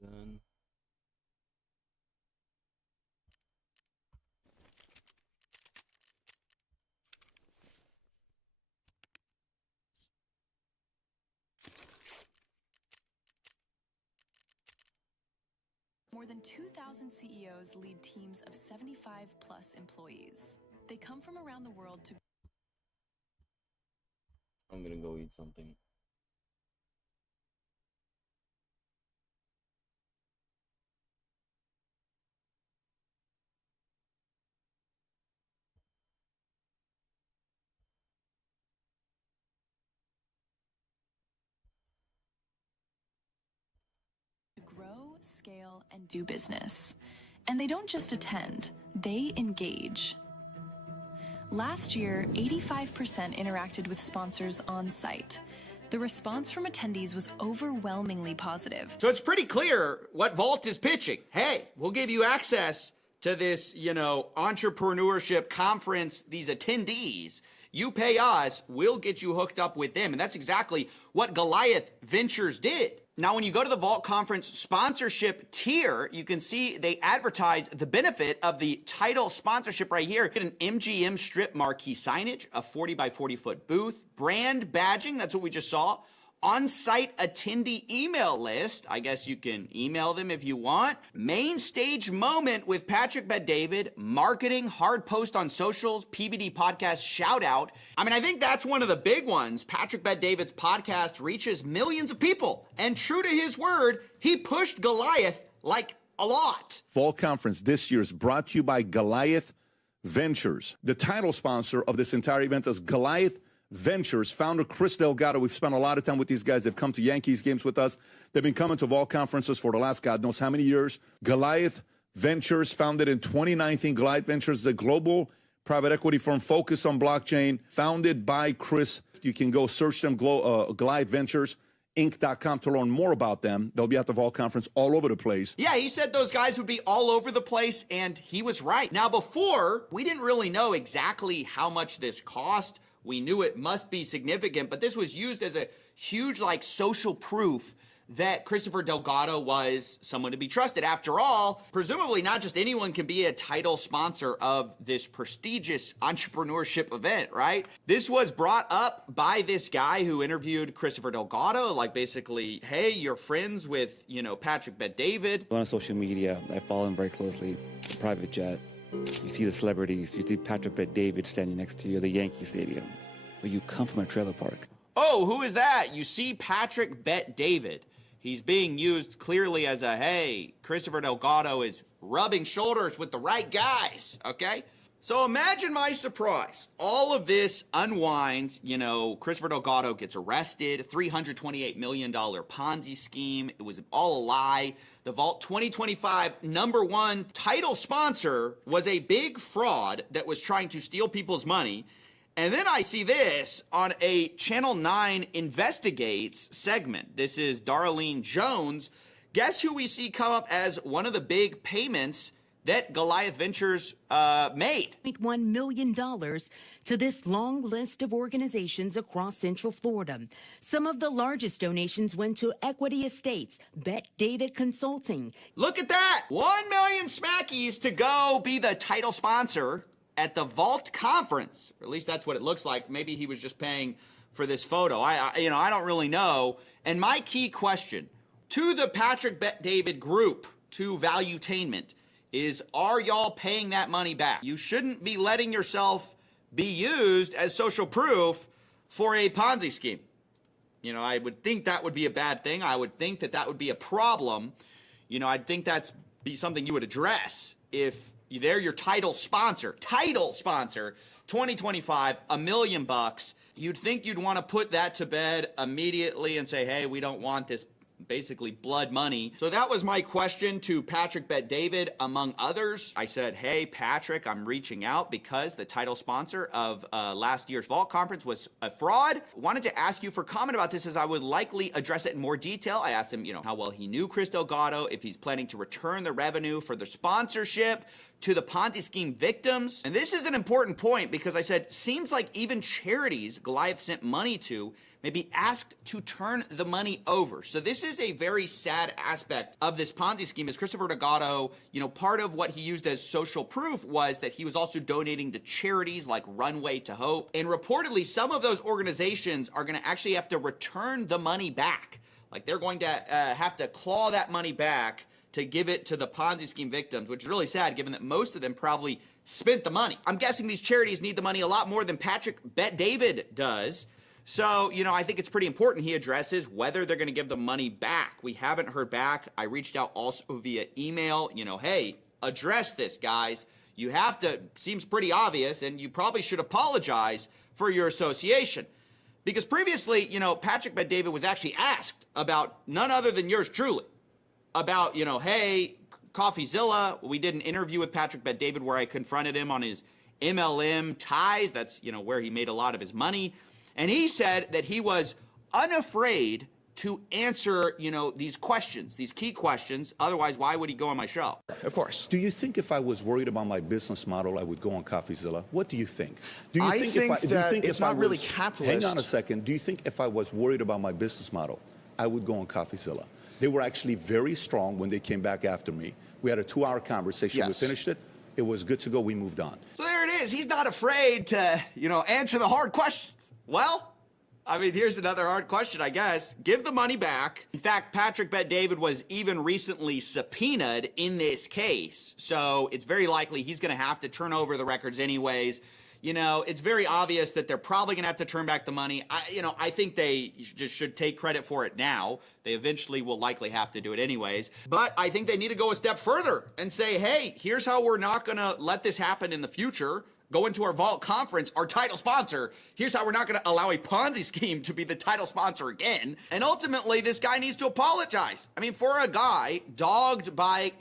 gun. More than 2,000 CEOs lead teams of 75 plus employees. They come from around the world to. I'm gonna go eat something. Grow, scale, and do business. And they don't just attend, they engage. Last year, 85% interacted with sponsors on site. The response from attendees was overwhelmingly positive. So it's pretty clear what Vault is pitching. Hey, we'll give you access to this, entrepreneurship conference, these attendees. You pay us, we'll get you hooked up with them. And that's exactly what Goliath Ventures did. Now, when you go to the Vault Conference sponsorship tier, you can see they advertise the benefit of the title sponsorship right here. Get an MGM strip marquee signage, a 40 by 40 foot booth, brand badging, that's what we just saw, on-site attendee email list. I guess you can email them if you want. Main stage moment with Patrick Bet-David, marketing, hard post on socials, PBD podcast shout out. I think that's one of the big ones. Patrick Bet-David's podcast reaches millions of people. And true to his word, he pushed Goliath like a lot. Fall Conference this year is brought to you by Goliath Ventures. The title sponsor of this entire event is Goliath Ventures. Founder Chris Delgado. We've spent a lot of time with these guys. They've come to Yankees games with us. They've been coming to Vault Conferences for the last God knows how many years. Goliath Ventures, founded in 2019. Goliath Ventures is a global private equity firm focused on blockchain, founded by Chris. You can go search them, Goliath Ventures. Inc.com to learn more about them. They'll be at the Vault Conference all over the place. Yeah, he said those guys would be all over the place, and he was right. Now, before, we didn't really know exactly how much this cost. We knew it must be significant, but this was used as a huge, social proof that Christopher Delgado was someone to be trusted. After all, presumably not just anyone can be a title sponsor of this prestigious entrepreneurship event, right? This was brought up by this guy who interviewed Christopher Delgado, basically, hey, you're friends with, Patrick Bet-David. On social media, I follow him very closely. The private jet. You see the celebrities. You see Patrick Bet-David standing next to you at the Yankee Stadium. But you come from a trailer park. Oh, who is that? You see Patrick Bet-David. He's being used clearly as a, hey, Christopher Delgado is rubbing shoulders with the right guys, okay? So imagine my surprise. All of this unwinds, Christopher Delgado gets arrested, $328 million Ponzi scheme. It was all a lie. The Vault 2025 #1 title sponsor was a big fraud that was trying to steal people's money. And then I see this on a Channel 9 Investigates segment. This is Darlene Jones. Guess who we see come up as one of the big payments that Goliath Ventures made? $1 million to this long list of organizations across Central Florida. Some of the largest donations went to Equity Estates, Bet-David Consulting. Look at that! 1 million smackies to go be the title sponsor at the Vault Conference. Or at least that's what it looks like. Maybe he was just paying for this photo. I don't really know. And my key question to the Patrick Bet-David group, to Valuetainment, is are y'all paying that money back? You shouldn't be letting yourself be used as social proof for a Ponzi scheme. I would think that would be a bad thing. I would think that would be a problem. I'd think that's be something you would address if they're your title sponsor, 2025, $1 million. You'd think you'd want to put that to bed immediately and say, hey, we don't want this basically blood money. So that was my question to Patrick Bet-David, among others. I said, hey, Patrick, I'm reaching out because the title sponsor of last year's Vault Conference was a fraud. Wanted to ask you for comment about this as I would likely address it in more detail. I asked him, how well he knew Chris Delgado, if he's planning to return the revenue for the sponsorship to the Ponzi scheme victims. And this is an important point because I said, seems like even charities Goliath sent money to may be asked to turn the money over. So this is a very sad aspect of this Ponzi scheme. Is Christopher Delgado, part of what he used as social proof was that he was also donating to charities like Runway to Hope. And reportedly, some of those organizations are going to actually have to return the money back. Like they're going to have to claw that money back to give it to the Ponzi scheme victims, which is really sad given that most of them probably spent the money. I'm guessing these charities need the money a lot more than Patrick Bet David does. So, I think it's pretty important he addresses whether they're going to give the money back. We haven't heard back. I reached out also via email, hey, address this, guys. You have to, seems pretty obvious, and you probably should apologize for your association. Because previously, Patrick Bet David was actually asked about none other than yours truly. About, hey, CoffeeZilla, we did an interview with Patrick Bet David where I confronted him on his MLM ties. That's, where he made a lot of his money. And he said that he was unafraid to answer, these questions, these key questions. Otherwise, why would he go on my show? Of course. Do you think if I was worried about my business model, I would go on CoffeeZilla? What do you think? Do you think that it's not really capitalist. Hang on a second. Do you think if I was worried about my business model, I would go on CoffeeZilla? They were actually very strong when they came back after me. We had a 2-hour conversation. Yes. We finished it. It was good to go. We moved on. So there it is. He's not afraid to, answer the hard questions. Well, here's another hard question, I guess. Give the money back. In fact, Patrick Bet David was even recently subpoenaed in this case. So it's very likely he's going to have to turn over the records anyways. It's very obvious that they're probably going to have to turn back the money. I think they just should take credit for it now. They eventually will likely have to do it anyways. But I think they need to go a step further and say, hey, here's how we're not going to let this happen in the future. Go into our Vault conference, our title sponsor. Here's how we're not going to allow a Ponzi scheme to be the title sponsor again. And ultimately, this guy needs to apologize. For a guy dogged by,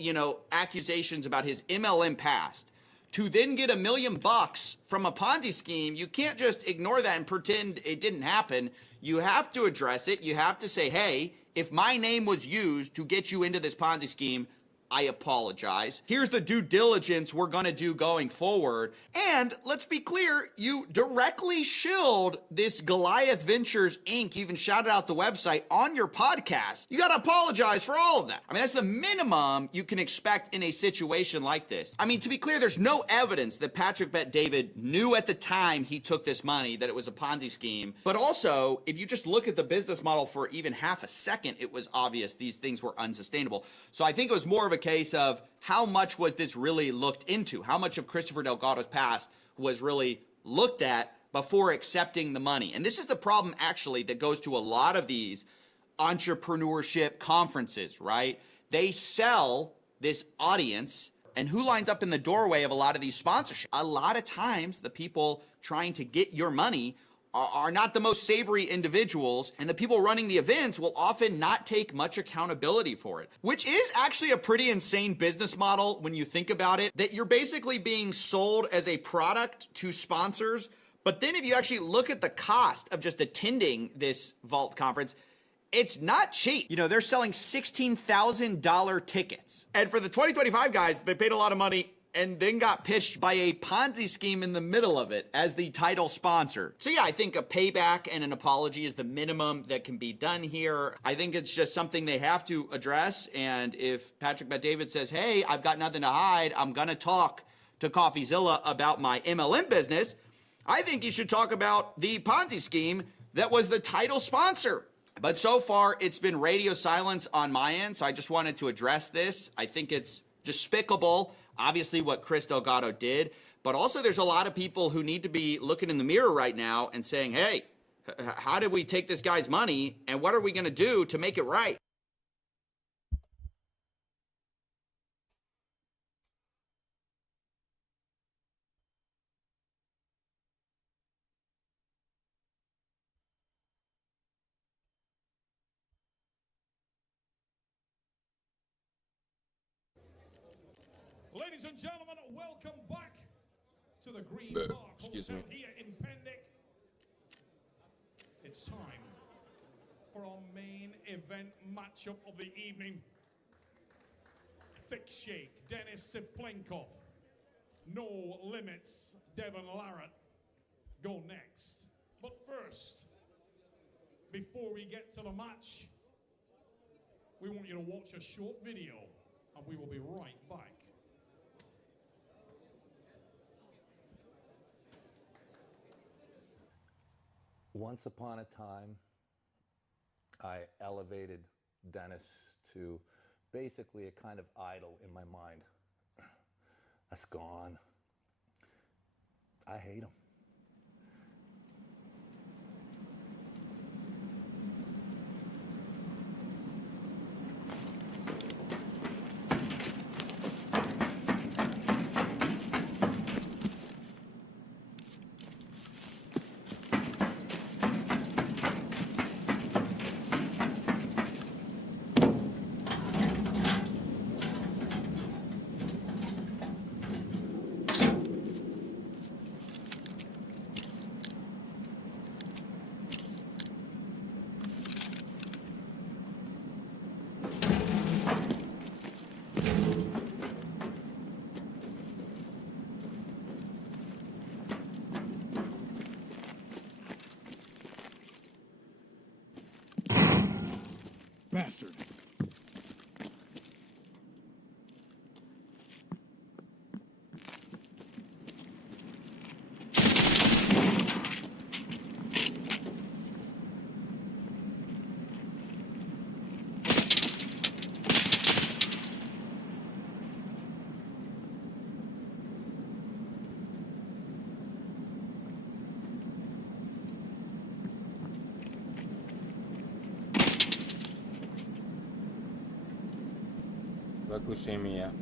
accusations about his MLM past, to then get $1 million from a Ponzi scheme, you can't just ignore that and pretend it didn't happen. You have to address it. You have to say, hey, if my name was used to get you into this Ponzi scheme, I apologize. Here's the due diligence we're going to do going forward. And let's be clear, you directly shilled this Goliath Ventures Inc. You even shouted out the website on your podcast. You got to apologize for all of that. That's the minimum you can expect in a situation like this. To be clear, there's no evidence that Patrick Bet David knew at the time he took this money that it was a Ponzi scheme. But also, if you just look at the business model for even half a second, it was obvious these things were unsustainable. So I think it was more of a case of how much was this really looked into? How much of Christopher Delgado's past was really looked at before accepting the money? And this is the problem actually that goes to a lot of these entrepreneurship conferences, right? They sell this audience, and who lines up in the doorway of a lot of these sponsorships? A lot of times the people trying to get your money are not the most savory individuals, and the people running the events will often not take much accountability for it, which is actually a pretty insane business model when you think about it, that you're basically being sold as a product to sponsors. But then if you actually look at the cost of just attending this Vault conference, it's not cheap. They're selling $16,000 tickets. And for the 2025 guys, they paid a lot of money and then got pitched by a Ponzi scheme in the middle of it as the title sponsor. So yeah, I think a payback and an apology is the minimum that can be done here. I think it's just something they have to address. And if Patrick Bet David says, hey, I've got nothing to hide, I'm gonna talk to CoffeeZilla about my MLM business, I think you should talk about the Ponzi scheme that was the title sponsor. But so far, it's been radio silence on my end, so I just wanted to address this. I think it's despicable, obviously, what Chris Delgado did, but also there's a lot of people who need to be looking in the mirror right now and saying, hey, how did we take this guy's money, and what are we going to do to make it right? Ladies and gentlemen, welcome back to the Green Park Hotel here in Pendic. It's time for our main event matchup of the evening. Thick Shake, Denis Siplenkov. No Limits, Devon Larratt go next. But first, before we get to the match, we want you to watch a short video, and we will be right back. Once upon a time, I elevated Dennis to basically a kind of idol in my mind. That's gone. I hate him. Bastard. Fukushima.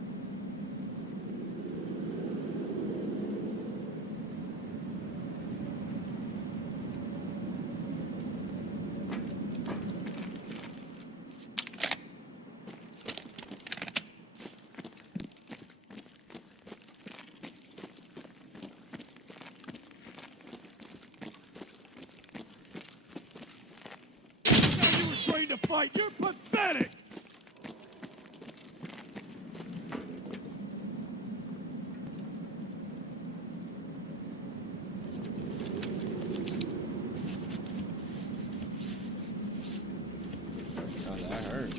You were trained to fight. You're pathetic. Oh, that hurt.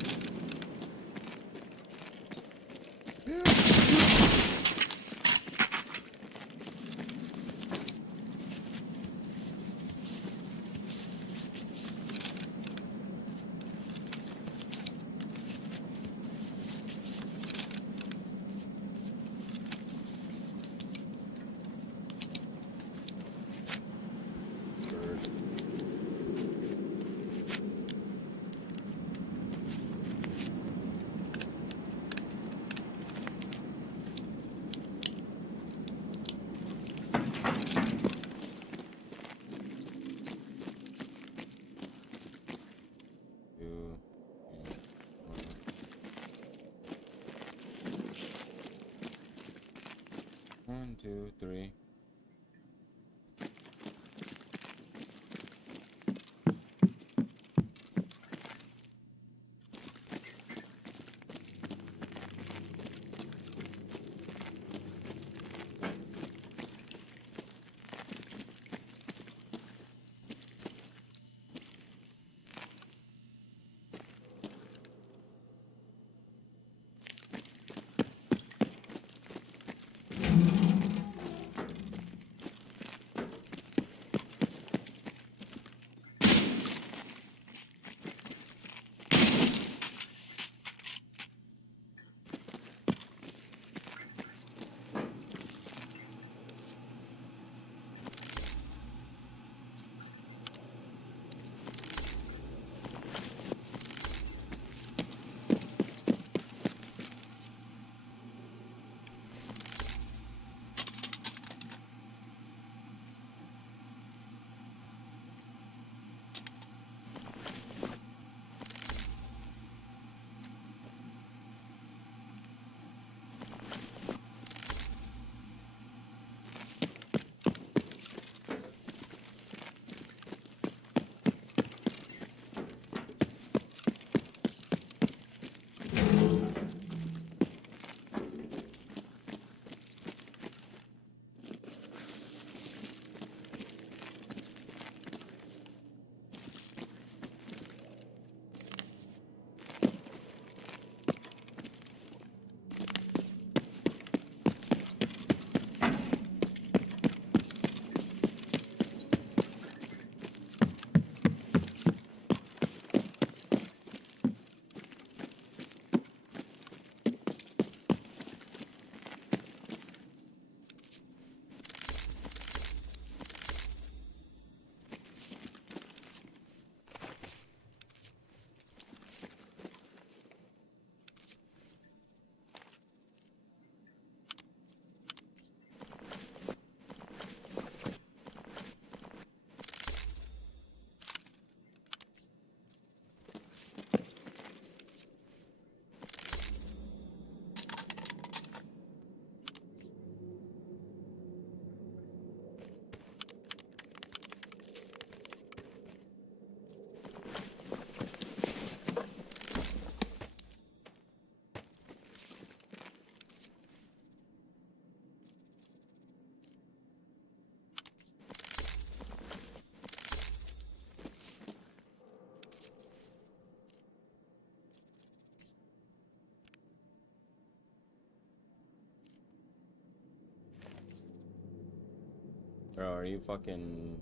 One, two, three. Bro, are you fucking...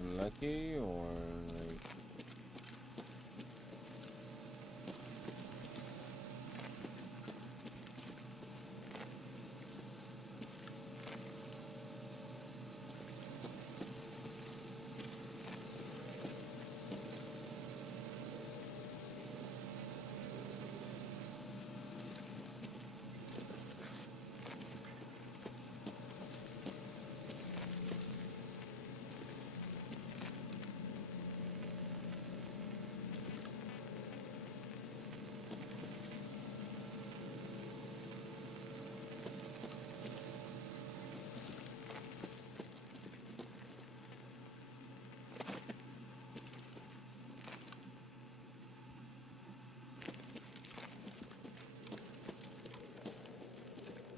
Unlucky or like...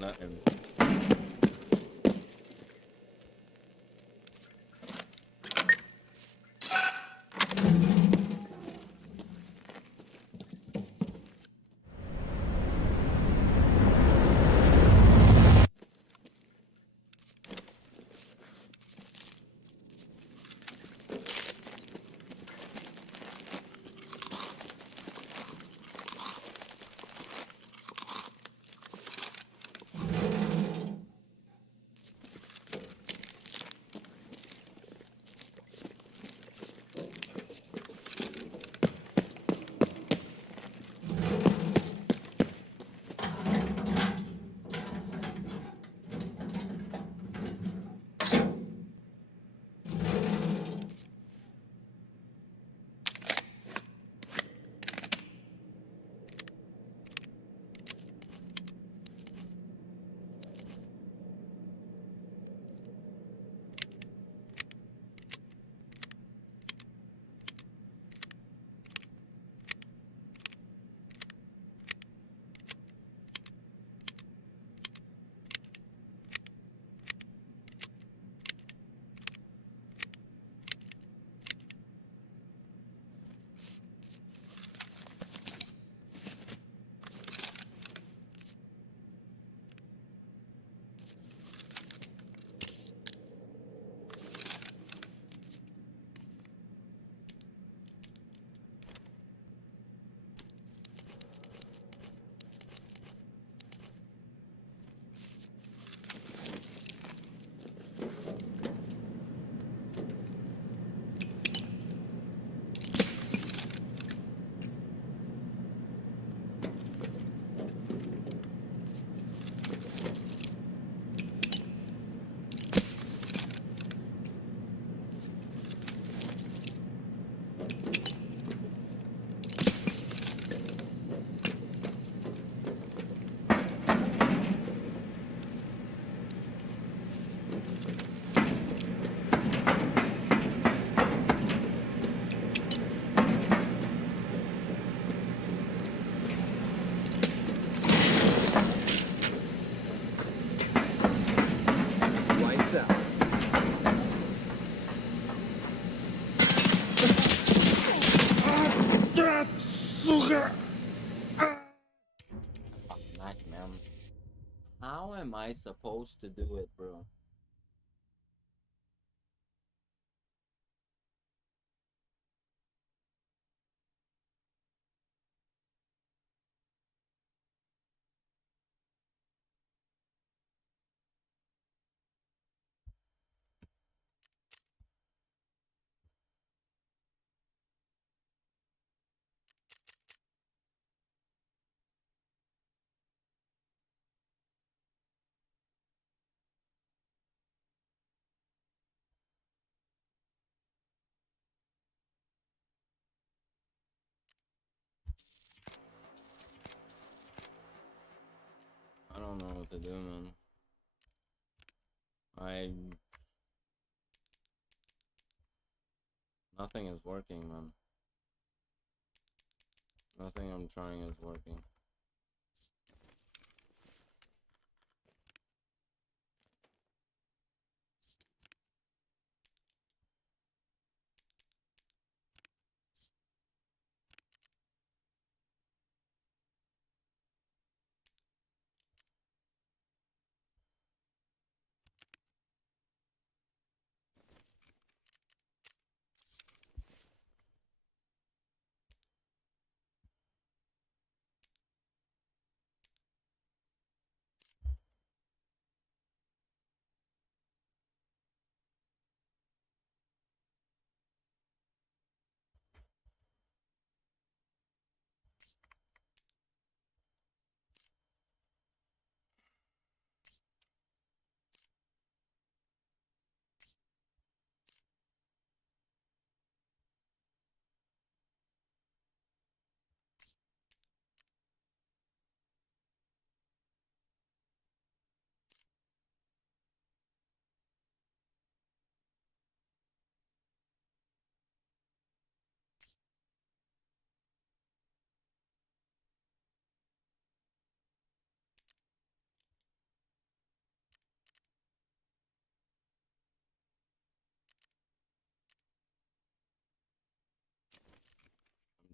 Nothing. How am I supposed to do it, bro? I don't know what to do, man. Nothing is working, man. Nothing I'm trying is working.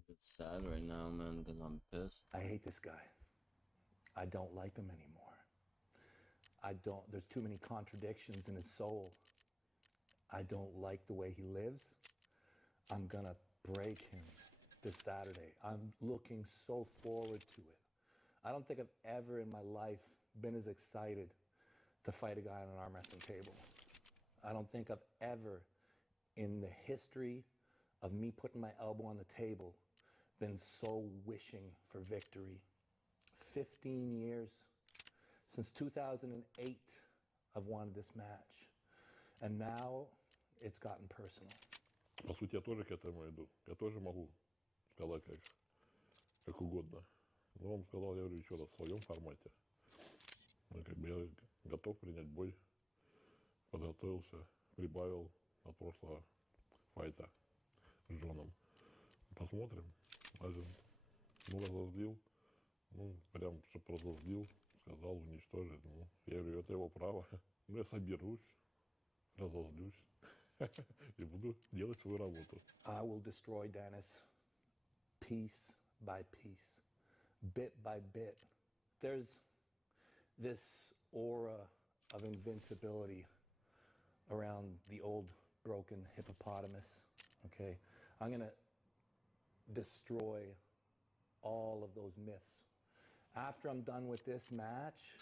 It's sad right now, man, because I'm pissed. I hate this guy. I don't like him anymore. There's too many contradictions in his soul. I don't like the way he lives. I'm gonna break him this Saturday. I'm looking so forward to it. I don't think I've ever in my life been as excited to fight a guy on an arm wrestling table. I don't think I've ever, in the history of me putting my elbow on the table, been so wishing for victory. 15 years, since 2008, I've wanted this match. And now it's gotten personal. По сути, я тоже к этому иду. Я тоже могу сказать как угодно. Но он сказал, я говорю, еще раз, в своем формате. Ну, как бы я готов принять бой. Подготовился, прибавил от прошлого файта с Джоном. Посмотрим. Разозлил. Прям, чтобы разозлил. Сказал уничтожить. Я говорю, это его право. Я соберусь, разозлюсь. И буду делать свою работу. I will destroy Dennis piece by piece, bit by bit. There's this aura of invincibility around the old broken hippopotamus, okay? I'm gonna destroy all of those myths. After I'm done with this match,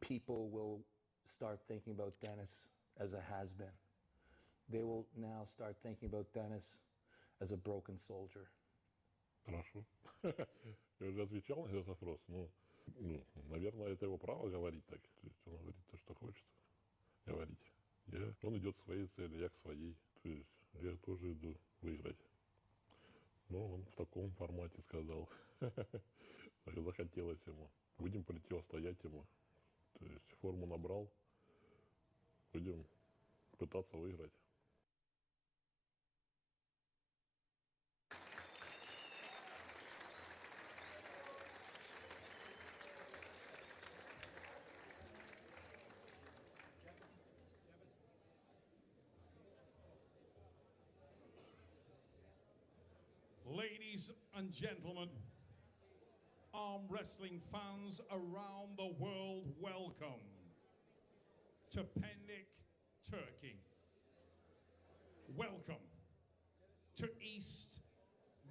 people will start thinking about Dennis as a has-been. They will now start thinking about Dennis as a broken soldier. Хорошо. Я уже отвечал на этот вопрос. Наверное, это его право говорить так. То есть он говорит то, что хочет говорить. Он идет к своей цели, я к своей. То есть я тоже иду выиграть. Но он в таком формате сказал. Захотелось ему. Будем противостоять ему. То есть форму набрал. Будем пытаться выиграть. Ladies and gentlemen, arm arm wrestling fans around the world, welcome to Pendik, Turkey. Welcome to East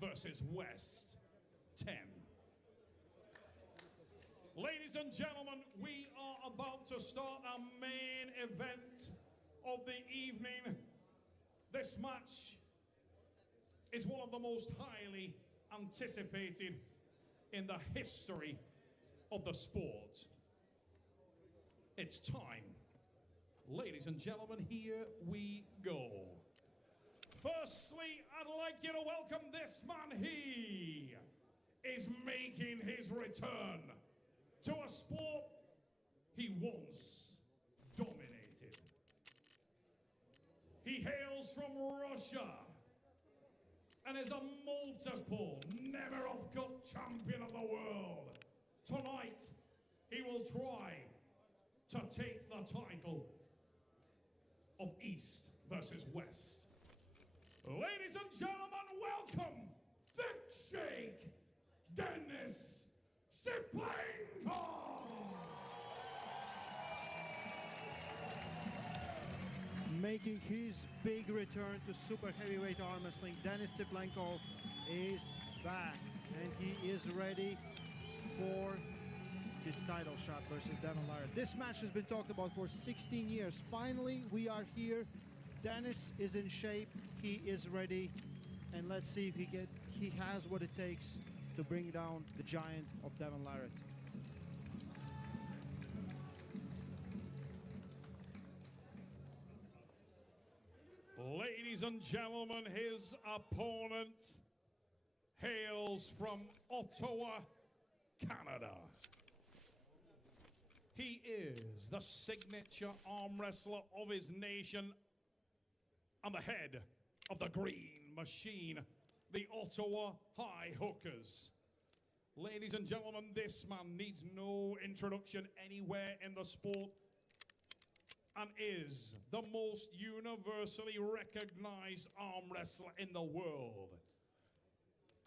versus West 10. Ladies and gentlemen, we are about to start our main event of the evening. This match is one of the most highly anticipated in the history of the sport. It's time. Ladies and gentlemen, here we go. Firstly, I'd like you to welcome this man. He is making his return to a sport he once dominated. He hails from Russia and is a multiple Nemerov Cup champion of the world. Tonight, he will try to take the title of East versus West. Ladies and gentlemen, welcome Thick Shake Denis Siplenko! Making his big return to super heavyweight arm wrestling, Denis Siplenko is back and he is ready for his title shot versus Devin Larratt. This match has been talked about for 16 years. Finally, we are here. Denis is in shape, he is ready, and let's see if he has what it takes to bring down the giant of Devin Larratt. Ladies and gentlemen, his opponent hails from Ottawa, Canada. He is the signature arm wrestler of his nation and the head of the Green Machine, the Ottawa High Hookers. Ladies and gentlemen, this man needs no introduction anywhere in the sport and is the most universally recognized arm wrestler in the world.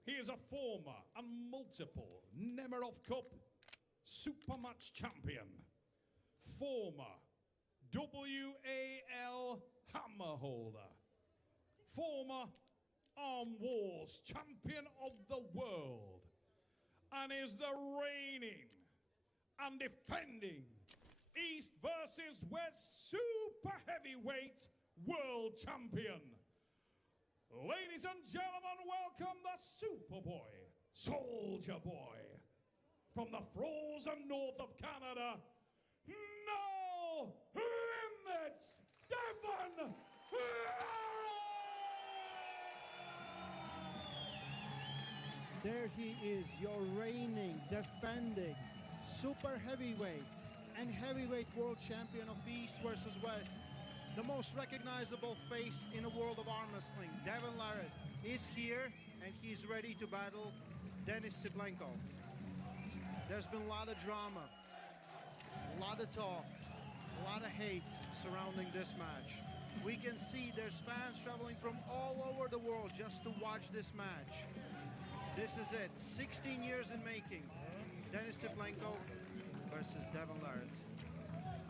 He is a former and multiple Nemerov Cup Supermatch champion, former WAL hammer holder, former Arm Wars champion of the world, and is the reigning and defending East versus West super heavyweight world champion. Ladies and gentlemen, welcome the Superboy, Soldier Boy, from the frozen north of Canada, No Limits, Devin Larratt! There he is, your reigning, defending, super heavyweight and heavyweight world champion of East versus West. The most recognizable face in the world of arm wrestling, Devin Larratt, is here and he's ready to battle Denis Siplenko. There's been a lot of drama, a lot of talk, a lot of hate surrounding this match. We can see there's fans traveling from all over the world just to watch this match. This is it, 16 years in making. Denis Siplenko versus Devin Larratt.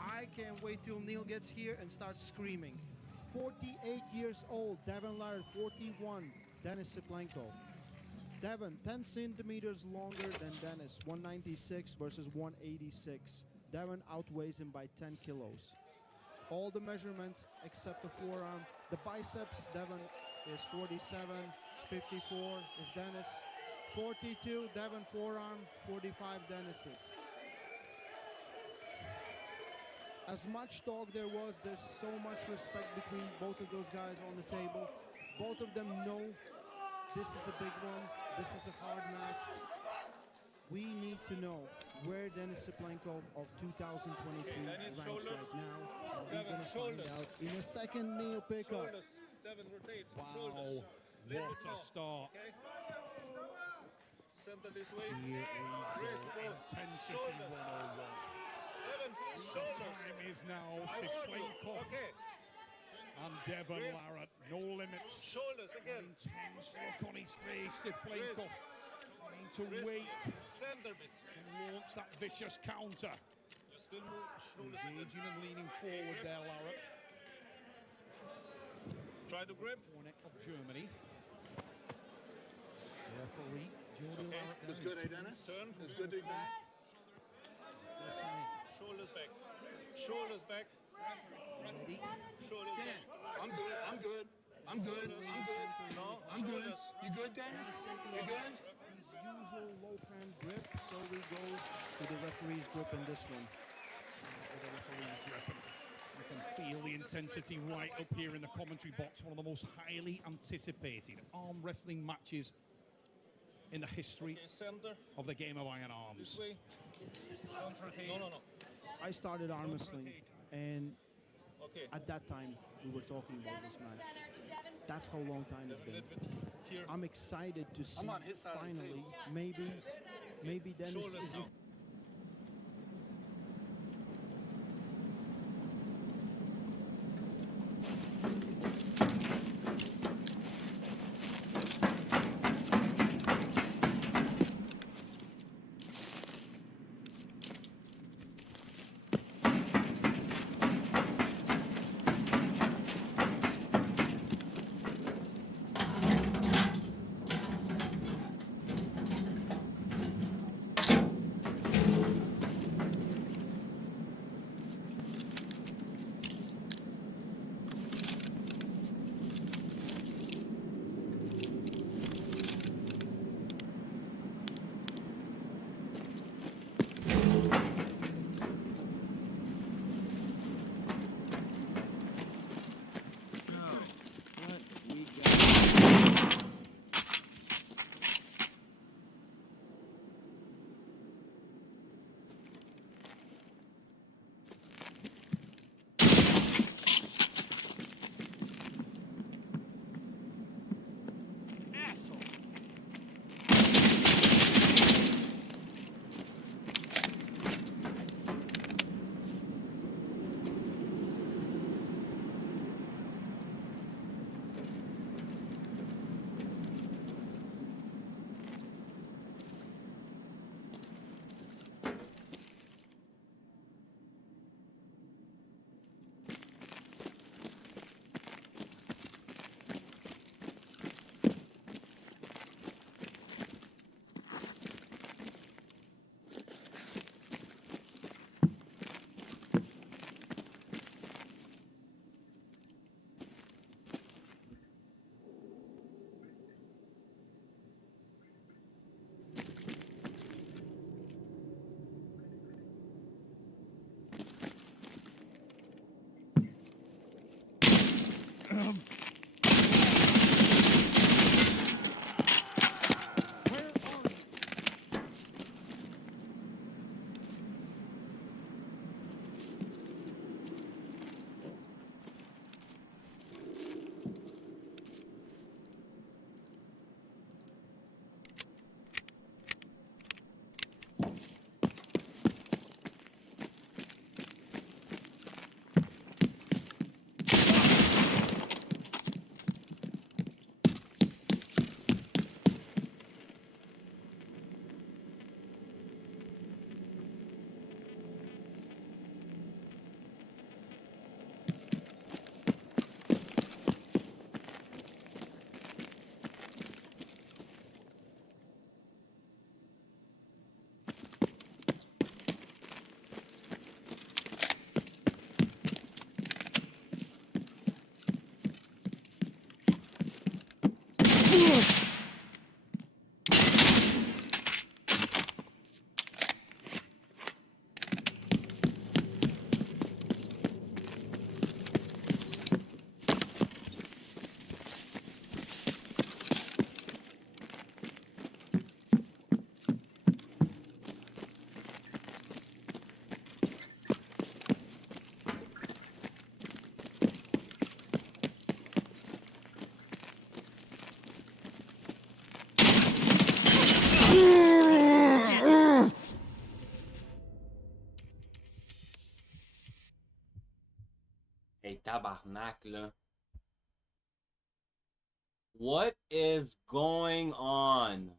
I can't wait till Neil gets here and starts screaming. 48 years old, Devin Larratt, 41, Denis Siplenko. Devin, 10 centimeters longer than Denis, 196 versus 186. Devin outweighs him by 10 kilos. All the measurements except the forearm. The biceps, Devin is 47, 54 is Denis. 42, Devin forearm, 45 Denis's. As much talk there was, there's so much respect between both of those guys on the table. Both of them know this is a big one, this is a hard match. We need to know where Denis Siplenko of 2023 ranks right now. And we're going to find out in a second. Neil pickup. Devin, rotate. Wow, what a start. Center this way. Here we go, intensity 101. Devin, please, shoulders. Time is now Siplenko and Devin Larratt. No limits. Shoulders again. Intense look on his face. Siplenko trying to wait and launch that vicious counter. Engaging and leaning forward there, Larrett. Try to grip. Cornet of Germany. Referee Jordan Okay. Larrett. Looks good, Dennis? Turn. Looks good, Dennis. Shoulders back. Shoulders back. Ready. Shoulders back. I'm good. I'm good. I'm good. I'm good. No, I'm good. You good, Dennis? You good? His usual low hand grip, so we go to the referee's grip in this one. The referee's grip. You can feel the intensity right up here in the commentary box. One of the most highly anticipated arm wrestling matches in the history of the game of Iron Arms. No. I started arm wrestling, and at that time we were talking about this match. That's how long time it's been. I'm excited to see on his side of the finally, table. maybe Dennis Shoulders is. now. Hey, tabarnak, là. What is going on?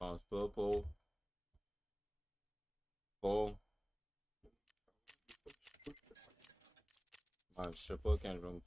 Pass purple. Pull. Schipper can run.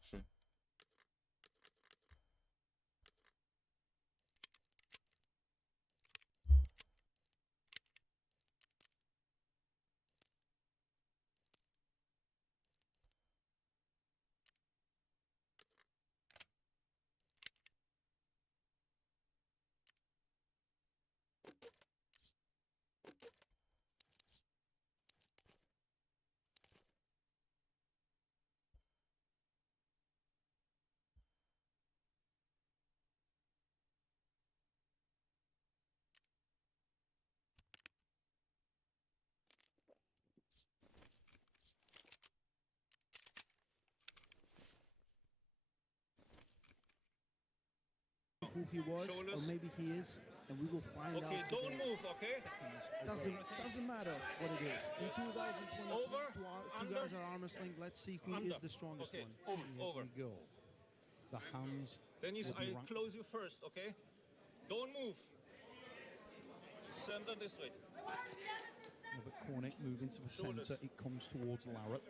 Who he was, or maybe he is, and we will find out. Okay, don't move, okay? Doesn't matter what it is. In 2020, Over, two guys are arm wrestling. Let's see who is the strongest okay, one. over. Here we go. The hands. Dennis, will be I right. close you first, okay? Don't move. Center this way. But Cornick moving to the center. It comes towards Larratt.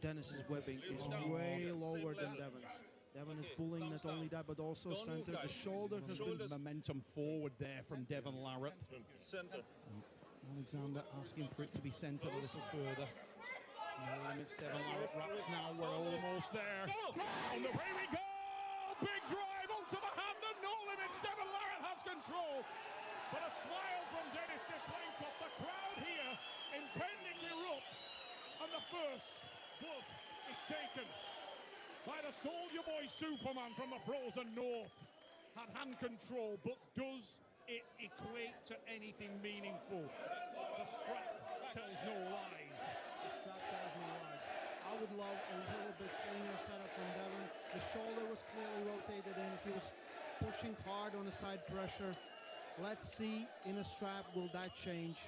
Dennis's webbing is way lower than Devon's. Devon is pulling not only that, but also center. The shoulder has been momentum forward there from Devon Larratt. Center. Alexander asking for it to be centered a little further. No limits, Devon Larratt wraps now. We're almost there. And away we go! Big drive onto the hand and no limits. Devon Larratt has control. But a smile from Dennis Siplenkov. The crowd here in Pending erupts. And the first blood is taken by the Soldier Boy Superman from the frozen north. Had hand control, but does it equate to anything meaningful? The strap tells no lies. The strap tells no lies. I would love a little bit cleaner setup from Devon. The shoulder was clearly rotated in. He was pushing hard on the side pressure. Let's see in a strap, will that change?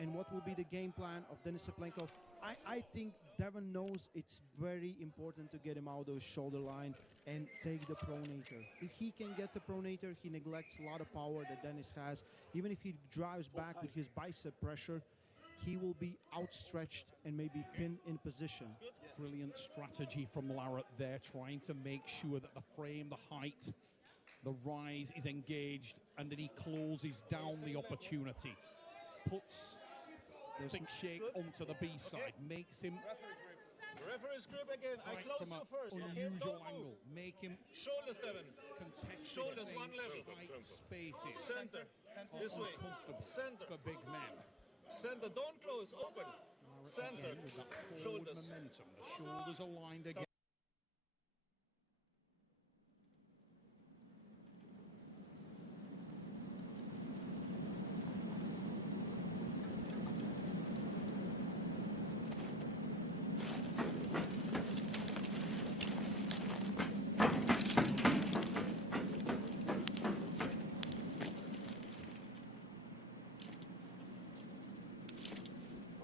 And what will be the game plan of Denis Siplenkov? I think Devon knows it's very important to get him out of the shoulder line and take the pronator. If he can get the pronator, he neglects a lot of power that Dennis has. Even if he drives back with his bicep pressure, he will be outstretched and maybe pinned in position. Brilliant strategy from Larratt there, trying to make sure that the frame, the height, the rise is engaged, and then he closes down the opportunity. Puts Big Shake onto the B side, makes him Referee's grip again. I close from you an first. unusual angle, make him Shoulders, Devon. contest Shoulders, this one thing level. tight spaces. Center. This way. Uncomfortable Center. for big men. Center. Don't close. Open. Center. Again, with that forward Shoulders. momentum, the shoulders aligned again.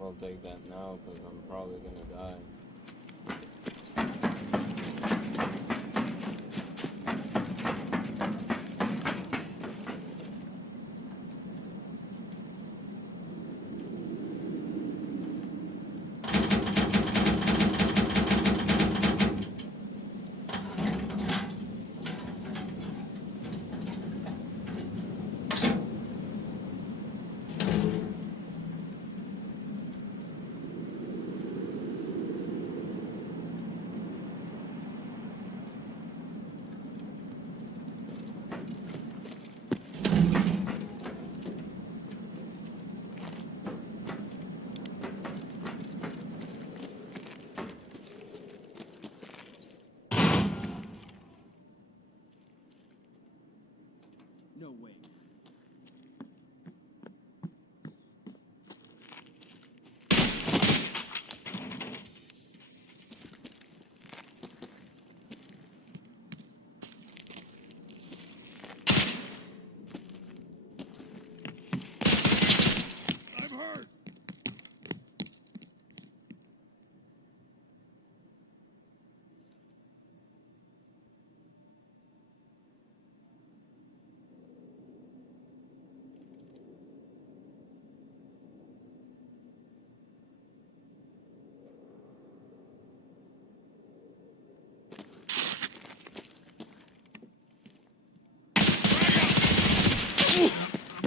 I'll take that now because I'm probably gonna die.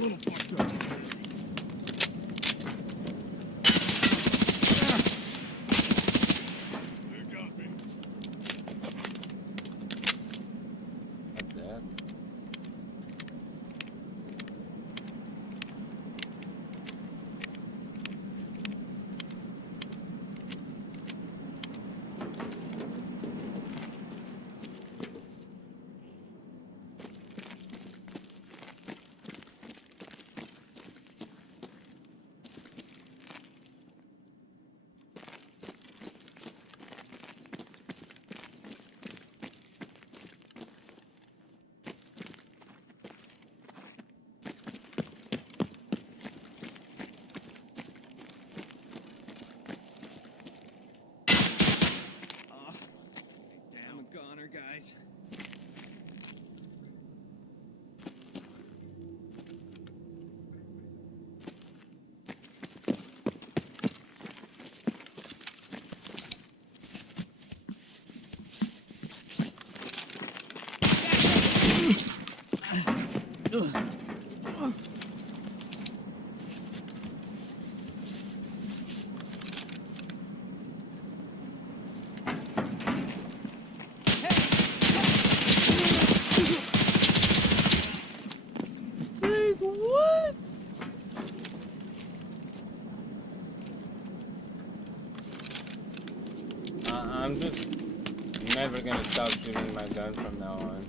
little fucked up. You got me. Like that. Damn, a goner, guys. Like, what? I'm just never gonna stop shooting my gun from now on.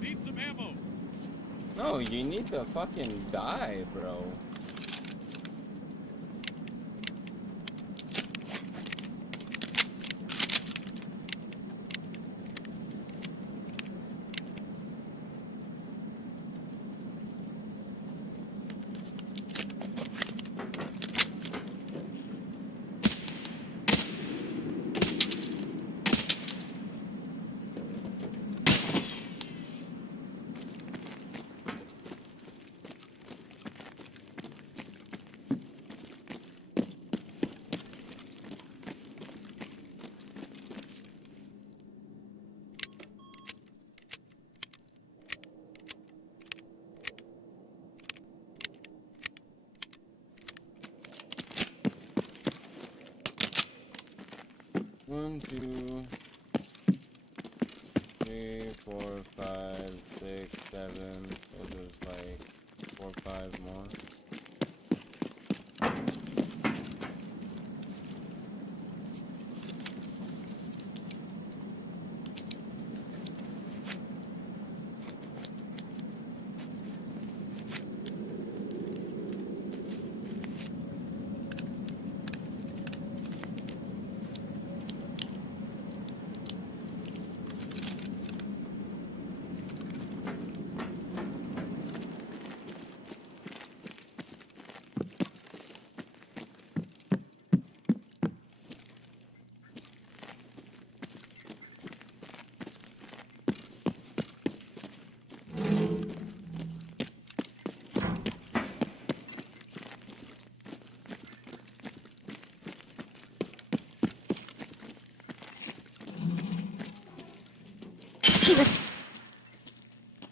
Need some ammo. No, you need to fucking die, bro. One, two, 3, 4, 5, 6, 7. So there's like 4, 5 more.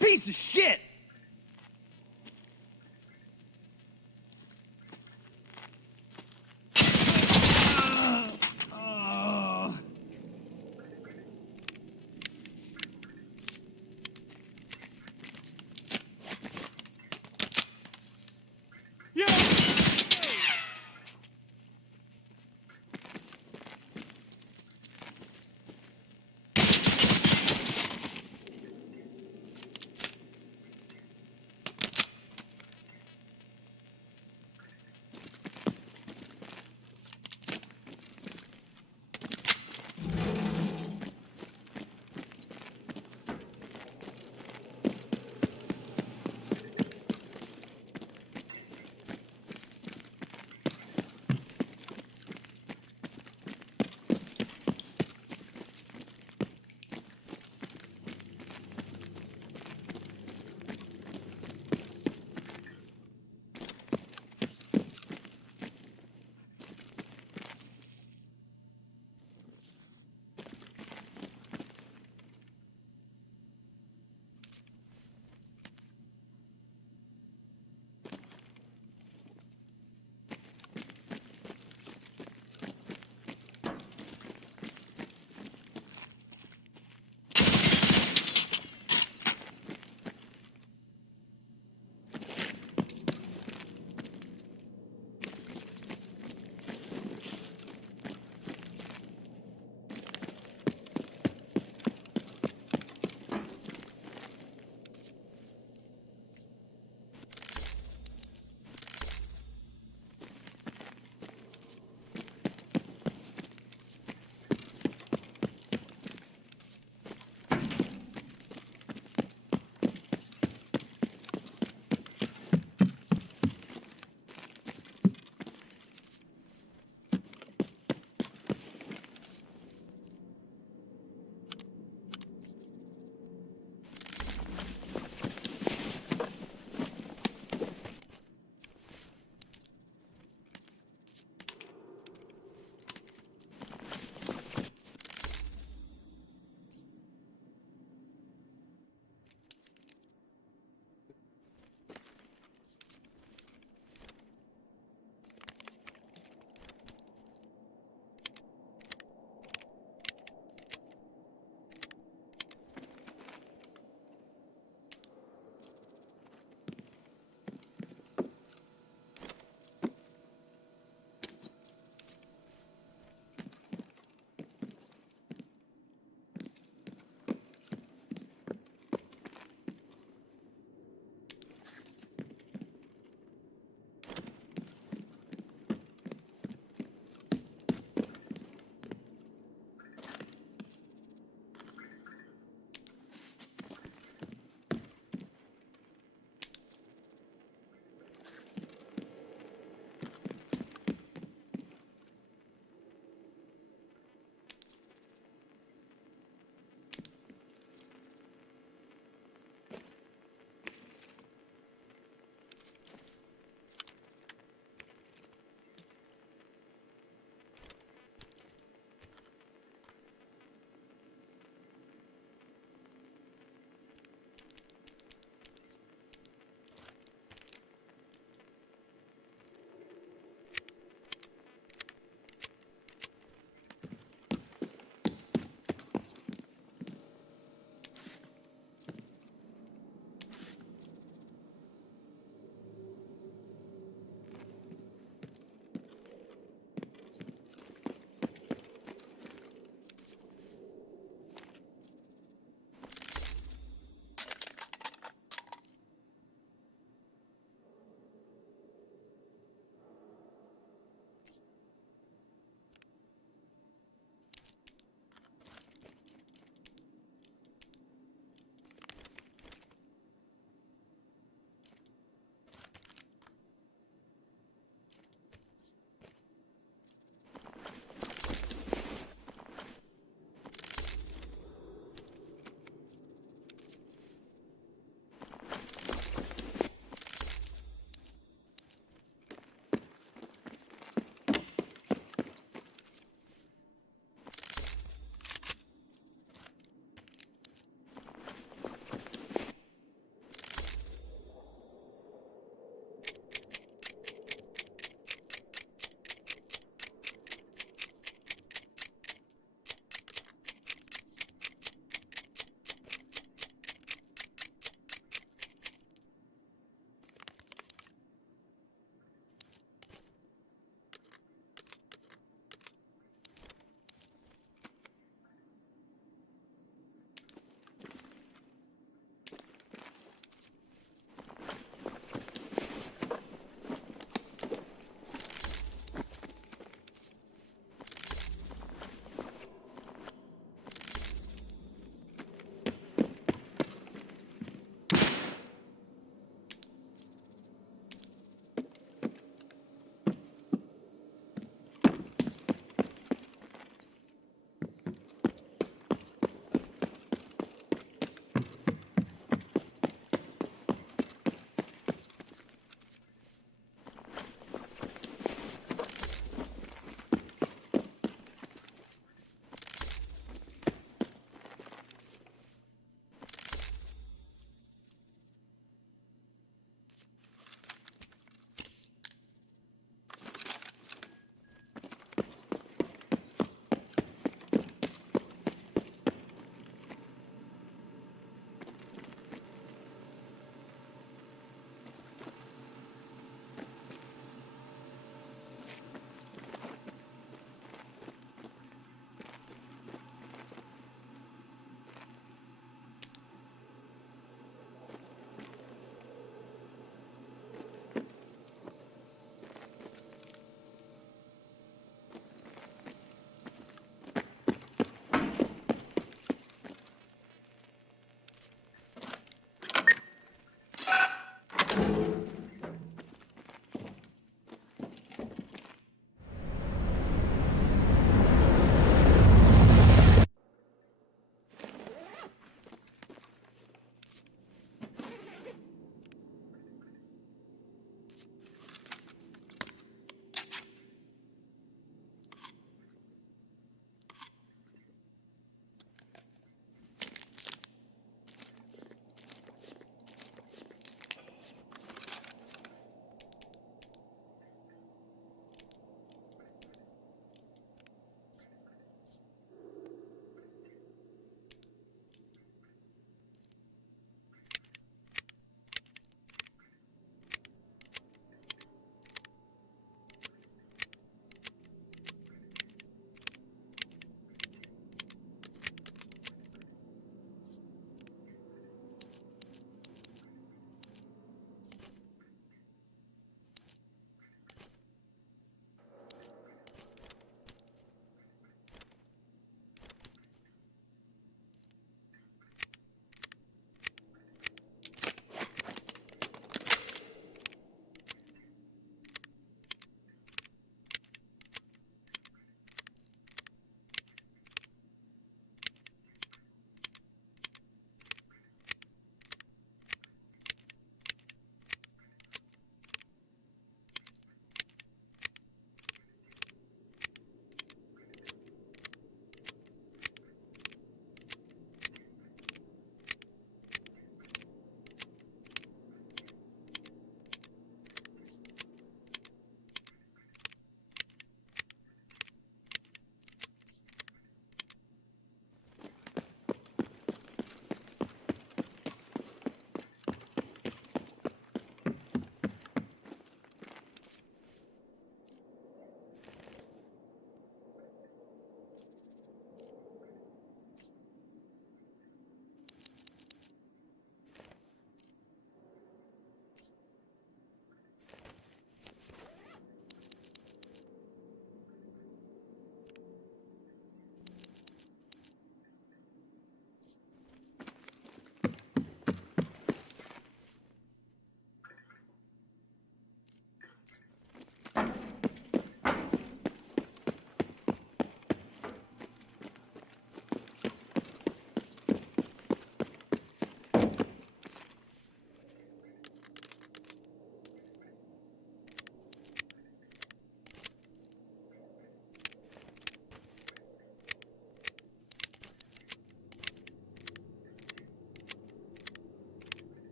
Piece of shit!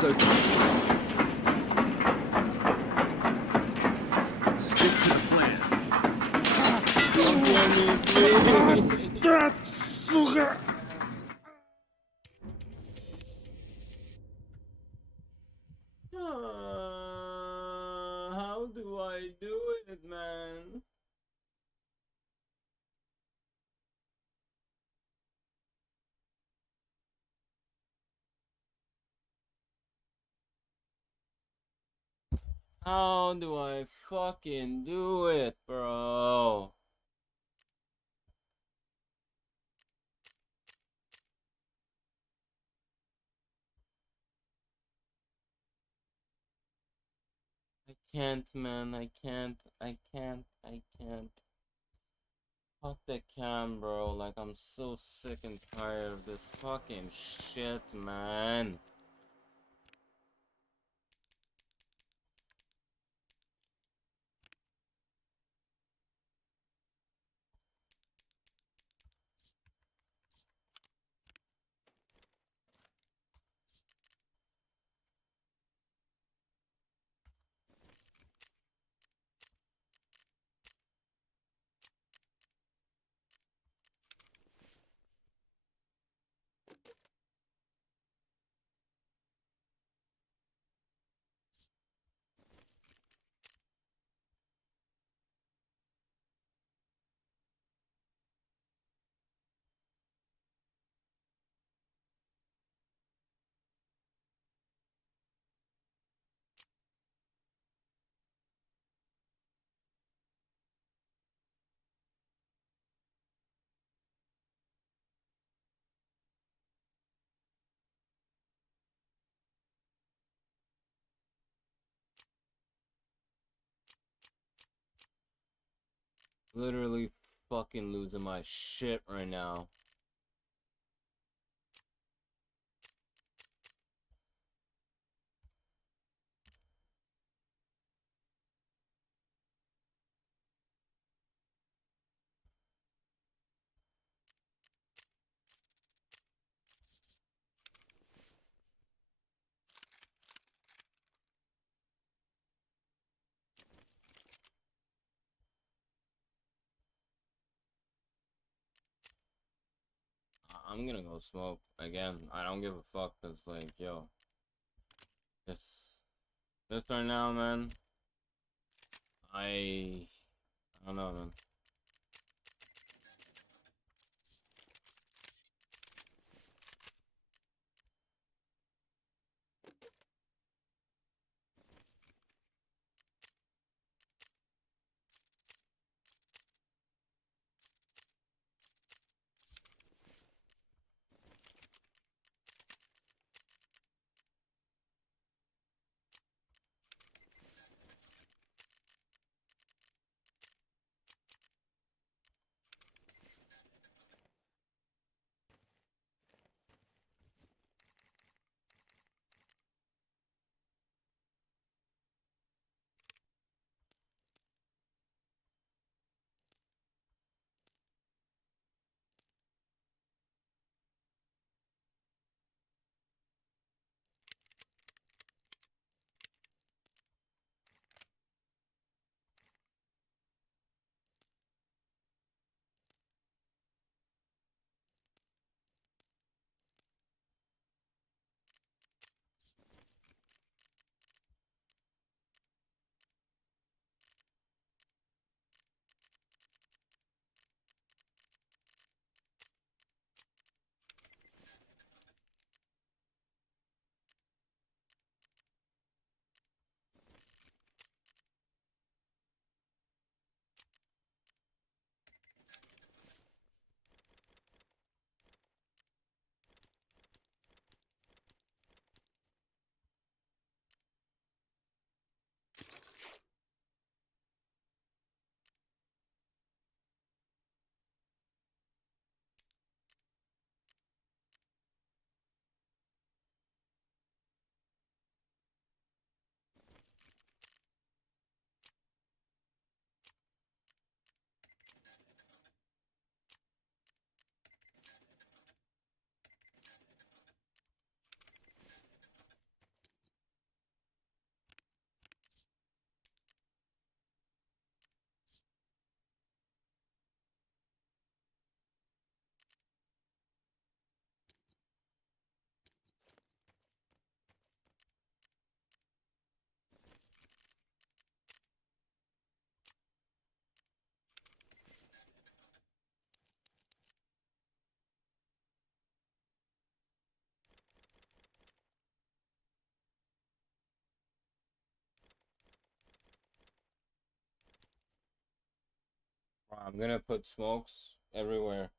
doors open. Stick to the plan. God, sugar! How do I do it, man? How do I fucking do it, bro? I can't, man. I can't. Fuck the cam, bro. Like, I'm so sick and tired of this fucking shit, man. Literally fucking losing my shit right now. I'm gonna go smoke again. I don't give a fuck, cause like, yo, this right now, man. I don't know, man. I'm gonna put smokes everywhere.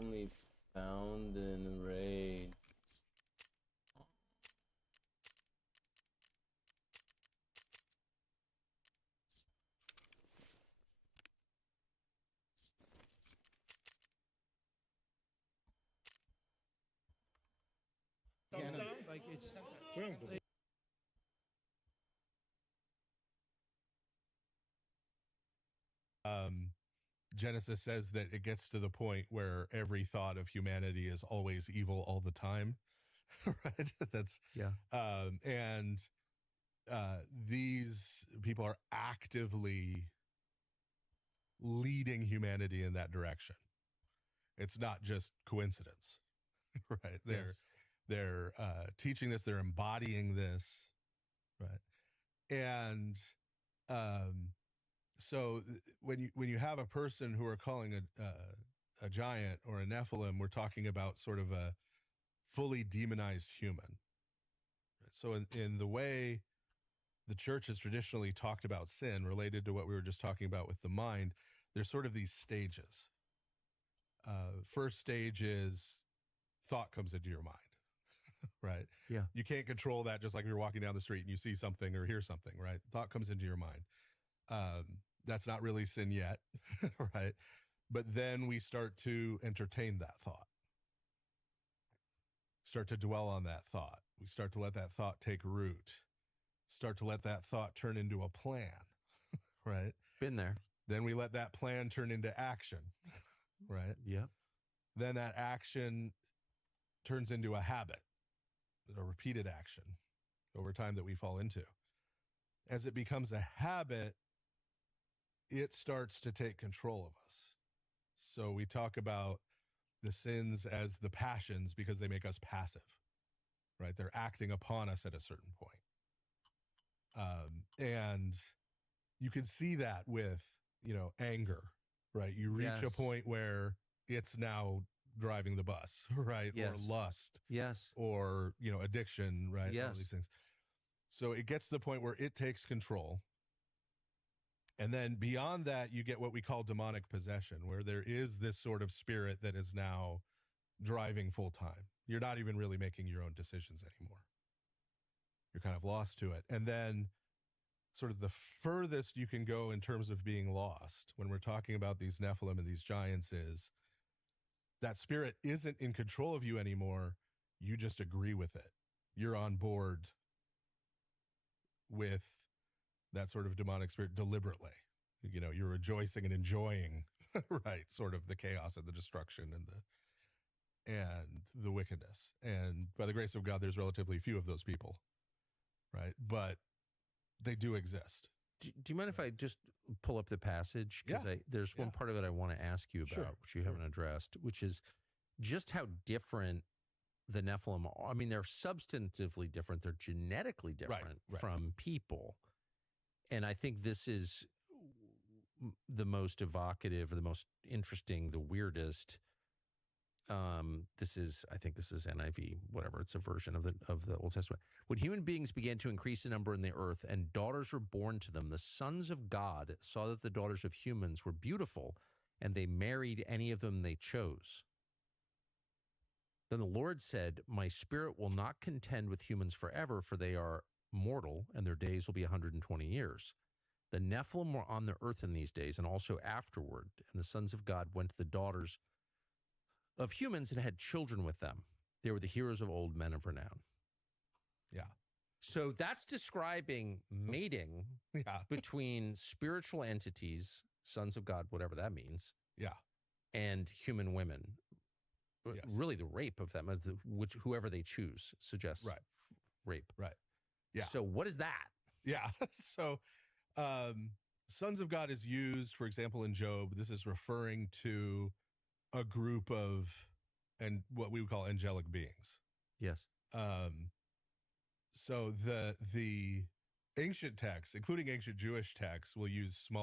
Only found in raid. Like it's Genesis says that it gets to the point where every thought of humanity is always evil all the time. Right? That's and these people are actively leading humanity in that direction. It's not just coincidence, right? They're teaching this, they're embodying this, right? And so when you have a person who are calling a giant or a Nephilim, we're talking about sort of a fully demonized human. So in the way the church has traditionally talked about sin, related to what we were just talking about with the mind, there's sort of these stages. First stage is thought comes into your mind, right? Yeah. You can't control that, just like you're walking down the street and you see something or hear something, right? Thought comes into your mind. That's not really sin yet, right? But then we start to entertain that thought, start to dwell on that thought. We start to let that thought take root, start to let that thought turn into a plan, right? Been there. Then we let that plan turn into action, right? Yep. Then that action turns into a habit, a repeated action over time that we fall into. As it becomes a habit, it starts to take control of us. So we talk about the sins as the passions because they make us passive, right? They're acting upon us at a certain point. And you can see that with, anger, right? You reach a point where it's now driving the bus, right? Yes. Or lust. Yes. Or, addiction, right? Yes. All these things. So it gets to the point where it takes control. And then beyond that, you get what we call demonic possession, where there is this sort of spirit that is now driving full time. You're not even really making your own decisions anymore. You're kind of lost to it. And then sort of the furthest you can go in terms of being lost when we're talking about these Nephilim and these giants is that spirit isn't in control of you anymore. You just agree with it. You're on board with that sort of demonic spirit deliberately. You're rejoicing and enjoying, right, sort of the chaos and the destruction and the wickedness. And by the grace of God, there's relatively few of those people, right? But they do exist. Do you mind if I just pull up the passage? Because there's one part of it I want to ask you about, which you haven't addressed, which is just how different the Nephilim are. I mean, they're substantively different. They're genetically different from people. And I think this is the most evocative, or the most interesting, the weirdest. I think this is NIV, whatever. It's a version of the Old Testament. When human beings began to increase in number in the earth and daughters were born to them, the sons of God saw that the daughters of humans were beautiful, and they married any of them they chose. Then the Lord said, "My spirit will not contend with humans forever, for they are mortal, and their days will be 120 years. The Nephilim were on the earth in these days and also afterward, and the sons of God went to the daughters of humans and had children with them. They were the heroes of old, men of renown. Yeah. So that's describing mating between spiritual entities, sons of God, whatever that means. Yeah. And human women. Yes. Really the rape of them, which whoever they choose suggests rape. Right. Yeah. So what is that? Yeah. So sons of God is used, for example, in Job. This is referring to a group of what we would call angelic beings. Yes. So the ancient texts, including ancient Jewish texts, will use small